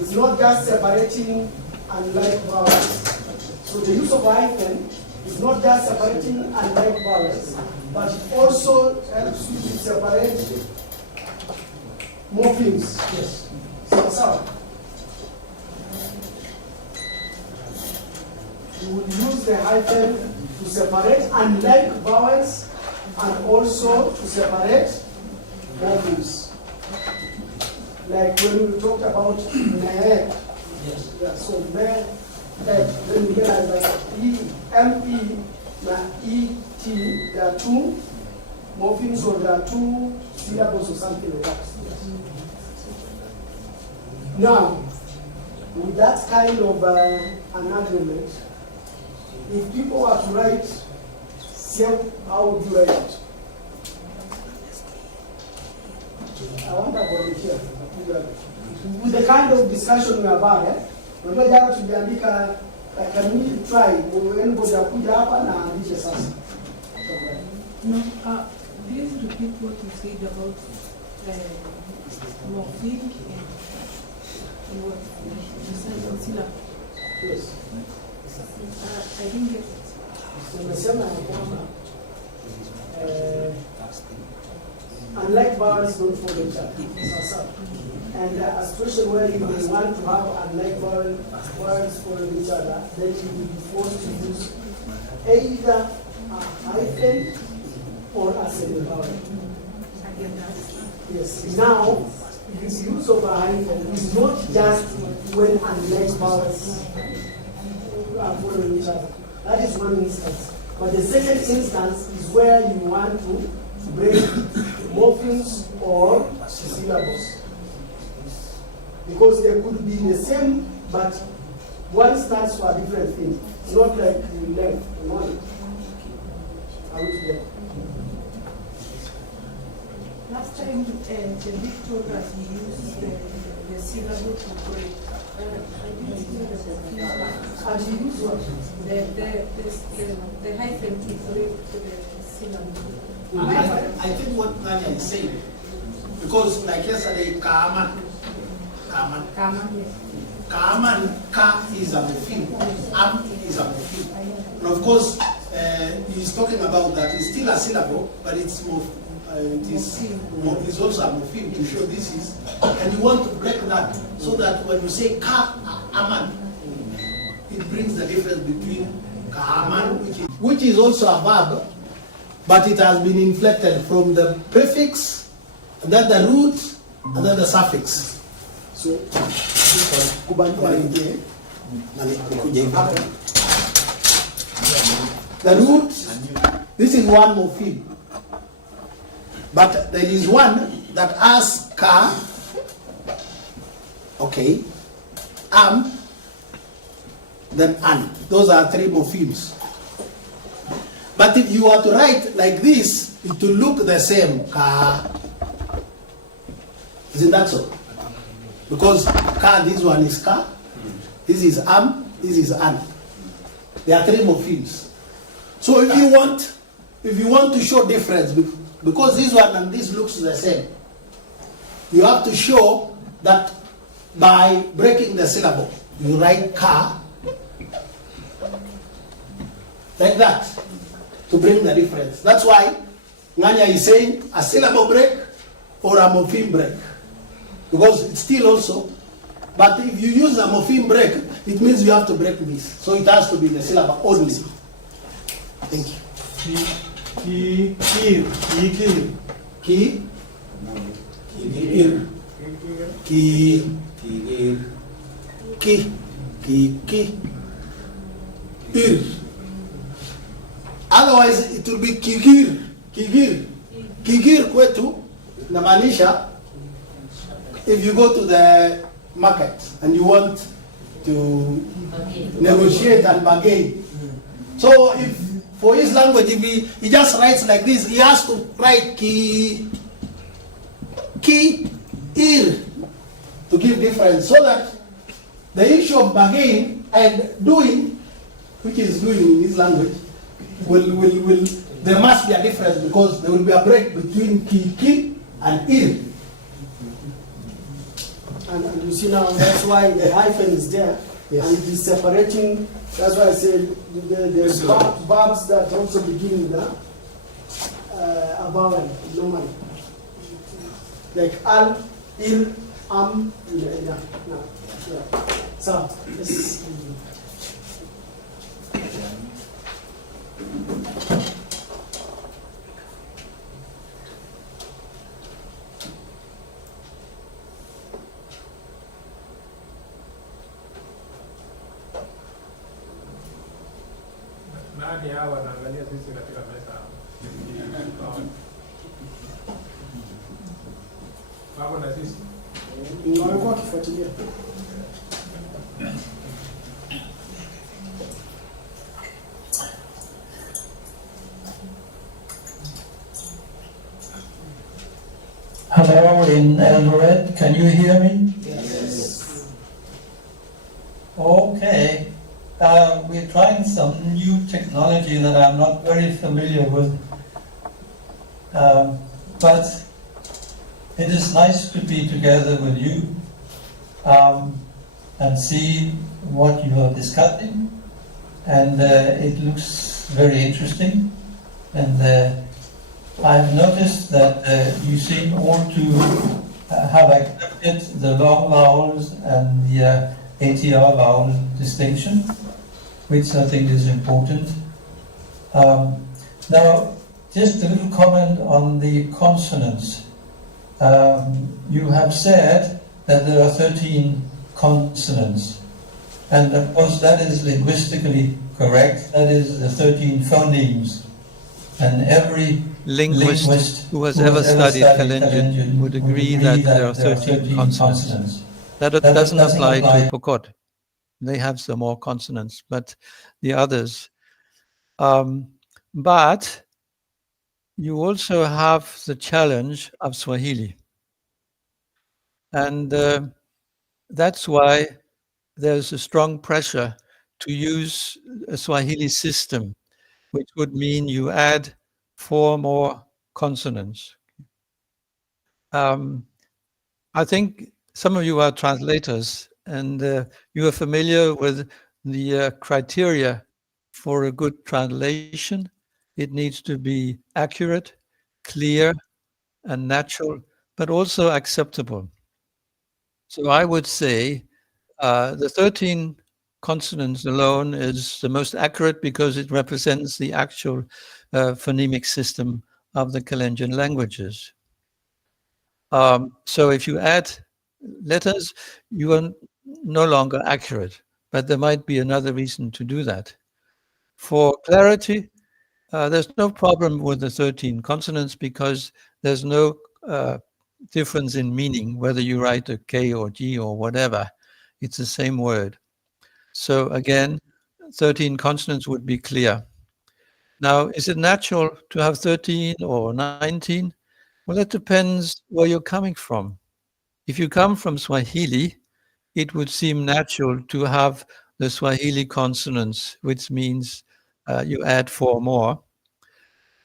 It's not just separating unlike vowels. So the use of a hyphen is not just separating unlike vowels, but it also helps you to separate morphemes. Yes. So you will use the hyphen to separate unlike vowels and also to separate morphemes. Like when we talked about me. Yes. Yeah, so me, then we realize that E-M-E, E-T, there are 2 morphemes, or there are 2 syllables or something like that. Now, with that kind of an agreement, if people were to write self, how would you write it? I want a volunteer. With the kind of discussion we have had, unajua jana tuliandika, can we try, anybody akuja hapa na andike sasa. No, please repeat what you said about morpheme and what you said on syllable. Yes. I didn't get it. Nimesema ya kwamba unlike vowels don't follow each other. And a situation where you may want to have unlike vowels following each other, then you will be forced to use either a hyphen or a semi-vowel. Yes. Now, the use of a hyphen is not just when unlike vowels are following each other. That is one instance. But the second instance is where you want to break morphemes or syllables. Because they could be the same, but one stands for a different thing. It's not like length. Are we together? Last time, the Victor that he used the syllable to break. And he used what? The hyphen to break the syllable. I think what Nanya is saying, because like yesterday, Kaaman, Ka is a morpheme, Am is a morpheme. And of course, he's talking about that it's still a syllable, but it's more, it's also a morpheme to show this is, and you want to break that so that when you say Ka, Aman, it brings the difference between Kaaman, which is also a verb, but it has been inflected from the prefix and then the root, and then the suffix. So, kubaliwa ingie. The root, this is one morpheme. But there is one that has ka, okay, then an. Those are three morphemes. But if you were to write like this, it will look the same. Ka. Isn't that so? Because ka, this one is ka, this is this is an. There are three morphemes. So if you want to show difference, because this one and this looks the same, you have to show that by breaking the syllable. You write ka like that to bring the difference. That's why Nganya is saying a syllable break or a morpheme break, because it's still also. But if you use a morpheme break, it means you have to break this. So it has to be the syllable only. Thank you. Ki. Otherwise it will be kigir. Kigir kwetu namaanisha if you go to the market and you want to negotiate and bargain. So if for his language, if he just writes like this, he has to write ki, ir to give difference, so that the issue of bargain and doing, which is doing in his language, will there must be a difference, because there will be a break between ki and ir. And you see now, that's why the hyphen is there. Yes. And it is separating. That's why I said there's verbs that also begin with a vowel normally. Like al, il, yeah. So, this is. Nani hawa wanaangalia sisi katika meza? Wako na sisi? Wamekuwa wakifuatilia. Hello in Eldoret, can you hear me? Yes. Okay. We're trying some new technology that I'm not very familiar with. But it is nice to be together with you and see what you are discussing. And it looks very interesting. And I've noticed that you seem all to have accepted the long vowels and the ATR vowel distinction, which I think is important. Now, just a little comment on the consonants. You have said that there are 13 consonants, and of course that is linguistically correct. That is the 13 phonemes, and every linguist who has ever studied Kalenjin would agree that there are 13 consonants. That doesn't apply to Pokot. They have some more consonants, but the others. But you also have the challenge of Swahili. And that's why there's a strong pressure to use a Swahili system, which would mean you add 4 more consonants. I think some of you are translators, and you are familiar with the criteria for a good translation. It needs to be accurate, clear, and natural, but also acceptable. So I would say the 13 consonants alone is the most accurate because it represents the actual phonemic system of the Kalenjin languages. So if you add letters, you are no longer accurate, but there might be another reason to do that. For clarity, there's no problem with the 13 consonants because there's no difference in meaning, whether you write a K or G or whatever. It's the same word. So again, 13 consonants would be clear. Now, is it natural to have 13 or 19? Well, it depends where you're coming from. If you come from Swahili, it would seem natural to have the Swahili consonants, which means you add 4 more.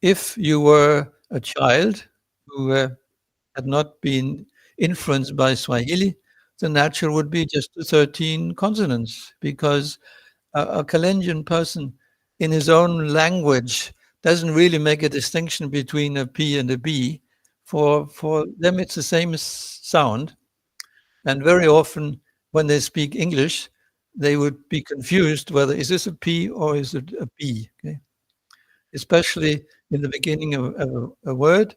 If you were a child who had not been influenced by Swahili, the natural would be just the 13 consonants, because a Kalenjin person in his own language doesn't really make a distinction between a P and a B. For them, it's the same sound. And very often, when they speak English, they would be confused whether is this a P or is it a B. Okay? Especially in the beginning of a word.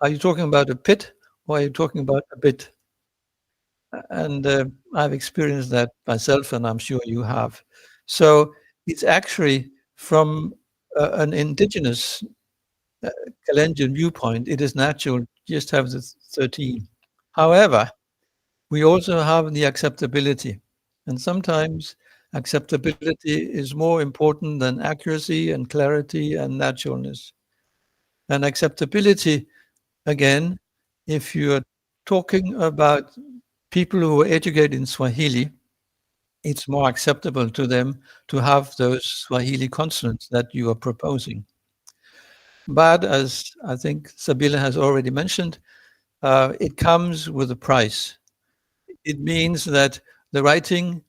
Are you talking about a pit or are you talking about a bit? And I've experienced that myself, and I'm sure you have. So it's actually from an indigenous Kalenjin viewpoint, it is natural to just have the 13. However, we also have the acceptability. And sometimes acceptability is more important than accuracy and clarity and naturalness. And acceptability, again, if you're talking about people who are educated in Swahili, it's more acceptable to them to have those Swahili consonants that you are proposing. But as I think Sabila has already mentioned, it comes with a price. It means that the writing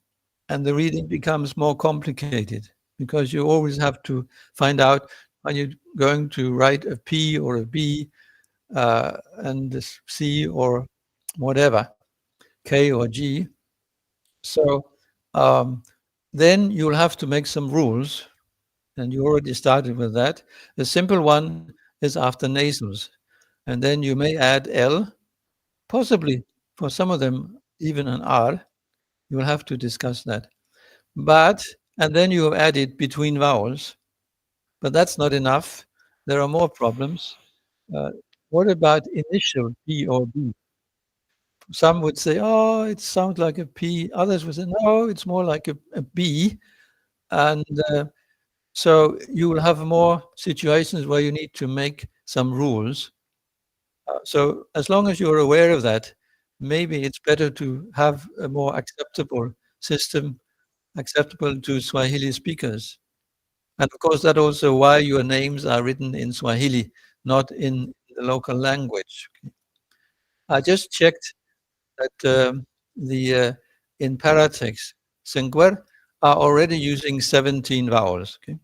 and the reading becomes more complicated because you always have to find out, are you going to write a P or a B and a C or whatever, K or G. So then you'll have to make some rules, and you already started with that. The simple one is after nasals, and then you may add L, possibly for some of them even an R. You will have to discuss that. And then you have added between vowels, but that's not enough. There are more problems. What about initial P or B? Some would say, oh, it sounds like a P. Others would say, no, it's more like a B. And so you will have more situations where you need to make some rules. So as long as you're aware of that, maybe it's better to have a more acceptable system, acceptable to Swahili speakers. And of course, that's also why your names are written in Swahili, not in the local language. I just checked that in paratext, Sengwer are already using 17 vowels. Okay?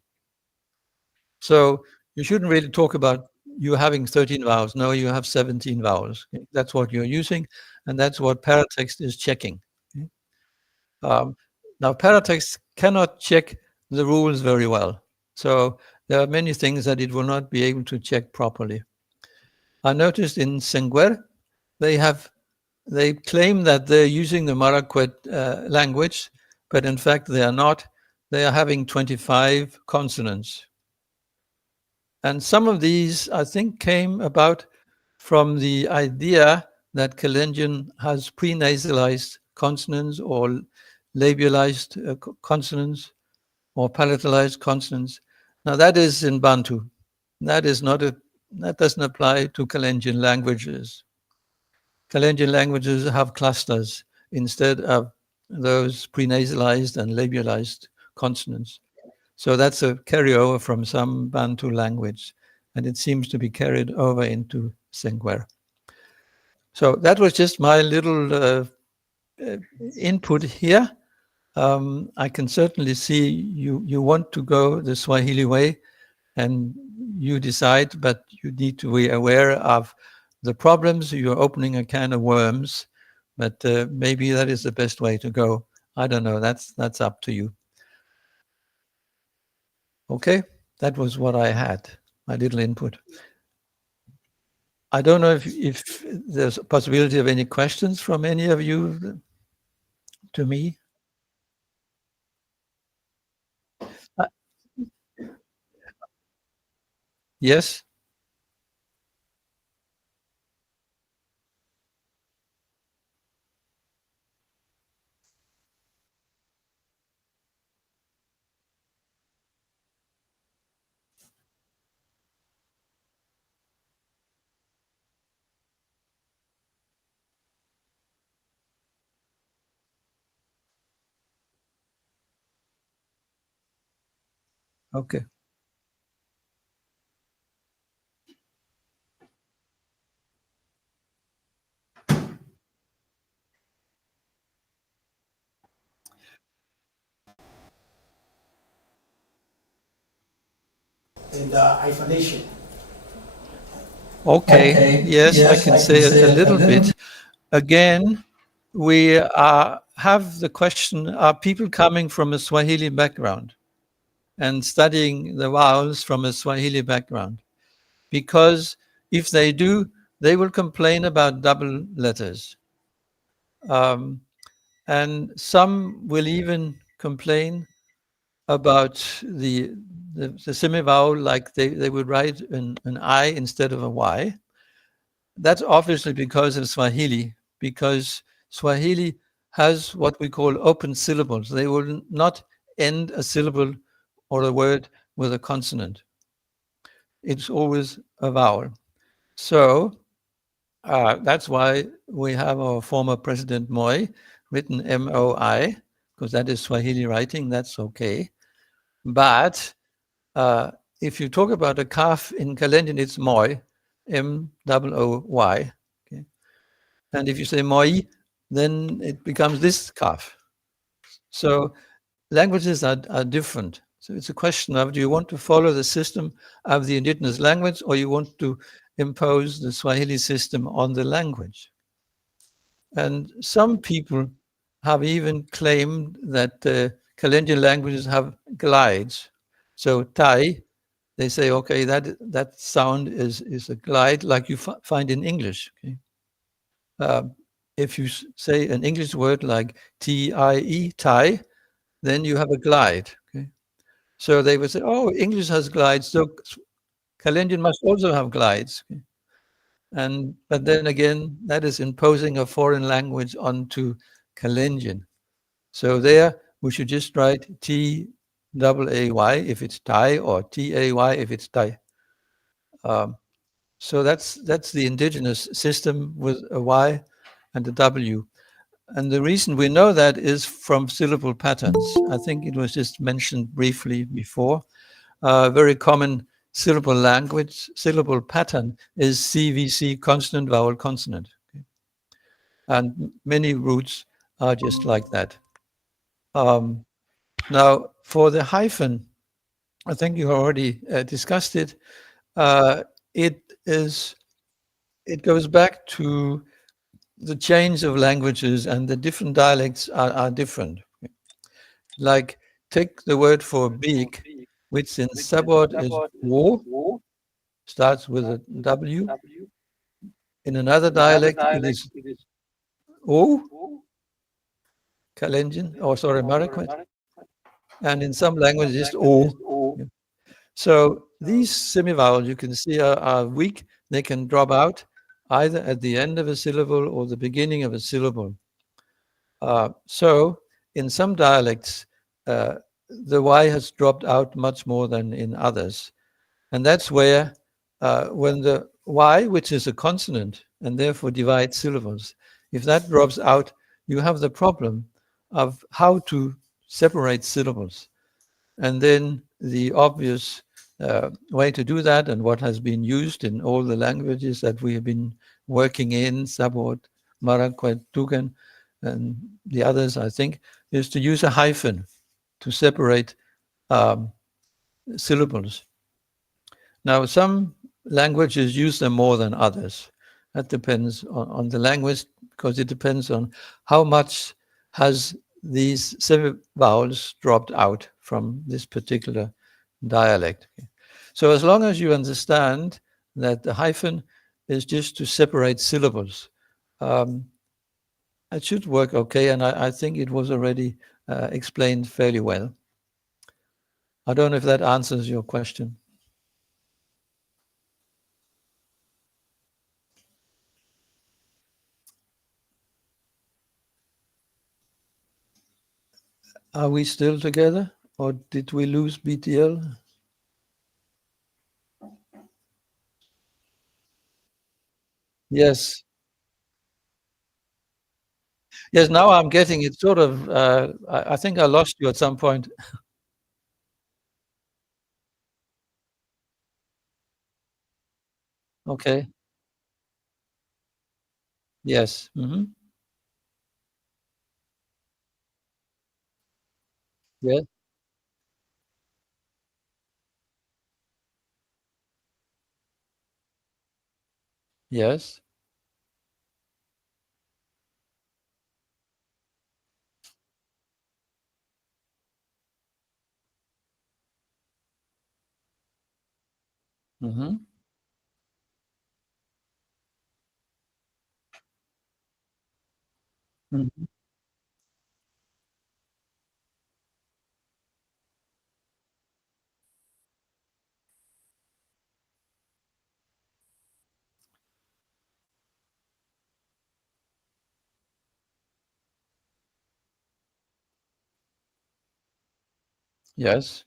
So you shouldn't really talk about you having 13 vowels. No, you have 17 vowels. Okay? That's what you're using, and that's what paratext is checking. Okay? Now, paratext cannot check the rules very well. So there are many things that it will not be able to check properly. I noticed in Sengwer, they claim that they're using the Marakwet language, but in fact they are not. They are having 25 consonants. And some of these, I think, came about from the idea that Kalenjin has prenasalized consonants or labialized consonants or palatalized consonants. Now that is in Bantu. That doesn't apply to Kalenjin languages. Kalenjin languages have clusters instead of those prenasalized and labialized consonants. So that's a carryover from some Bantu language, and it seems to be carried over into Sengwer. So that was just my little input here. I can certainly see you want to go the Swahili way, and you decide, but you need to be aware of the problems. You're opening a can of worms, but maybe that is the best way to go. I don't know. That's up to you. Okay, that was what I had, my little input. I don't know if there's a possibility of any questions from any of you to me. Yes? Okay. And hyphenation. Okay. Yes, I can say a little bit. Again, we have the question, are people coming from a Swahili background and studying the vowels from a Swahili background? Because if they do, they will complain about double letters. And some will even complain about the semivowel, like they would write an I instead of a Y. That's obviously because of Swahili, because Swahili has what we call open syllables. They will not end a syllable or a word with a consonant. It's always a vowel. So that's why we have our former President Moi written M-O-I, because that is Swahili writing, that's okay. But if you talk about a calf in Kalenjin, it's Moi, M-O-O-Y. Okay? And if you say Moi, then it becomes this calf. So languages are different. So it's a question of, do you want to follow the system of the indigenous language, or you want to impose the Swahili system on the language? And some people have even claimed that Kalenjin languages have glides. So Thai, they say, okay, that sound is a glide like you find in English. Okay? If you say an English word like T-I-E, Thai, then you have a glide. Okay? So they would say, oh, English has glides, so Kalenjin must also have glides. Okay? But then again, that is imposing a foreign language onto Kalenjin. So there, we should just write T-A-A-Y if it's Thai, or T-A-Y if it's Thai. So that's the indigenous system with a Y and a W. And the reason we know that is from syllable patterns. I think it was just mentioned briefly before. Very common syllable pattern is CVC, consonant, vowel, consonant. Okay? And many roots are just like that. Now, for the hyphen, I think you already discussed it. It goes back to the change of languages, and the different dialects are different. Like, take the word for beak, which in Sabot is wo, starts with a W. In another dialect, it is o, Kalenjin, or sorry, Marakwet. And in some languages, it's o. So these semivowels, you can see, are weak. They can drop out either at the end of a syllable or the beginning of a syllable. So in some dialects, the Y has dropped out much more than in others. And that's where when the Y, which is a consonant and therefore divides syllables, if that drops out, you have the problem of how to separate syllables. And then the obvious way to do that, and what has been used in all the languages that we have been working in, Sabot, Marakwet, Tugen, and the others, I think, is to use a hyphen to separate syllables. Now, some languages use them more than others. That depends on the language, because it depends on how much has these semivowels dropped out from this particular dialect. So as long as you understand that the hyphen is just to separate syllables. It should work okay, and I think it was already explained fairly well. I don't know if that answers your question. Are we still together, or did we lose BTL? Yes. Yes, now I'm getting it sort of, I think I lost you at some point. Okay. Yes. Mm-hmm. Yes. Yes. Mm-hmm. Mm-hmm. Yes.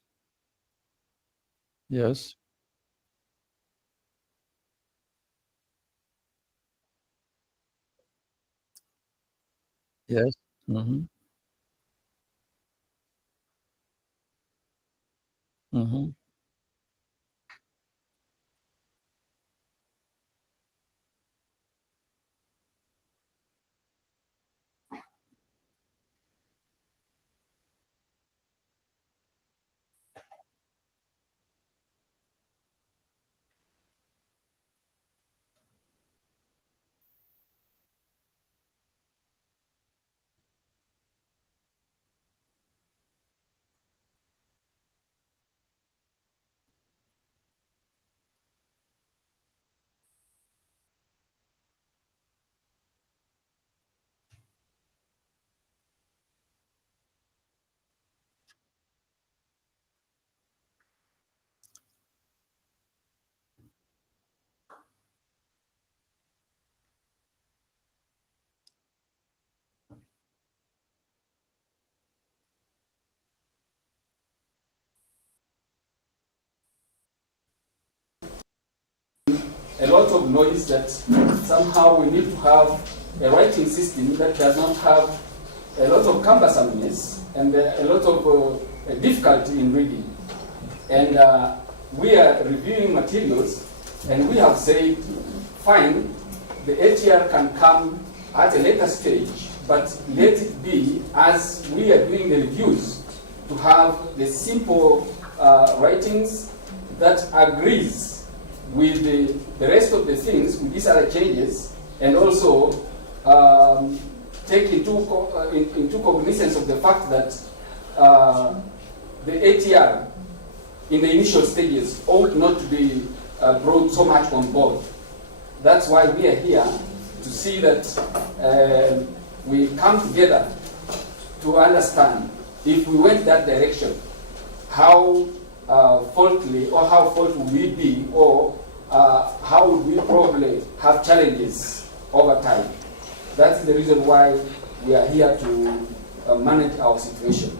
Yes. Yes. Mm-hmm. Mm-hmm. A lot of noise that somehow we need to have a writing system that does not have a lot of cumbersomeness and a lot of difficulty in reading. And we are reviewing materials, and we have said, fine, the ATR can come at a later stage, but let it be, as we are doing the reviews, to have the simple writings that agrees with the rest of the things, with these other changes, and also take into cognizance of the fact that the ATR in the initial stages ought not to be brought so much on board. That's why we are here, to see that we come together to understand, if we went that direction, how faulty or how faulty would we be, or how would we probably have challenges over time. That is the reason why we are here to manage our situation.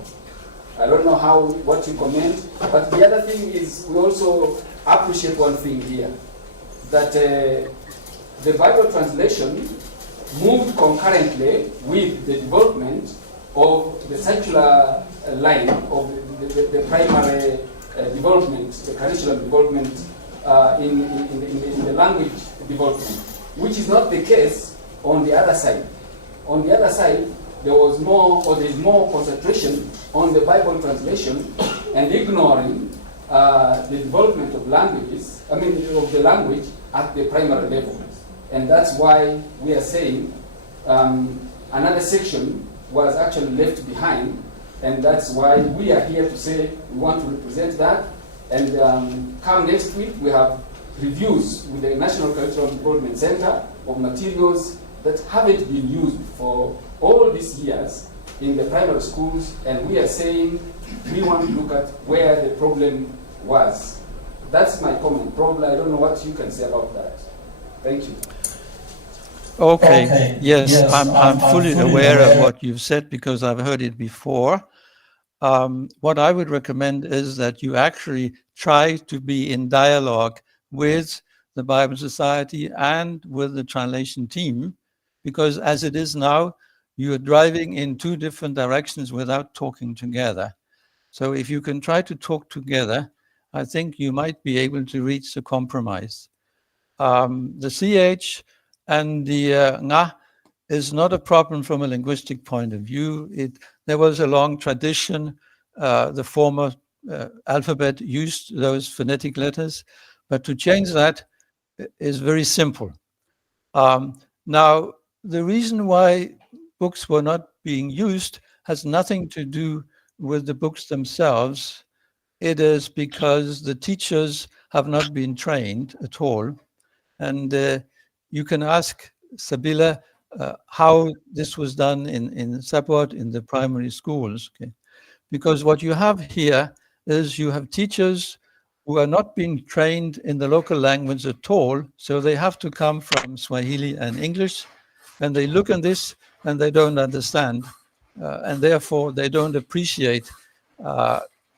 I don't know what you comment, but the other thing is, we also appreciate one thing here, that the Bible translation moved concurrently with the development of the circular line of the primary development, the curriculum development in the language development, which is not the case on the other side. On the other side, there was more, or there is more concentration on the Bible translation and ignoring the development of languages, of the language at the primary level. And that's why we are saying another section was actually left behind, and that's why we are here to say we want to represent that. And come next week, we have reviews with the National Cultural Development Center of materials that haven't been used for all these years in the primary schools, and we are saying we want to look at where the problem was. That's my comment. Probably I don't know what you can say about that. Thank you. Okay. Yes, I'm fully aware of what you've said because I've heard it before. What I would recommend is that you actually try to be in dialogue with the Bible Society and with the translation team, because as it is now, you are driving in two different directions without talking together. So if you can try to talk together, I think you might be able to reach a compromise. The CH and the nga is not a problem from a linguistic point of view. There was a long tradition. The former alphabet used those phonetic letters, but to change that is very simple. Now, the reason why books were not being used has nothing to do with the books themselves. It is because the teachers have not been trained at all. And you can ask Sabila how this was done in Sapot in the primary schools. Okay? Because what you have here is you have teachers who are not being trained in the local language at all, so they have to come from Swahili and English, and they look at this and they don't understand, and therefore they don't appreciate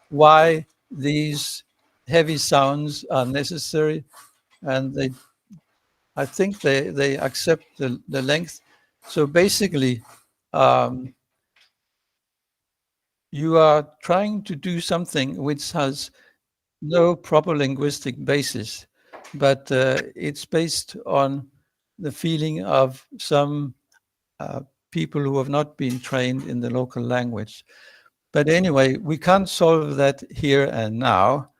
why these heavy sounds are necessary, and I think they accept the length. So basically, you are trying to do something which has no proper linguistic basis, but it's based on the feeling of some people who have not been trained in the local language. But anyway, we can't solve that here and now.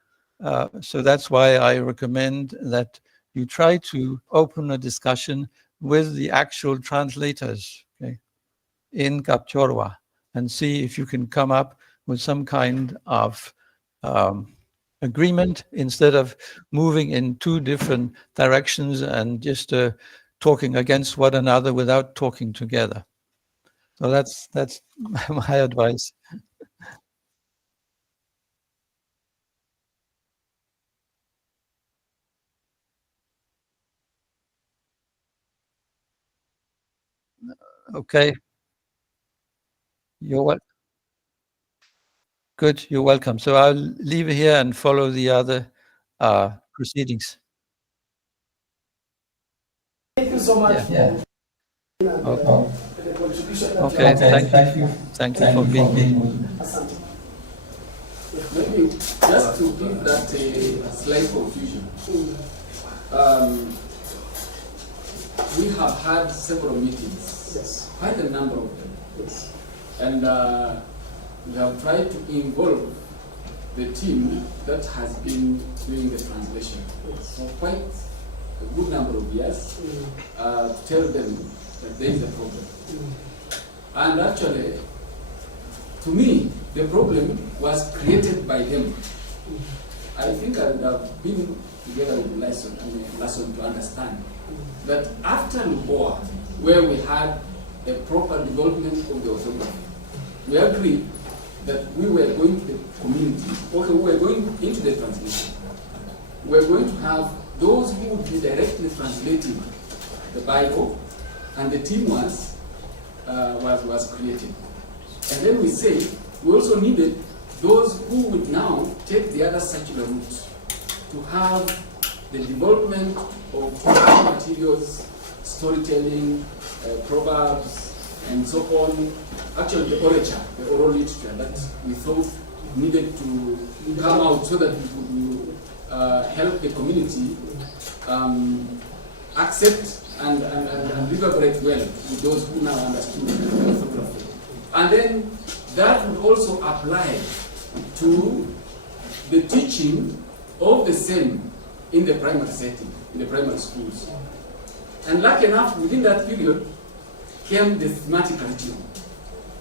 So that's why I recommend that you try to open a discussion with the actual translators, okay, in Kapchorwa, and see if you can come up with some kind of agreement instead of moving in two different directions and just talking against one another without talking together. So that's my advice. Okay. You're welcome. Good, you're welcome. So I'll leave it here and follow the other proceedings. Thank you so much for the contribution. Okay, thank you. Thank you for being here. Maybe just to give that a slight confusion. We have had several meetings, Yes. quite a number of them. Yes. And we have tried to involve the team that has been doing the translation for quite a good number of years, to tell them that there is a problem. And actually, to me, the problem was created by them. I think I would have been together with lesson to understand that after Luboa, where we had a proper development of the orthography, we agreed that we were going to the community, okay, we were going into the translation. We were going to have those who would be directly translating the Bible, and the team was created. And then we say we also needed those who would now take the other circular route to have the development of materials, storytelling, proverbs, and so on. Actually, the orature, the oral literature that we thought needed to come out so that we could help the community accept and reverberate well with those who now understood the orthography. And then that would also apply to the teaching of the same in the primary setting, in the primary schools. And lucky enough, within that period came the thematic curriculum.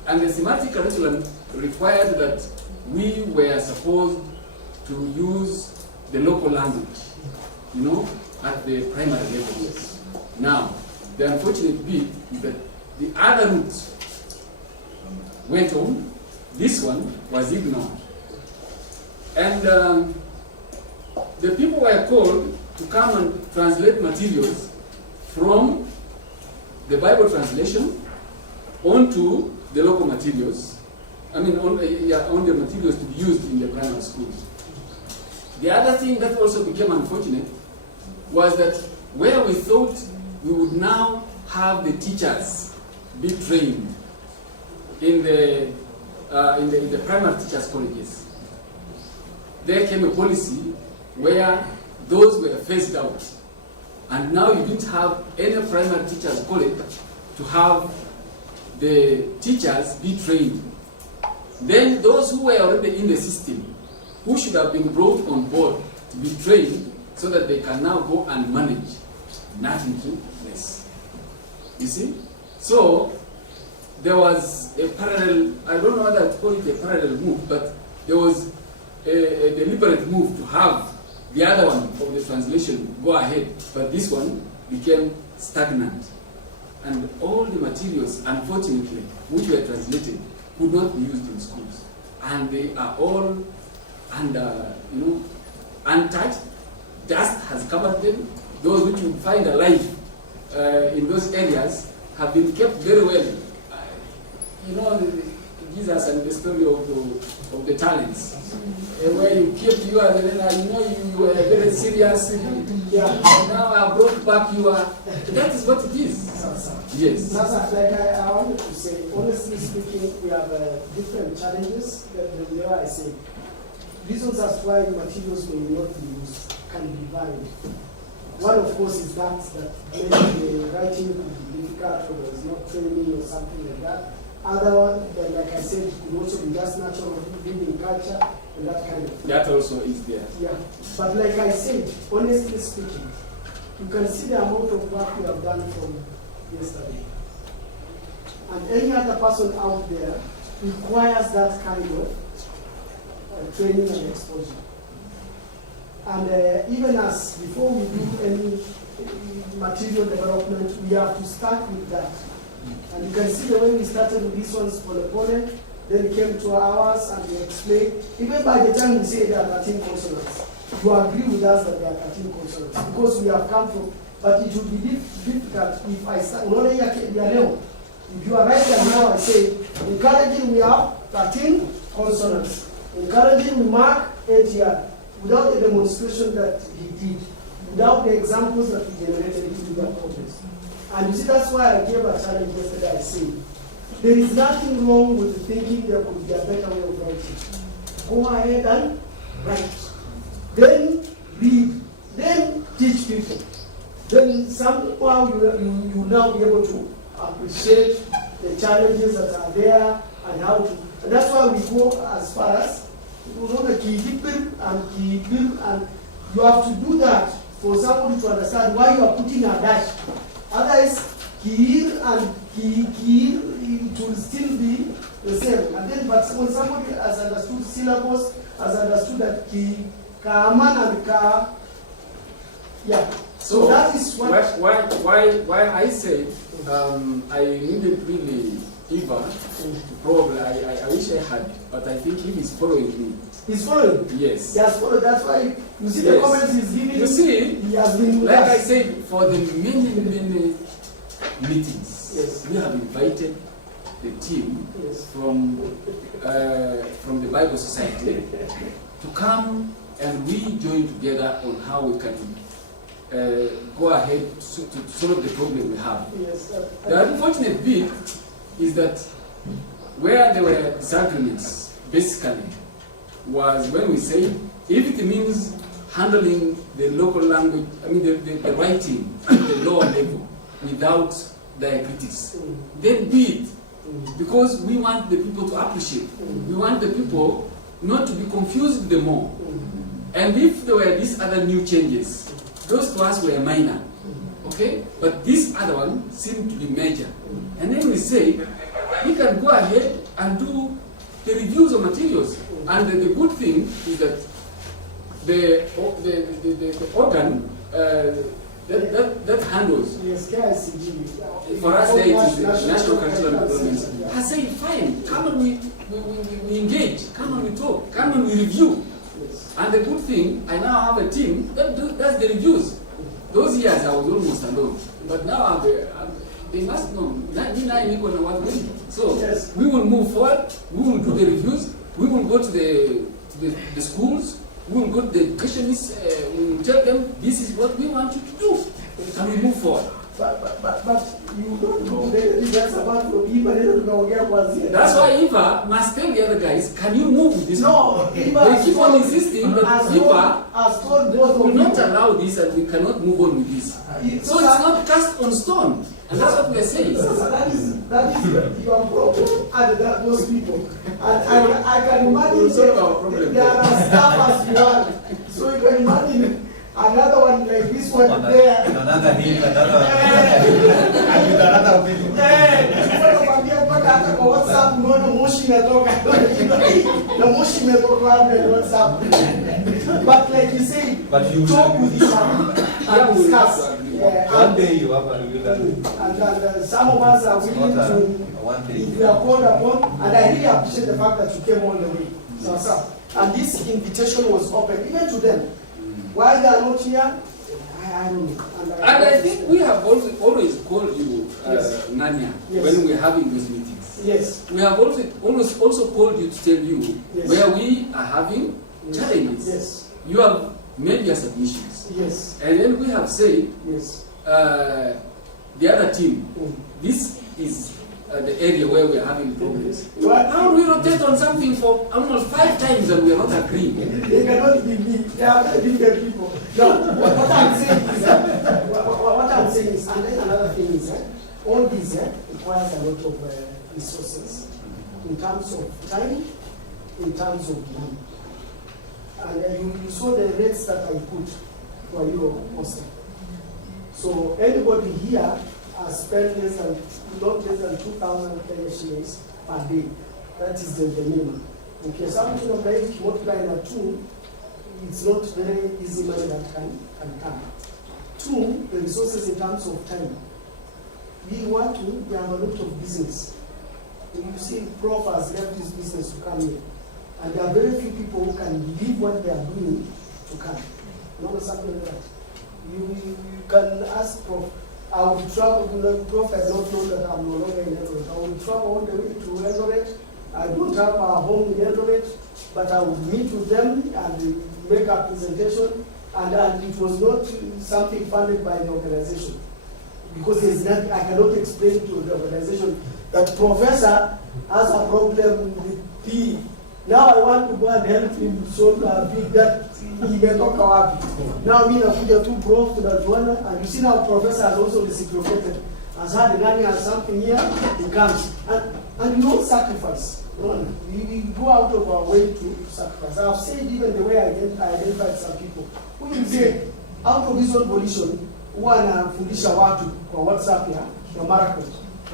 And the thematic curriculum required that we were supposed to use the local language you know, at the primary level. Now, the unfortunate bit is that the other route went on, this one was ignored. And the people were called to come and translate materials from the Bible translation onto the local materials, on the materials to be used in the primary schools. The other thing that also became unfortunate was that where we thought we would now have the teachers be trained in the primary teachers' colleges, there came a policy where those were phased out. And now you didn't have any primary teachers' college to have the teachers be trained. Then those who were already in the system, who should have been brought on board to be trained so that they can now go and manage, nothing took place. You see? So there was a parallel, I don't know whether to call it a parallel move, but there was a deliberate move to have the other one of the translation go ahead, but this one became stagnant. And all the materials, unfortunately, which were translated, could not be used in schools. And they are all under, untouched. Dust has covered them. Those which you find alive in those areas have been kept very well. Jesus and the story of the talents, where you kept you and then you were very serious. Now I brought back that is what it is. Yes. Like I wanted to say, honestly speaking, we have different challenges. The way I say, reasons as to why materials may not be used can be varied. One, of course, is that maybe the writing could be difficult, or there is not training or something like that. Other one, like I said, could also be just natural reading culture and that kind of thing. That also is there. Yeah. But like I said, honestly speaking, you can see the amount of work we have done from yesterday. And any other person out there requires that kind of training and exposure. And even as before we do any material development, we have to start with that. And you can see the way we started with these ones for the pole, then it came to ours and we explained. Even by the time we say there are 13 consonants, you agree with us that there are 13 consonants because we have come from. But it would be difficult if I start. If you are right there now, I say, in Kalenjin we have 13 consonants. In Kalenjin we mark 8 here. Without the demonstration that he did, without the examples that we generated into the process. And you see, that's why I gave a challenge yesterday. I say, there is nothing wrong with thinking there could be a better way of writing. Go ahead and write. Then read. Then teach people. Then somehow you will now be able to appreciate the challenges that are there and how to. And that's why we go as far as the key and you have to do that for somebody to understand why you are putting a dash. Otherwise, key and key, it will still be the same. And then, but when somebody has understood syllables, has understood that key, kaman and ka, yeah. So that is what. Why I said I needed really Eva to probably I wish I had, but I think he is following me. He's following? Yes. He has followed. That's why you see the comments he's giving. You see, he has been like I said, for the many meetings, yes, we have invited the team from the Bible Society to come and we join together on how we can go ahead to solve the problem we have. Yes, the unfortunate bit is that where there were disagreements, basically, was when we say, if it means handling the local language, the writing at the lower level without diacritics, then be it. Because we want the people to appreciate. We want the people not to be confused with them more. And if there were these other new changes, those to us were minor. Okay? But this other one seemed to be major. And then we say, we can go ahead and do the reviews of materials. And the good thing is that the organ that handles. Yes, KICD. For us, there it is the National Curriculum Development. I say, fine, come and we engage, come and we talk, come and we review. Yes. And the good thing, I now have a team that does the reviews. Those years I was almost alone, but now they must know. So Yes. we will move forward, we will do the reviews, we will go to the schools, we will go to the educationists, we will tell them this is what we want you to do, and we move forward. But you don't know that's about to That's why Eva must tell the other guys, can you move with this? No, Eva they keep on insisting that Eva will not allow this and we cannot move on with this. So it's not cast on stone. And that's what we are saying. That is your problem and those people. And I can imagine there are staff as you are. So you can imagine another one like this one there. Another hill, another video. But like you say, talk with each other and discuss. One day you have to do that. And some of us are willing to, if we are called upon, and I really appreciate the fact that you came all the way. And this invitation was open even to them. Why they are not here, I don't know. And I think we have always called you Nanya when we're having these meetings. Yes. We have also called you to tell you where we are having challenges. Yes. You have made your submissions. Yes. And then we have said, yes. The other team, this is the area where we are having problems. How do we rotate on something for almost 5 times and we are not agreeing? They cannot be me. They are different people. No, what I'm saying is, what I'm saying is, and then another thing is, all this requires a lot of resources in terms of time, in terms of money. And you saw the rates that I put for your poster. So anybody here has spent not less than 2,000 Kenya shillings per day. That is the minimum. Okay, something of like multiplying by 2, it's not very easy money that can come. 2, the resources in terms of time. We have a lot of business. You see, Prof has left his business to come here. And there are very few people who can leave what they are doing to come. You know something like that? You can ask Prof. I would travel, Prof has not known that I'm no longer in Eldoret. I would travel all the way to Eldoret. I don't have a home in Eldoret, but I would meet with them and make a presentation. And it was not something funded by the organization. Because there's nothing, I cannot explain to the organization that Professor has a problem with P. Now I want to go and help him solve a big that he may talk about. Now me nakuja tu Prof tunajuana, and you see now Professor has also reciprocated. Has had a nanny has something here, he comes. And we don't sacrifice. We go out of our way to sacrifice. I've said even the way I identified some people. Who you say, out of his own volition, huwa anafundisha watu kwa WhatsApp ya marathon.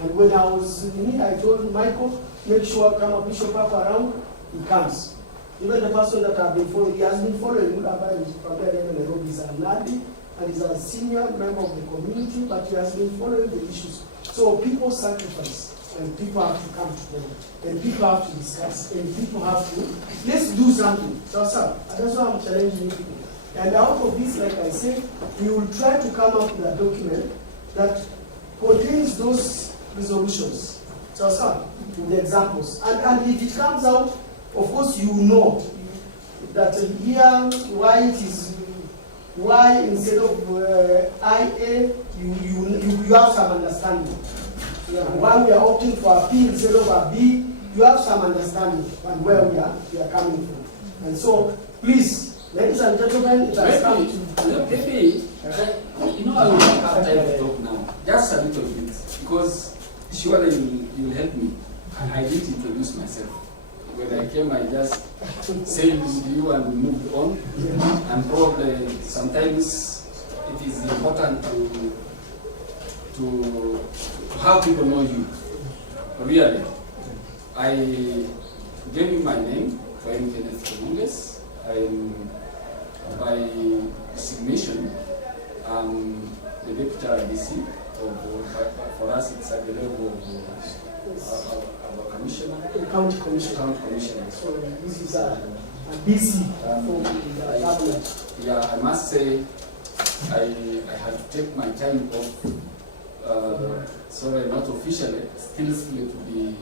And when I was in here, I told Michael, make sure come a bishop up around, he comes. Even the person that I've been following, he has been following Nairobi, he's a Nadi, and he's a senior member of the community, but he has been following the issues. So people sacrifice, and people have to come together, and people have to discuss, and people have to, let's do something. So that's why I'm challenging people. And out of this, like I said, we will try to come up with a document that contains those resolutions. So with the examples. And if it comes out, of course you know that here why it is why instead of IA you have some understanding. Why we are opting for a P instead of a B, you have some understanding and where we are coming from. And so please, ladies and gentlemen, it has come to maybe you know I will not have time to talk now. Just a little bit, because surely you will help me. I didn't introduce myself. When I came, I just said to you and we moved on. And probably sometimes it is important to have people know you. Really. I gave you my name, I'm by designation, The deputy RDC, for us it's at the level of our commissioner. The county commissioner. County commissioner. So this is a DC from the government. Yeah, I must say, I had to take my time off. Sorry, not officially, still to be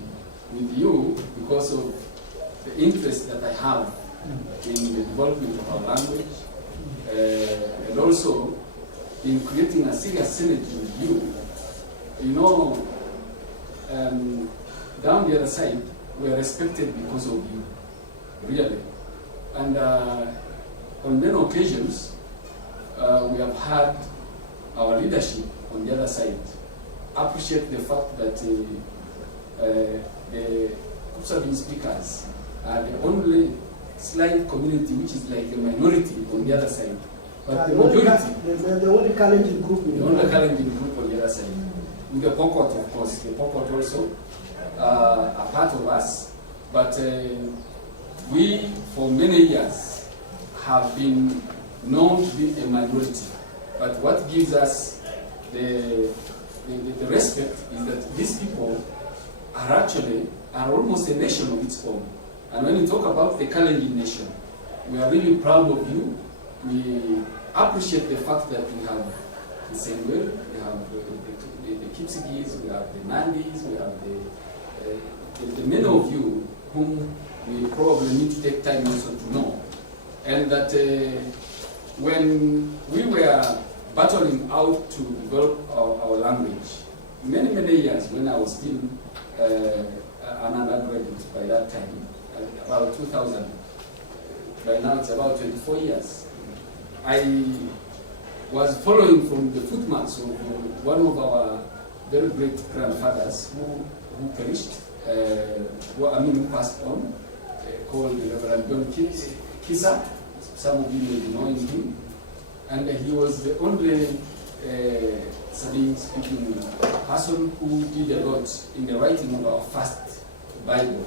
with you because of the interest that I have in the development of our language, and also in creating a serious synergy with you. You know, down the other side, we are respected because of you, really. And on many occasions, we have had our leadership on the other side appreciate the fact that the Kupsabin speakers are the only slight community which is like a minority on the other side. But the majority, the only Kalenjin group. The only Kalenjin group on the other side. With the Pokot, of course. The Pokot also are part of us. But we, for many years, have been known to be a minority. But what gives us the respect is that these people are almost a nation of its own. And when you talk about the Kalenjin nation, we are really proud of you. We appreciate the fact that we have the Senwell, we have the Kipsigis, we have the Nandis, we have the many of you whom we probably need to take time also to know. And that when we were battling out to develop our language, many years when I was still an undergraduate by that time, about 2000, by now it's about 24 years, I was following from the footmarks of one of our very great grandfathers who perished, who passed on, called the Reverend John Kisa. Some of you may be knowing him. And he was the only Sabine-speaking person who did a lot in the writing of our first Bible.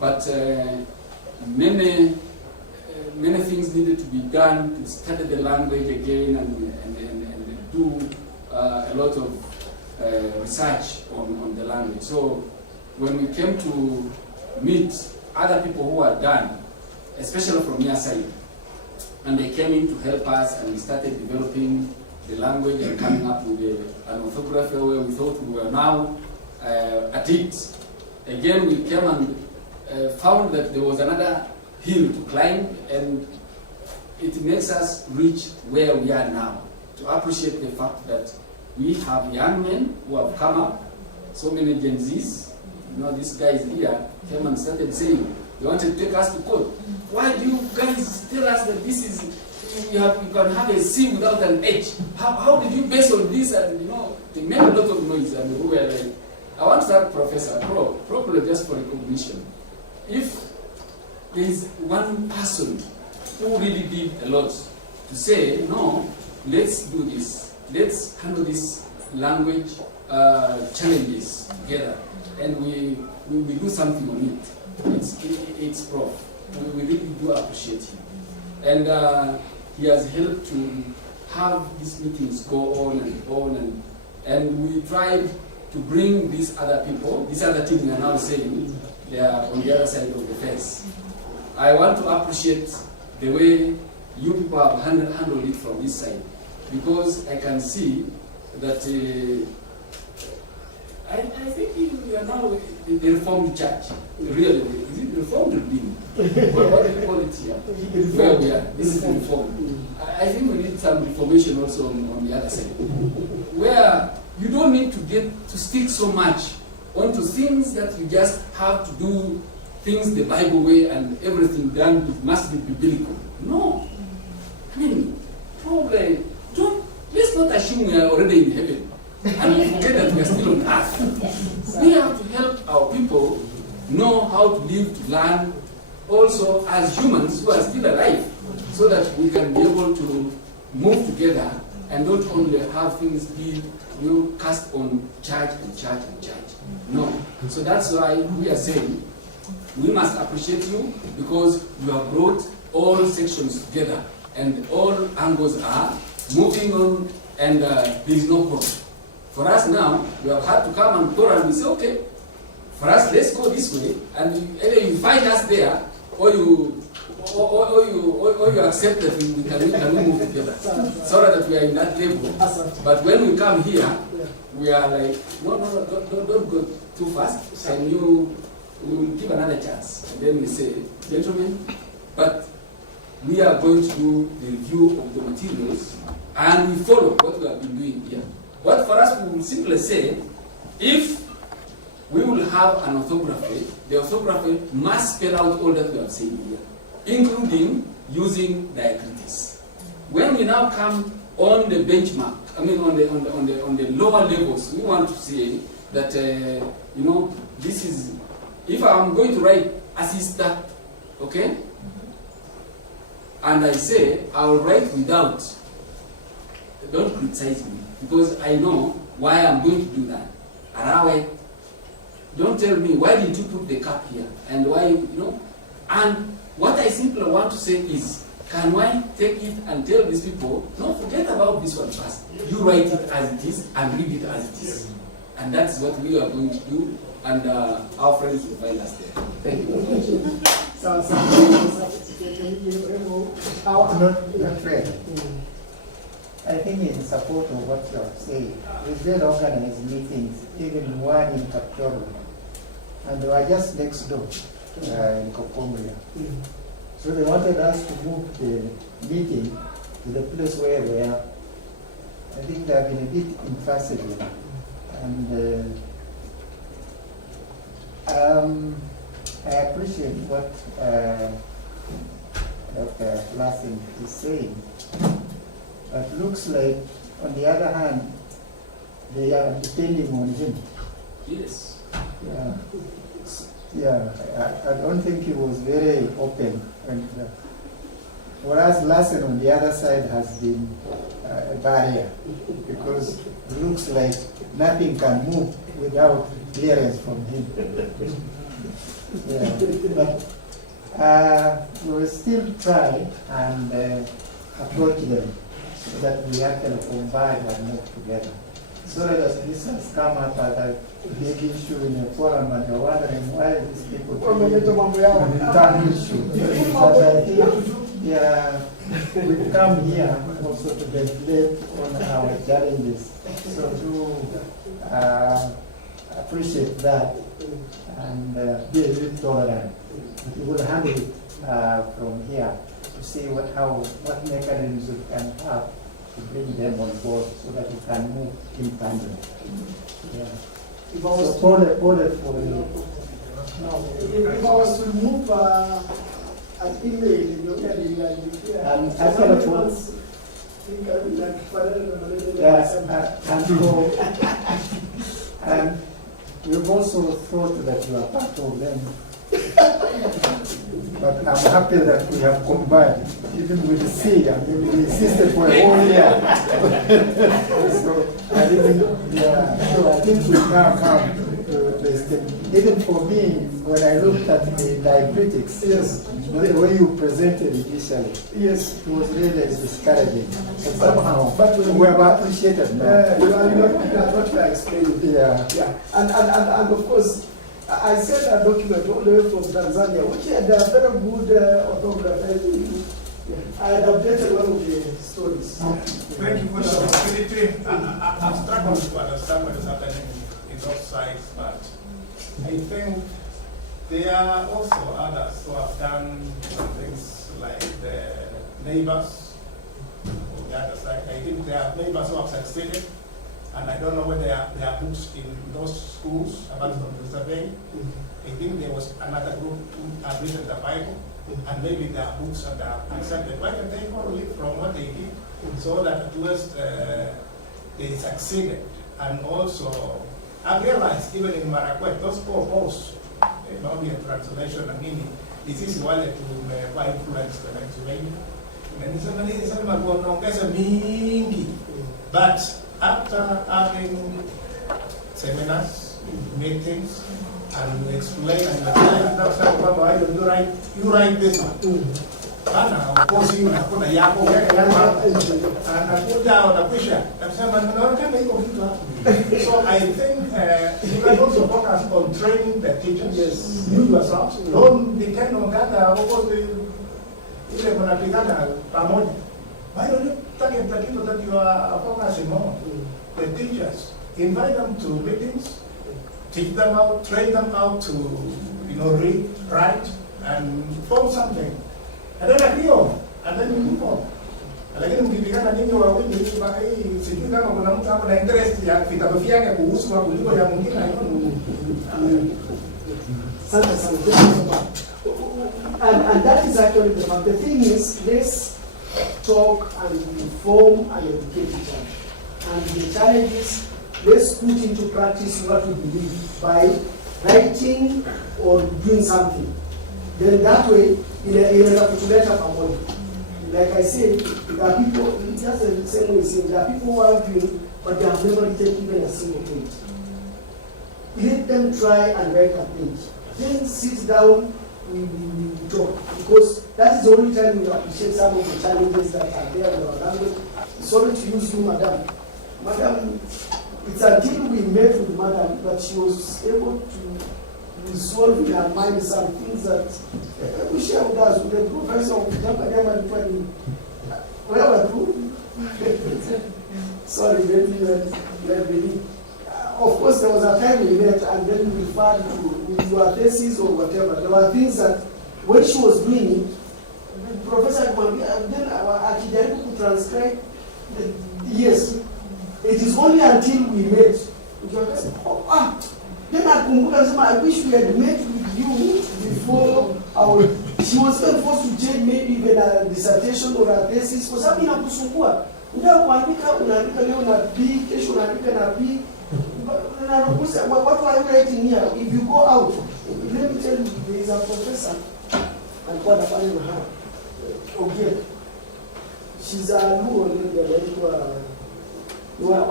But many things needed to be done to study the language again and do a lot of research on the language. So when we came to meet other people who are done, especially from your side, and they came in to help us, and we started developing the language and coming up with an orthography where we thought we were now at it. Again, we came and found that there was another hill to climb, and it makes us reach where we are now, to appreciate the fact that we have young men who have come up, so many Gen Zs. You know, these guys here came and started saying, they wanted to take us to court. Why do you guys tell us that this is, you can have a C without an H? How did you base on this? And you know, they made a lot of noise, and we were like, I want to ask Professor probably just for recognition. If there is one person who really did a lot to say, no, let's do this, let's handle this language challenges together, and we do something on it. It's Prof. We really do appreciate him. And he has helped to have these meetings go on and on, and we tried to bring these other people, these other teams are now saying they are on the other side of the fence. I want to appreciate the way you people have handled it from this side, because I can see that I think you are now the Reformed Church. Really, is it Reformed or Redeemed? What do you call it here? Where we are. This is Reformed. I think we need some reformation also on the other side, where you don't need to stick so much onto things that you just have to do things the Bible way and everything done must be biblical. No. I mean, probably let's not assume we are already in heaven and we forget that we are still on earth. We have to help our people know how to live, to learn, also as humans who are still alive, so that we can be able to move together and not only have things be cast on church and church and church. No. So that's why we are saying we must appreciate you, because you have brought all sections together and all angles are moving on and there is no problem. For us now, we have had to come and quarrel and we say, okay, for us, let's go this way, and either you find us there, or you accept that we can move together. Sorry that we are in that level, but when we come here, we are like, no, don't go too fast, and we will give another chance. And then we say, gentlemen, but we are going to do the review of the materials, and we follow what we have been doing here. What for us, we will simply say, if we will have an orthography, the orthography must spell out all that we have said here, including using diacritics. When we now come on the benchmark, I mean on the lower levels, we want to say that this is, if I'm going to write assistant, okay, and I say I will write without, don't criticize me, because I know why I'm going to do that. Arawe, don't tell me why did you put the cap here and why, and what I simply want to say is, can I take it and tell these people, no, forget about this one first. You write it as it is and read it as it is. And that's what we are going to do, and our friends will find us there. Thank you very much. Not fair. I think in support of what you have said, we did organize meetings, even one in Kapchoro, and they were just next door in Kokomuya. So they wanted us to move the meeting to the place where we are. I think they have been a bit inflexible. And I appreciate what Dr. Lassen is saying. But looks like, on the other hand, they are depending on him. Yes. Yeah, I don't think he was very open. And whereas Lassen on the other side has been a barrier, because it looks like nothing can move without clearance from him. Yeah. But we will still try and approach them so that we actually combine and move together. Sorry that this has come up as a big issue in a forum, and you're wondering why these people turn issue. But I think, we come here also to reflect on our challenges. So to appreciate that and be a bit tolerant. We will handle it from here to see what mechanisms we can have to bring them on board so that we can move in tandem. Yeah. If I was so bullet for you. If I was to move an email, and actually and we've also thought that you are part of them. But I'm happy that we have combined, even with the C. I mean, we insisted for a whole year. So I think we now come to this thing. Even for me, when I looked at the diacritics, yes, the way you presented it initially, yes, it was really discouraging. But we have appreciated now. You are what I explained. Yeah. And of course, I sent a document all the way from Tanzania, which had a very good orthography. I had updated one of the stories. Thank you for the opportunity. I'm struggling to understand what is happening in those sides, but I think there are also others who have done things like the neighbors on the other side. I think there are neighbors who have succeeded. And I don't know whether there are books in those schools apart from the survey. I think there was another group who have written the Bible, and maybe there are books that are accepted. Why don't they follow it from what they did, so that at least they succeeded? And also, I've realized even in Marakwet, those four posts, only a translation, I mean, it is wallet to influence the next way. But after having seminars, meetings, and we explain and you write this one. Kana of course hiyo unakuta yako weka yako anakuja unakwisha. Nasema naona kama iko kitu hapo. So I think you can also focus on training the teachers. Yes. You yourself. Don't depend on Ghana because ile mnapigana pamoja. Why don't you target the people that you are focusing on? The teachers. Invite them to meetings, teach them how, train them how to, read, write, and form something. And then agree on, and then you move on. Lakini mkipigana ninyi wawili sijui kama kuna mtu hapo na interest ya vitabu vyake kuhusu kuliko ya mwingine and that is actually the fact. The thing is, let's talk and inform and educate each other. And the challenge is, let's put into practice what we believe by writing or doing something. Then that way, inaweza kutuleta pamoja. Like I said, there are people, just the same way saying, there are people who are doing, but they have never written even a single page. Let them try and write a page. Then sit down, we talk. Because that is the only time we appreciate some of the challenges that are there in our language. Sorry to use you, madam. Madam, it's until we met with madam that she was able to resolve in her mind some things that we share with us, with the professor of Japan, whatever true. Sorry, maybe. Of course, there was a time we met and then we referred to your thesis or whatever. There were things that when she was doing it, the professor then akijaribu to transcribe. Yes, it is only until we met. Then I wish we had met with you before she was even forced to change maybe even a dissertation or a thesis kwa sababu inakusumbua. Unataka unaandika leo na B, kesho unaandika na B. What are you writing here? If you go out, let me tell you, there is a professor alikuwa anafanya na hapa. Okay. She's a Luo lady anaitwa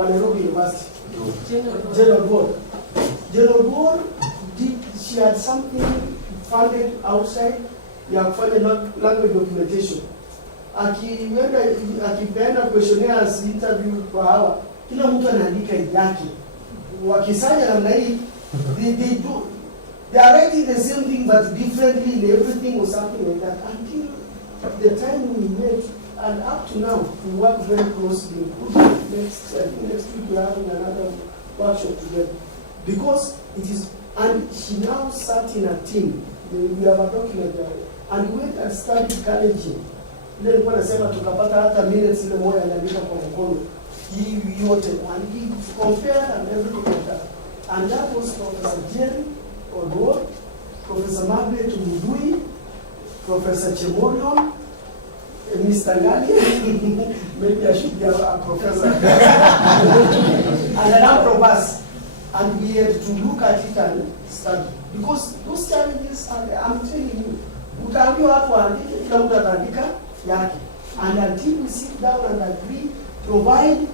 Nairobi University. General Board. General Board she had something funded outside ya kufanya language documentation. Akipeana questionnaires interview kwa hawa, kila mtu anaandika yake. Wakisanya namna hii, they are writing the same thing but differently in everything or something like that until the time we met and up to now we work very closely. Next week we are having another workshop together because it is, and she now sat in a team. We have a document and we went and studied Kalenjin. Ile nilikuwa nasema tukapata hata minutes ile moja anaandika kwa mkono. He yote and he compared and everything like that. And that was Professor Jerry Odwor, Professor Margaret Mudui, Professor Chemorion, Mr. Gali, maybe I should be a professor, and a number of us. And we had to look at it and study. Because those challenges are there. I'm telling you, utaambiwa hapo andike, kila mtu ataandika yake. And until we sit down and agree, provide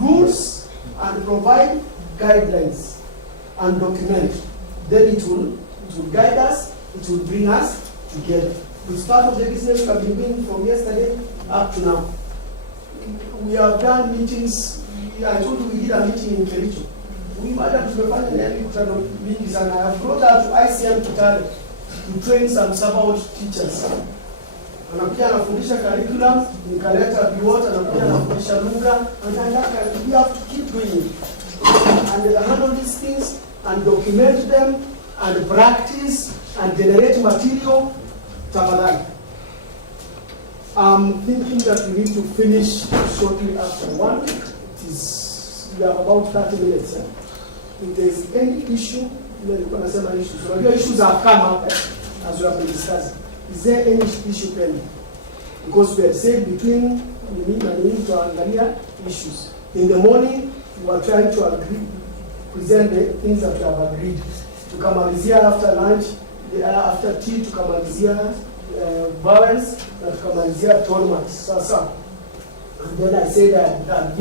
rules and provide guidelines and document, then it will guide us, it will bring us together. It's part of the business we have been doing from yesterday up to now. We have done meetings. I told you we did a meeting in Kericho. We might have to meetings, and I have brought her to ICM Kitale to train some Sabaot teachers. Anakuja anafundisha curriculum, nikaleta viwota, anakuja anafundisha lugha, and we have to keep doing it. And handle these things and document them and practice and generate material. Tafadhali. I'm thinking that we need to finish shortly after 1. We have about 30 minutes. If there is any issue, issues have come up as we have been discussing. Is there any issue pending? Because we have said between we need to angalia issues. In the morning, we are trying to agree, present the things that we have agreed. Tukamalizia after lunch, after tea, tukamalizia vowels, na tukamalizia tournaments. Sasa. And then I said that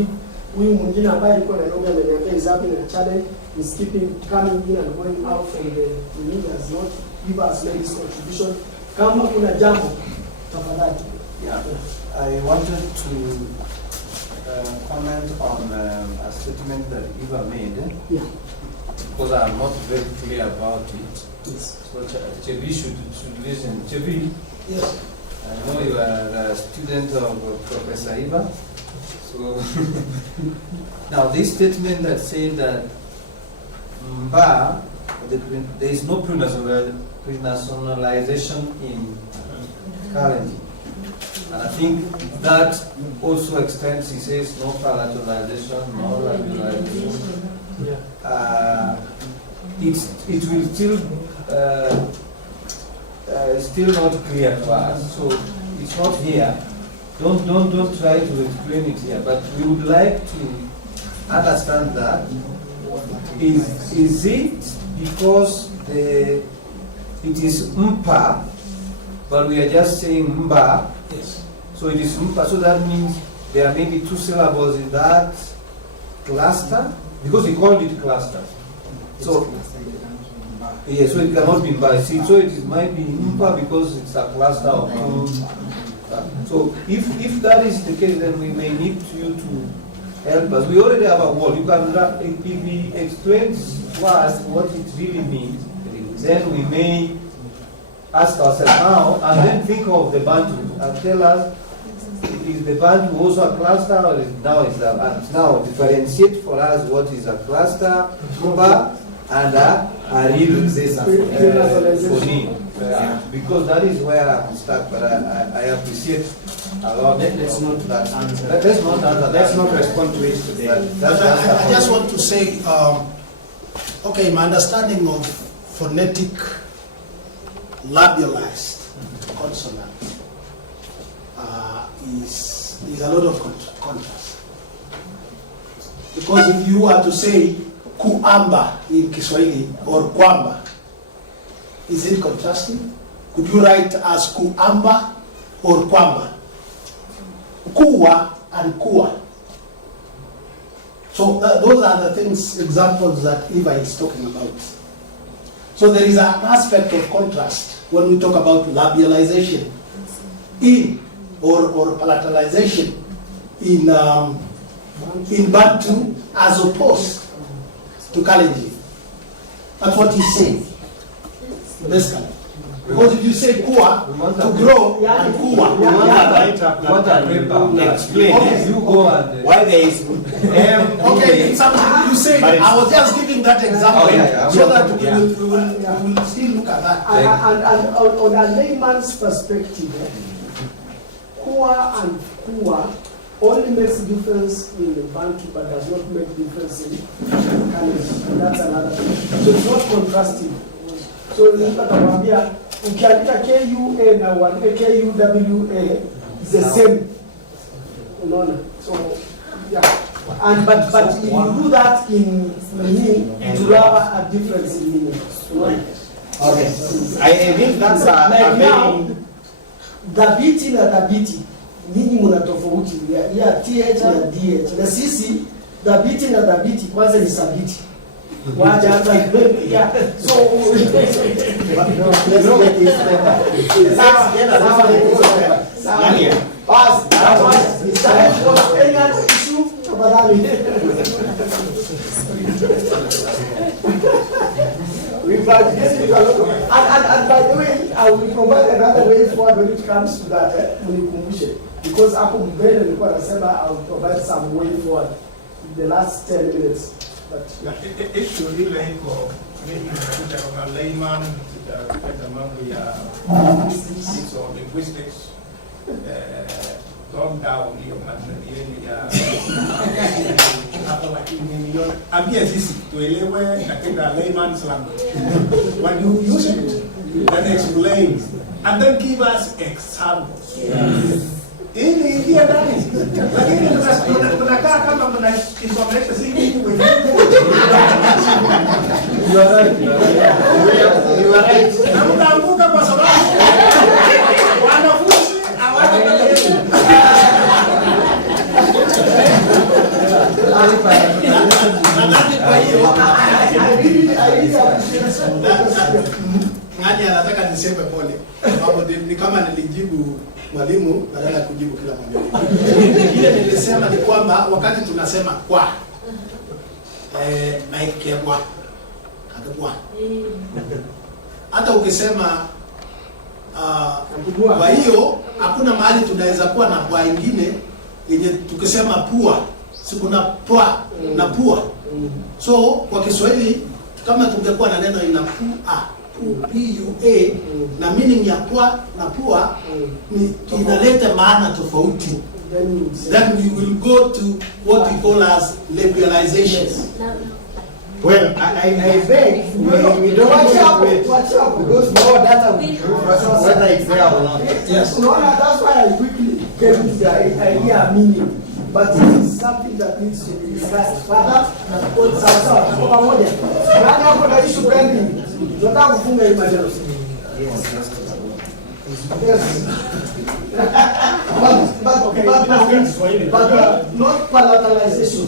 huyu mwingine ambaye alikuwa Nairobi ameniambia is having a challenge, is coming in and going out from the does not give us his contribution. Kama kuna jambo, tafadhali. Yeah, I wanted to comment on a statement that Eva made, Yeah. because I'm not very clear about it. Yes. So Chevi should listen. Chevi, Yes. I know you are a student of Professor Eva. So now this statement that says that Mba, there is no prenationalization in Kalenjin. And I think that also extends, he says, no palatalization, no labialization. It will still not clear to us, so it's not here. Don't try to explain it here, but we would like to understand that. Is it because it is mpa, but we are just saying mba? Yes. So it is mpa, so that means there are maybe 2 syllables in that cluster, because he called it cluster. So yeah, so it cannot be mba. See, so it might be mpa because it's a cluster of 2. So if that is the case, then we may need you to help us. We already have a word. You can, if he explains to us what it really means, then we may ask ourselves now and then think of the Bantu and tell us, is the Bantu also a cluster, or now differentiate for us what is a cluster, and a real phoneme. Because that is where I'm stuck, but I appreciate a lot. Let's not answer. Let's not answer. Let's not respond to it today. I just want to say, okay, my understanding of phonetic labialized consonant is a lot of contrast. Because if you were to say kuamba in Kiswahili or kwamba, is it contrasting? Could you write as kuamba or kwamba? Kuwa and kuwa. So those are the things, examples that Eva is talking about. So there is an aspect of contrast when we talk about labialization in or palatalization in Bantu as opposed to Kalenjin. That's what he's saying, basically. Because if you say kuwa, to grow, and kuwa. Explain. Okay. You go and Why there is Okay, you say, I was just giving that example so that we will still look at that. And on a layman's perspective, kuwa and kuwa only makes difference in Bantu but does not make difference in Kalenjin. That's another thing. So it's not contrasting. So nitakwambia ukiandika KUA na uandike KUWA is the same. Unaona? So yeah. And but if you do that in meaning, it will have a difference in meaning. Okay. I think that's a like now, very dhabiti na dhabiti ninyi mna tofauti ya TH na DH. Na sisi dhabiti na dhabiti kwanza ni sabiti. Wacha hata yeah. So and by the way, I will provide another way forward when it comes to that, because I will provide some way forward in the last 10 minutes. But if you really like maybe a layman mambo ya linguistics or linguistics, don't down hiyo material ya hapa, lakini milioni ambia sisi tuelewe katika layman's language. When you use it, then explain and then give us examples. Ili ingia ndani, lakini tunakaa kama mnaisomesha si kitu wewe. You are right. You are right. Na mtaanguka kwa sababu wanafunzi hawajapata. Ngani anataka niseme pole. Sababu ni kama nilijibu mwalimu badala ya kujibu kila mwalimu. Ile nilisema ni kwamba wakati tunasema kwa naikebwa akabwa, hata ukisema kwa hiyo hakuna mahali tunaweza kuwa na kwa ingine yenye tukisema pua, si kuna pwa na pua. So kwa Kiswahili kama tungekuwa na neno ina pua, P-U-A, na meaning ya pwa na pua ni inaleta maana tofauti. Then we will go to what we call as labialization. Well, I beg we don't watch out because more data will prove whether it's there or not. Yes. No, that's why I quickly get into the idea meaning. But it is something that needs to be discussed further. Sawa kwa pamoja. Nani hapo na issue pending? Tunataka kufunga hii maneno. Yes. But not palatalization.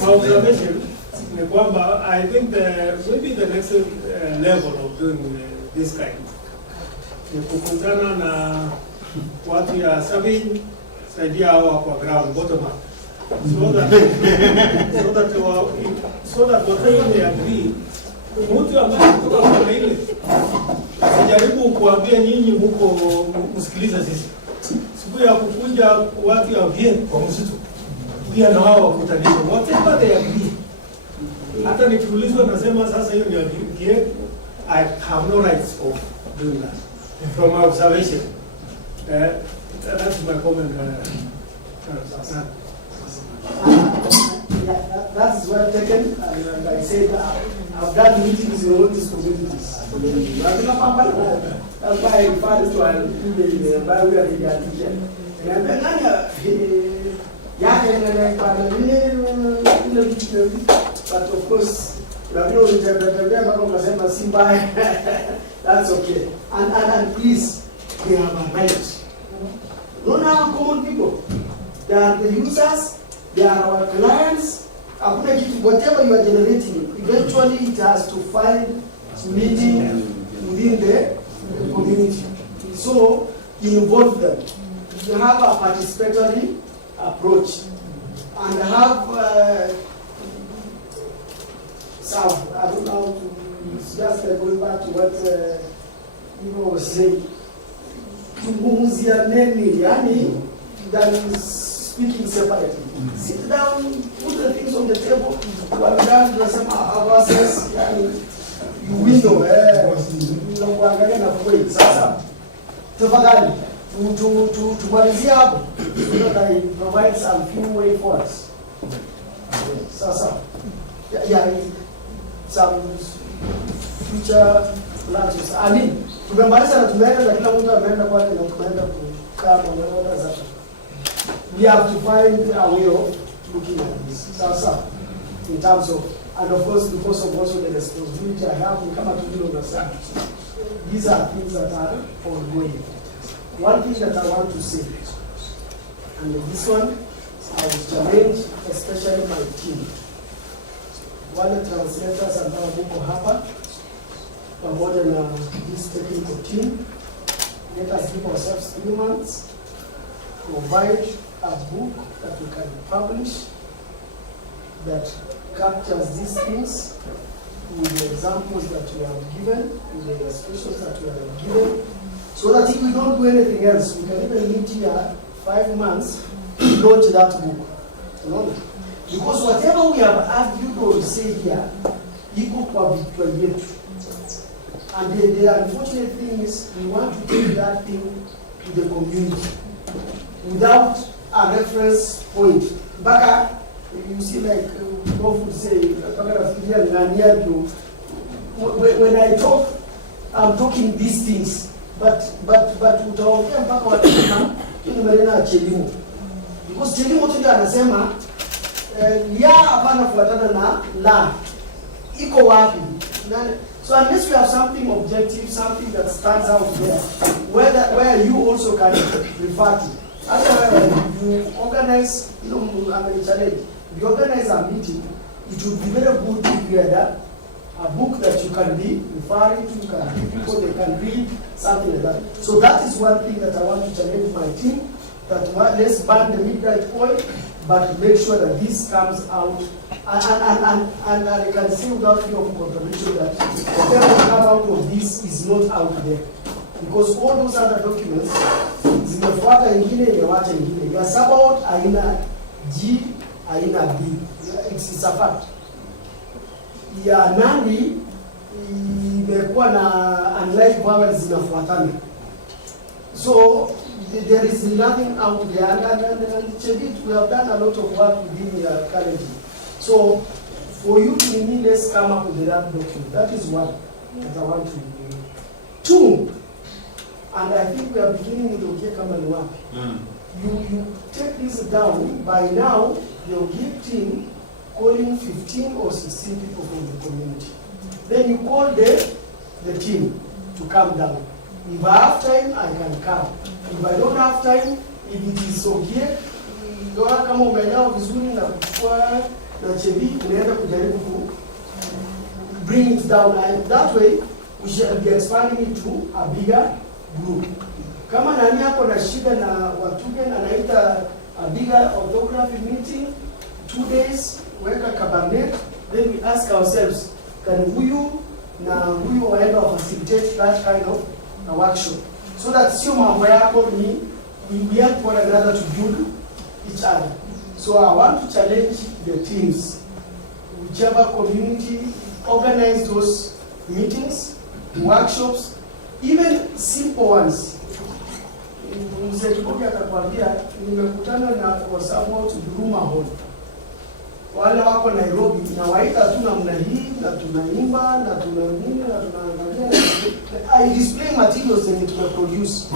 My observation is kwamba I think maybe the next level of doing this kind ni kukutana na watu ya surveying, saidia hao kwa ground bottom up. So that whatever they agree, mtu ambaye kutoka kwa ile sijaribu kuambia nyinyi huko msikilize sisi. Siku ya kukuja watu ya bien kwa msitu pia na wao wakutanisha whatever they agree. Hata nikiulizwa nasema sasa hiyo ni agree, I have no rights of doing that from my observation. That's my comment. That's well taken, and I said I've done meetings in all these communities. That's why I referred to an email by way of the teacher. But of course, that's okay. And please, they have a right. Don't have common people. They are the users. They are our clients. Whatever you are generating, eventually it has to find meaning within the community. So involve them. You have a participatory approach and have some. I don't know. Just going back to what you were saying. That is speaking separately. Sit down, put the things on the table. You are done to some ourselves. You window. Sasa tafadhali tumalizia hapo, so that I provide some few way forwards. Sasa some future plans. I mean, tumemaliza na tumeenda na kila mtu ameenda kwake na tumeenda kukaa pamoja sasa. We have to find a way of looking at this. Sasa, in terms of, and of course, because of also the responsibility I have to come to you understand. These are things that are ongoing. One thing that I want to say, and this one, I will challenge especially my team. Wale translators ambao muko hapa, pamoja na this technical team, let us give ourselves 3 months, provide a book that we can publish that captures these things with the examples that we have given, with the illustrations that we have given, so that if we don't do anything else, we can even meet here 5 months to launch that book. Because whatever we have argued or said here, equal kwa vichwa yetu. And the unfortunate thing is, we want to take that thing to the community without a reference point. Baka, you see, like Prof would say, when I talk, I'm talking these things, but utaongea mpaka watasema ni maneno ya Chelimo. Because Chelimo tu anasema ya hapana kufuatana na la. Iko wapi? So unless we have something objective, something that stands out there, where you also can refer to. Otherwise, you organize, I mean, challenge. You organize a meeting, it would be very good if you had a book that you can be referring to, you can give people, they can read, something like that. So that is one thing that I want to challenge my team, that let's ban the midnight oil, but make sure that this comes out. And I can say without fear of contradiction that whatever will come out of this is not out there. Because all those other documents, zimefuata ingine, imewacha ingine. Ya Sabaoth haina G, haina B. It's a fact. Ya Nandi imekuwa na unlike vowels zinafuatana. So there is nothing out there. And Chebit, we have done a lot of work within Kalenjin. So for you to need, let's come up with that document. That is one that I want to do. Two, and I think we are beginning with okay, come and work. You take this down. By now, your give team calling 15 or 16 people from the community. Then you call the team to come down. If I have time, I can come. If I don't have time, if it is okay, kama umeelewa vizuri na kuchukua na Chebi, unaenda kujaribu bring it down. And that way, we shall be expanding it to a bigger group. Kama nani hapo na shida na watugen anaita a bigger orthography meeting, 2 days, weka cabinet, then we ask ourselves, can huyu na huyu waenda facilitate that kind of a workshop? So that sio mambo yako ni we help one another to build each other. So I want to challenge the teams, whichever community, organize those meetings, workshops, even simple ones. Mzee Kibogi atakwambia nimekutana na Wasabaoth Huruma Hall. Wale wako Nairobi na waita tu namna hii na tunaimba na tuna nini na tunaangalia. I display materials and it will produce.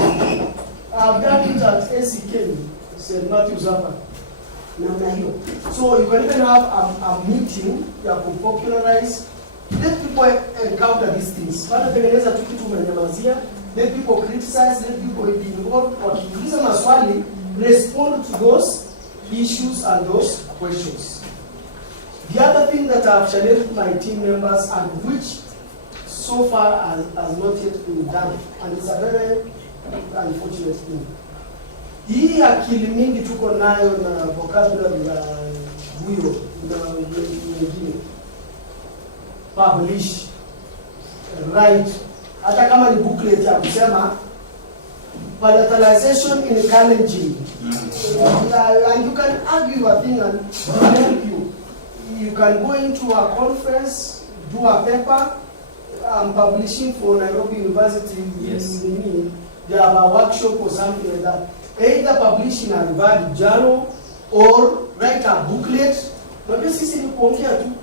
I've done it at ACK, St. Matthew's Upper. So you can even have a meeting ya popularize. Let people encounter these things. Let people criticize, let people be involved. Wakiuliza maswali, respond to those issues and those questions. The other thing that I've challenged my team members and which so far has not yet been done, and it's a very unfortunate thing. Hii akili mingi tuko nayo na vocabulary ya huyo na wengine. Publish, write, hata kama ni booklet ya kusema palatalization in Kalenjin. And you can argue a thing and help you. You can go into a conference, do a paper. I'm publishing for Nairobi University. Yes. They have a workshop or something like that. Either publish in a revised journal or write a booklet. But this is in Kongia too.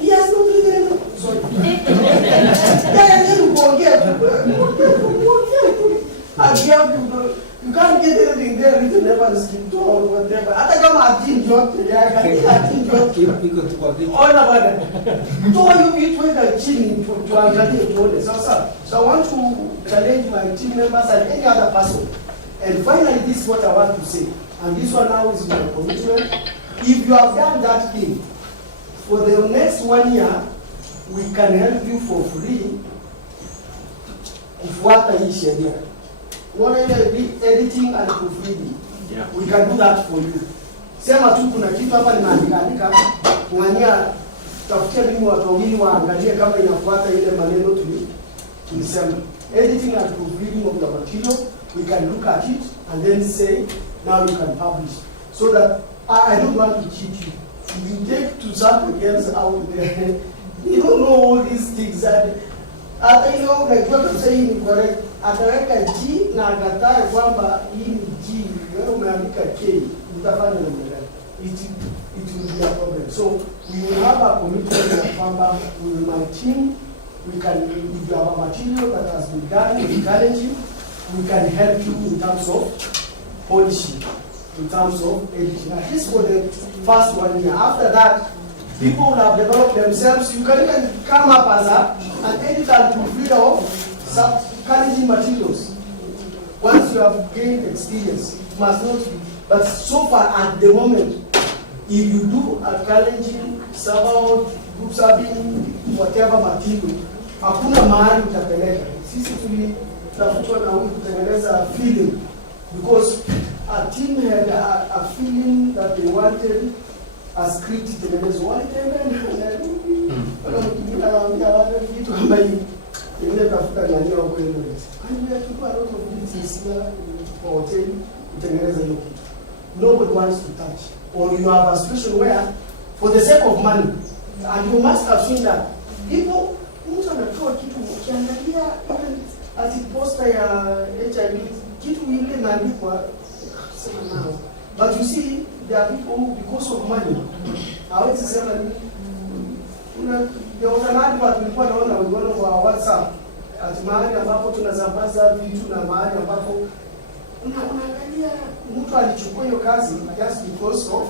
He has no legal. Sorry. You can't get anything there written never skin to or whatever. I come at Jot. All about it. So you eat with a chin to angalia. So I want to challenge my team members and any other person. And finally, this is what I want to say. And this one now is my commitment. If you have done that thing, for the next 1 year, we can help you for free. Kufuata hii sheria. Whatever editing and proofreading, we can do that for you. Sema tu kuna kitu hapa nimeandika, ngania tafutia mimi watu wawili waangalie kama inafuata ile maneno tulisema. Editing and proofreading of the material, we can look at it and then say, now you can publish. So that I don't want to cheat you. You take to something else out there. You don't know all these things. Hata hiyo unajua kabisa hii ni correct. Ataweka G na akatae kwamba hii ni G. Wewe umeandika K. Utafanya namna gani? It will be a problem. So we will have a commitment that kwamba with my team, we can, if you have a material that has been done in Kalenjin, we can help you in terms of polishing, in terms of editing. At least for the first 1 year. After that, people will have developed themselves. You can even come up as an editor and proofreader of some Kalenjin materials. Once you have gained experience, it must not be. But so far at the moment, if you do a Kalenjin, Sabbath, group sabbing, whatever material, hakuna mahali utapeleka. Sisi tulitafutwa na huyu kutengeneza feeling, because a team had a feeling that they wanted a script tengenezwa. Walitembea vitu kama hivi. Ile tafuta nani au kweli. And we have to do a lot of things here for hotel kutengeneza hiyo kitu. Nobody wants to touch. Or you have a situation where, for the sake of money, and you must have seen that people, mtu anatoa kitu ukiangalia ati poster ya HIV, kitu ile imeandikwa sema nao. But you see, there are people who, because of money, hawezi sema ni tulikuwa naona uliona kwa WhatsApp ati mahali ambapo tunasambaza vitu na mahali ambapo unaangalia mtu alichukua hiyo kazi just because of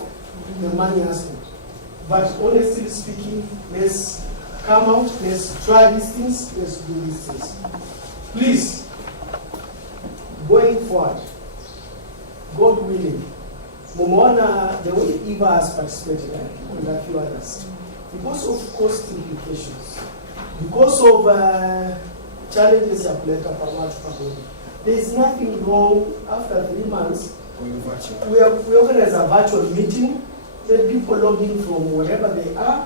the money aspect. But honestly speaking, let's come out, let's try these things, let's do these things. Please, going forward, God willing, Mumona, the way Eva has participated, and a few others, because of cost implications, because of challenges of letter for there is nothing wrong after 3 months. We organize a virtual meeting, let people log in from wherever they are.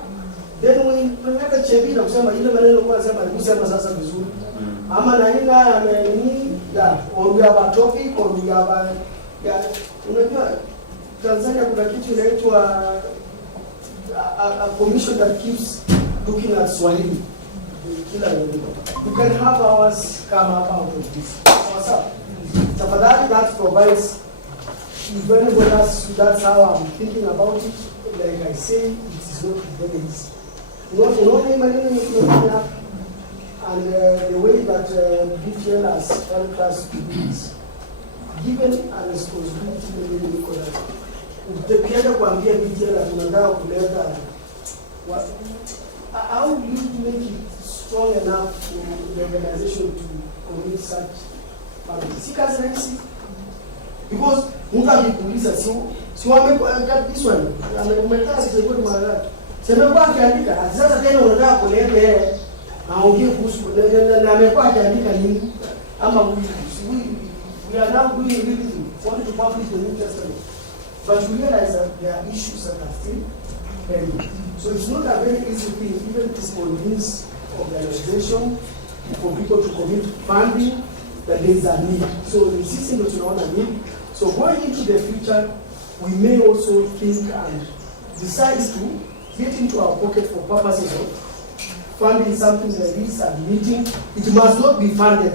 Then we make a check-in of some ile maneno kwa sema kusema sasa vizuri. Ama na ina or we have a topic or we have a unajua Tanzania kuna kitu inaitwa a commission that keeps looking at Swahili. You can have ours come up out of this. What's up? Tafadhali, that provides, if anybody asks you, that's how I'm thinking about it. Like I say, it is not very easy. And the way that BTL has helped us to do this, given a responsibility, ukienda kuambia BTL tunataka kuleta, how do you make it strong enough for the organization to commit such practice? Si kazi rahisi. Because mtu akikuuliza si wameka this one, umekaa sikuwa mara. Sema kwa akiandika, sasa tena unataka kuleta aongee kuhusu na amekuwa akiandika nini? Ama we are now doing everything. Want to publish the New Testament. But we realize that there are issues that are still pending. So it's not a very easy thing, even to convince organization for people to commit funding that there is a need. So the system that you want to need. So going into the future, we may also think and decide to get into our pocket for purposes of funding something like this and meeting. It must not be funded.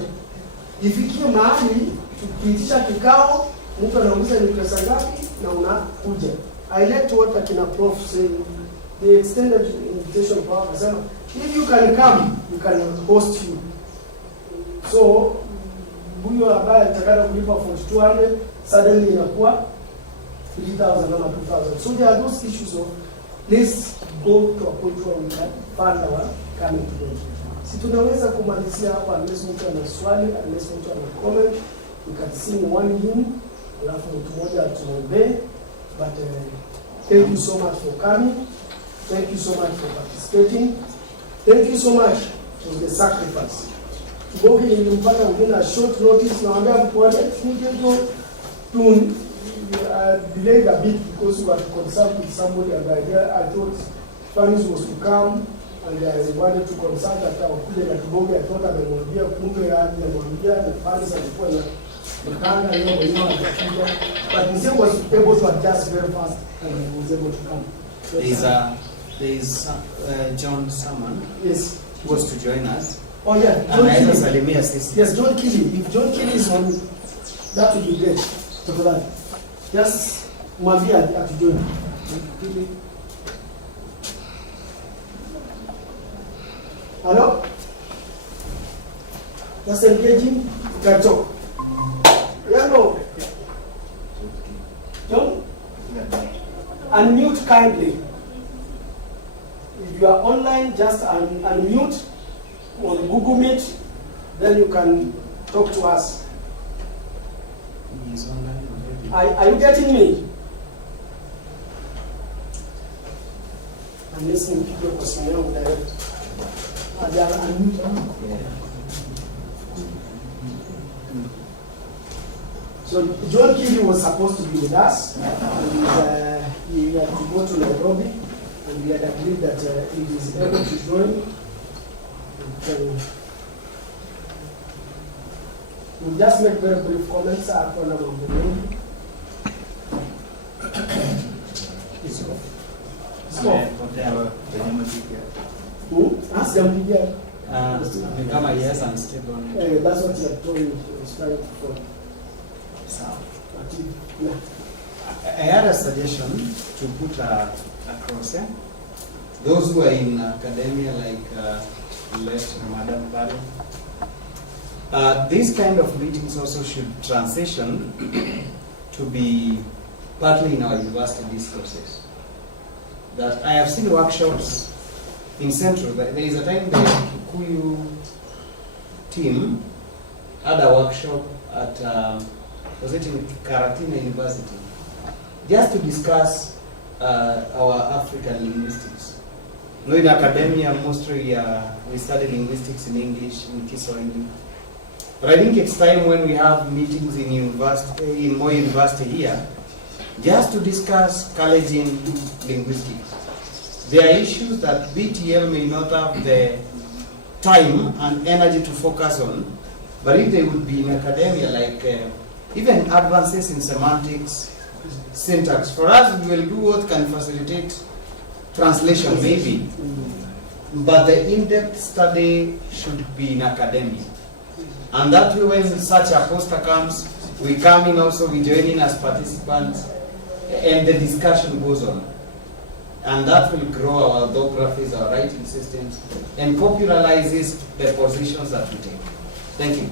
Ifikie mahali tukiitisha kikao, mtu anauliza ni pesa ngapi na unakuja. I like what akina prof say. The extended invitation power kasema, if you can come, we can host you. So huyo ambaye atakana kulipa 4200 suddenly inakuwa 3000 ama 2000. So there are those issues of let's go to a point where we can fund our coming together. Si tunaweza kumalizia hapa unless mtu ana swali, unless mtu ana comment, we can sing one hymn, alafu mtu mmoja atuombee. But thank you so much for coming. Thank you so much for participating. Thank you so much for the sacrifice. Kibogi nilimpata within a short notice na wambia mpwade, to delayed a bit because we had to consult with somebody and I thought Spanish was to come and I wanted to consult at our kuja na Kibogi. I thought amemwambia kumbe amemwambia na Spanish alikuwa na makanga leo mwenyewe atakuja. But Mzee was able to adjust very fast and he was able to come. There is John Saman. Yes. Who was to join us. Oh yeah, John Kelly. Yes, John Kelly. If John Kelly is on, that would be great. So for that, just mwambie atujoin. Hello? Just engaging. You can talk. Hello. John? Unmute kindly. If you are online, just unmute on Google Meet, then you can talk to us. is online already. Are you getting me? I'm listening to people question direct. They are unmuted. So John Kiri was supposed to be with us, and he had to go to Nairobi, and we had agreed that if he is able to join, we'll just make very brief comments after the name. It's off. It's off. Ask them to get. Become a yes and step on it. That's what you have told me. I was trying for. Yeah. I had a suggestion to put across. Those who are in academia, like left Ramadan Pari, these kind of meetings also should transition to be partly in our university discourses. That I have seen workshops in Central. There is a time the Kikuyu team had a workshop at was it in Karatina University, just to discuss our African linguistics. You know, in academia, mostly we study linguistics in English, in Kiswahili. But I think it's time when we have meetings in university, in more university here, just to discuss Kalenjin linguistics. There are issues that BTL may not have the time and energy to focus on, but if they would be in academia, like even advances in semantics, syntax, for us we will do what can facilitate translation maybe, but the in-depth study should be in academia. And that way when such a poster comes, we come in also, we join in as participants, and the discussion goes on. And that will grow our orthographies, our writing systems, and popularizes the positions that we take. Thank you.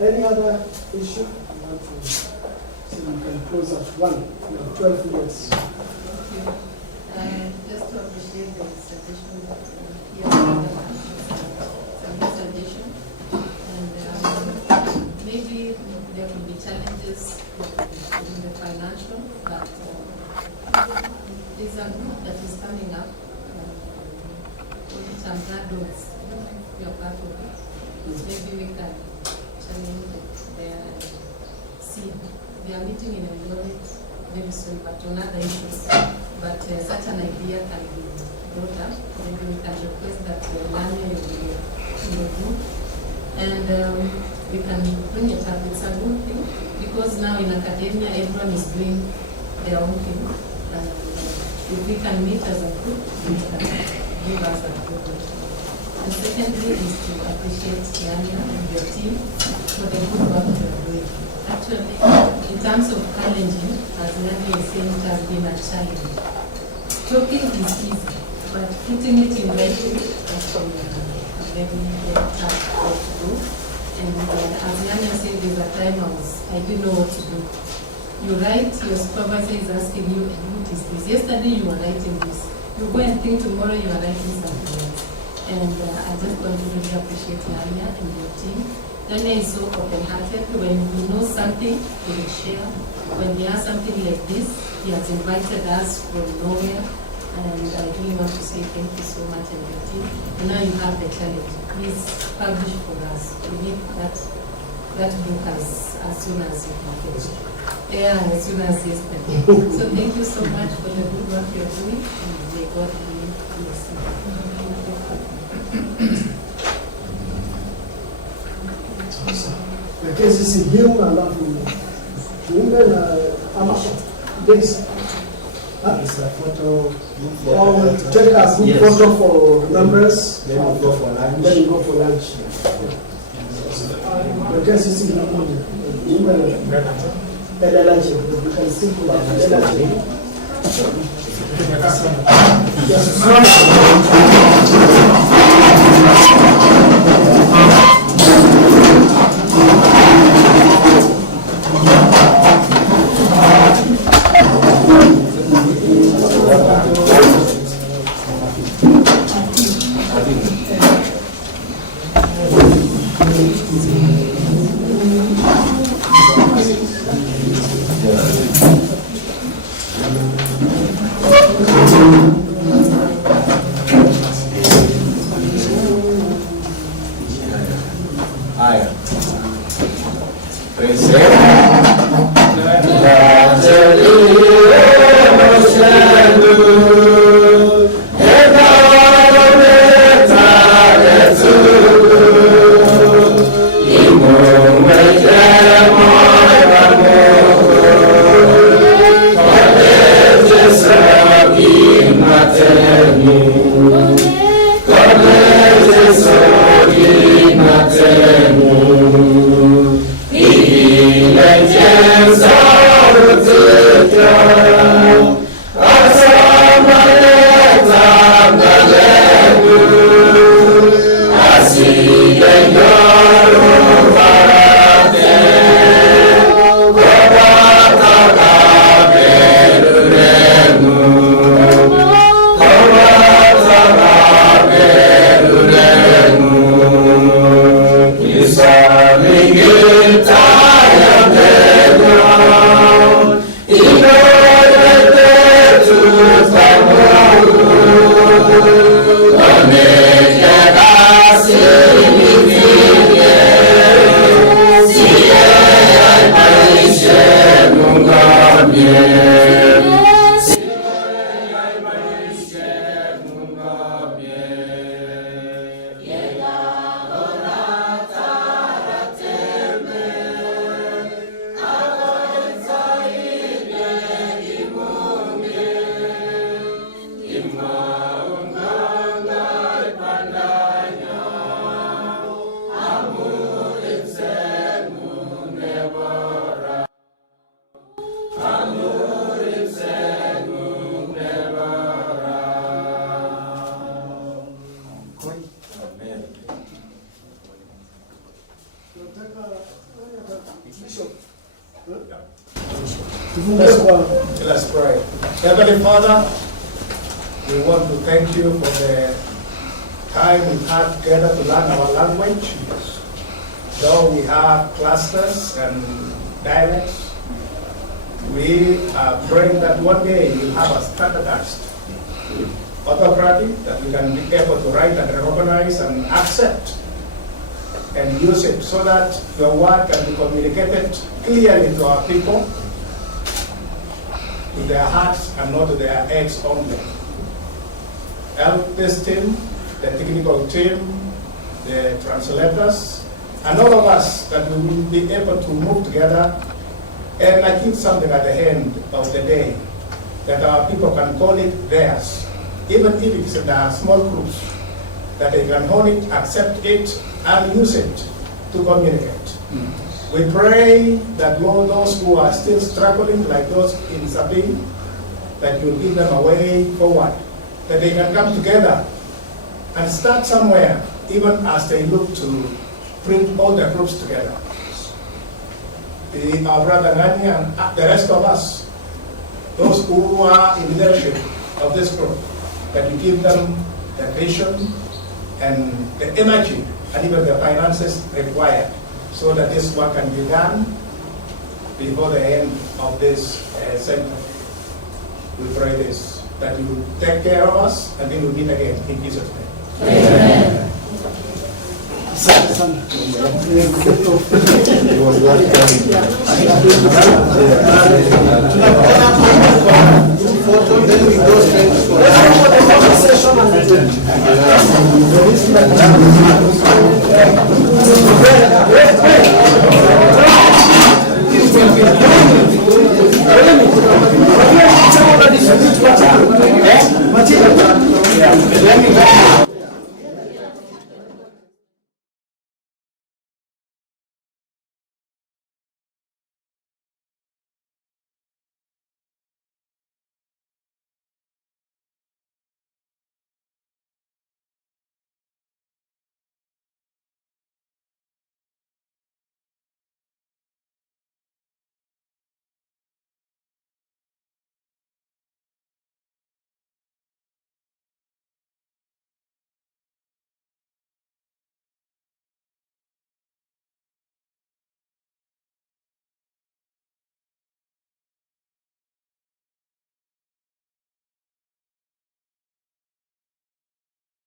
Any other issue? So we can close at 1. We have 12 minutes. Just to appreciate the suggestion here, some suggestion, and maybe there could be challenges in the financial, but there's a group that is coming up. Some graduates, I don't know if you're part of it. Maybe we can challenge their see. They are meeting in Eldoret very soon, but on other issues. But such an idea can be brought up. Maybe we can request that Lania will be in the group, and we can bring it up. It's a good thing because now in academia everyone is doing their own thing. And if we can meet as a group, we can give us a group. And secondly is to appreciate Lania and your team for the good work you're doing. Actually, in terms of Kalenjin, as Lania is saying, it has been a challenge. Talking is easy, but putting it in writing has been a very tough work to do. And as Lania said, there's a time I didn't know what to do. You write, your supervisor is asking you, what is this? Yesterday you were writing this. You go and think tomorrow you are writing something else. And I just want to really appreciate Lania and your team. Lania is so open-hearted. When you know something, he will share. When he has something like this, he has invited us from nowhere. And I really want to say thank you so much and your team. And now you have the challenge. Please publish for us. We need that book as soon as you can get it. Yeah, as soon as yesterday. So thank you so much for the good work you're doing. And may God be bless you. Because it's a game and not women amateur. This. It's a photo. Take a good photo for numbers. Then we'll go for lunch. Then you go for lunch. Because it's in the morning. The lunch. You can still go back to the lunch. Haya. Let's pray. Heavenly Father, we want to thank you for the time we've had together to learn our language. Though we have clusters and dialects, we are praying that one day you have a standardized orthography that we can be able to write and recognize and accept and use it so that your word can be communicated clearly to our people, to their hearts and not to their heads only. Help this team, the technical team, the translators, and all of us that we will be able to move together and achieve something at the end of the day, that our people can call it theirs, even if it's in a small groups, that they can hold it, accept it, and use it to communicate. We pray that Lord, those who are still struggling, like those in Sabine, that you will give them a way forward, that they can come together and start somewhere, even as they look to bring all the groups together. Our brother Nani and the rest of us, those who are in leadership of this group, that you give them the vision and the energy and even the finances required, so that this work can be done before the end of this segment. We pray this, that you take care of us, and then we'll meet again in Jesus' name. Amen. Let me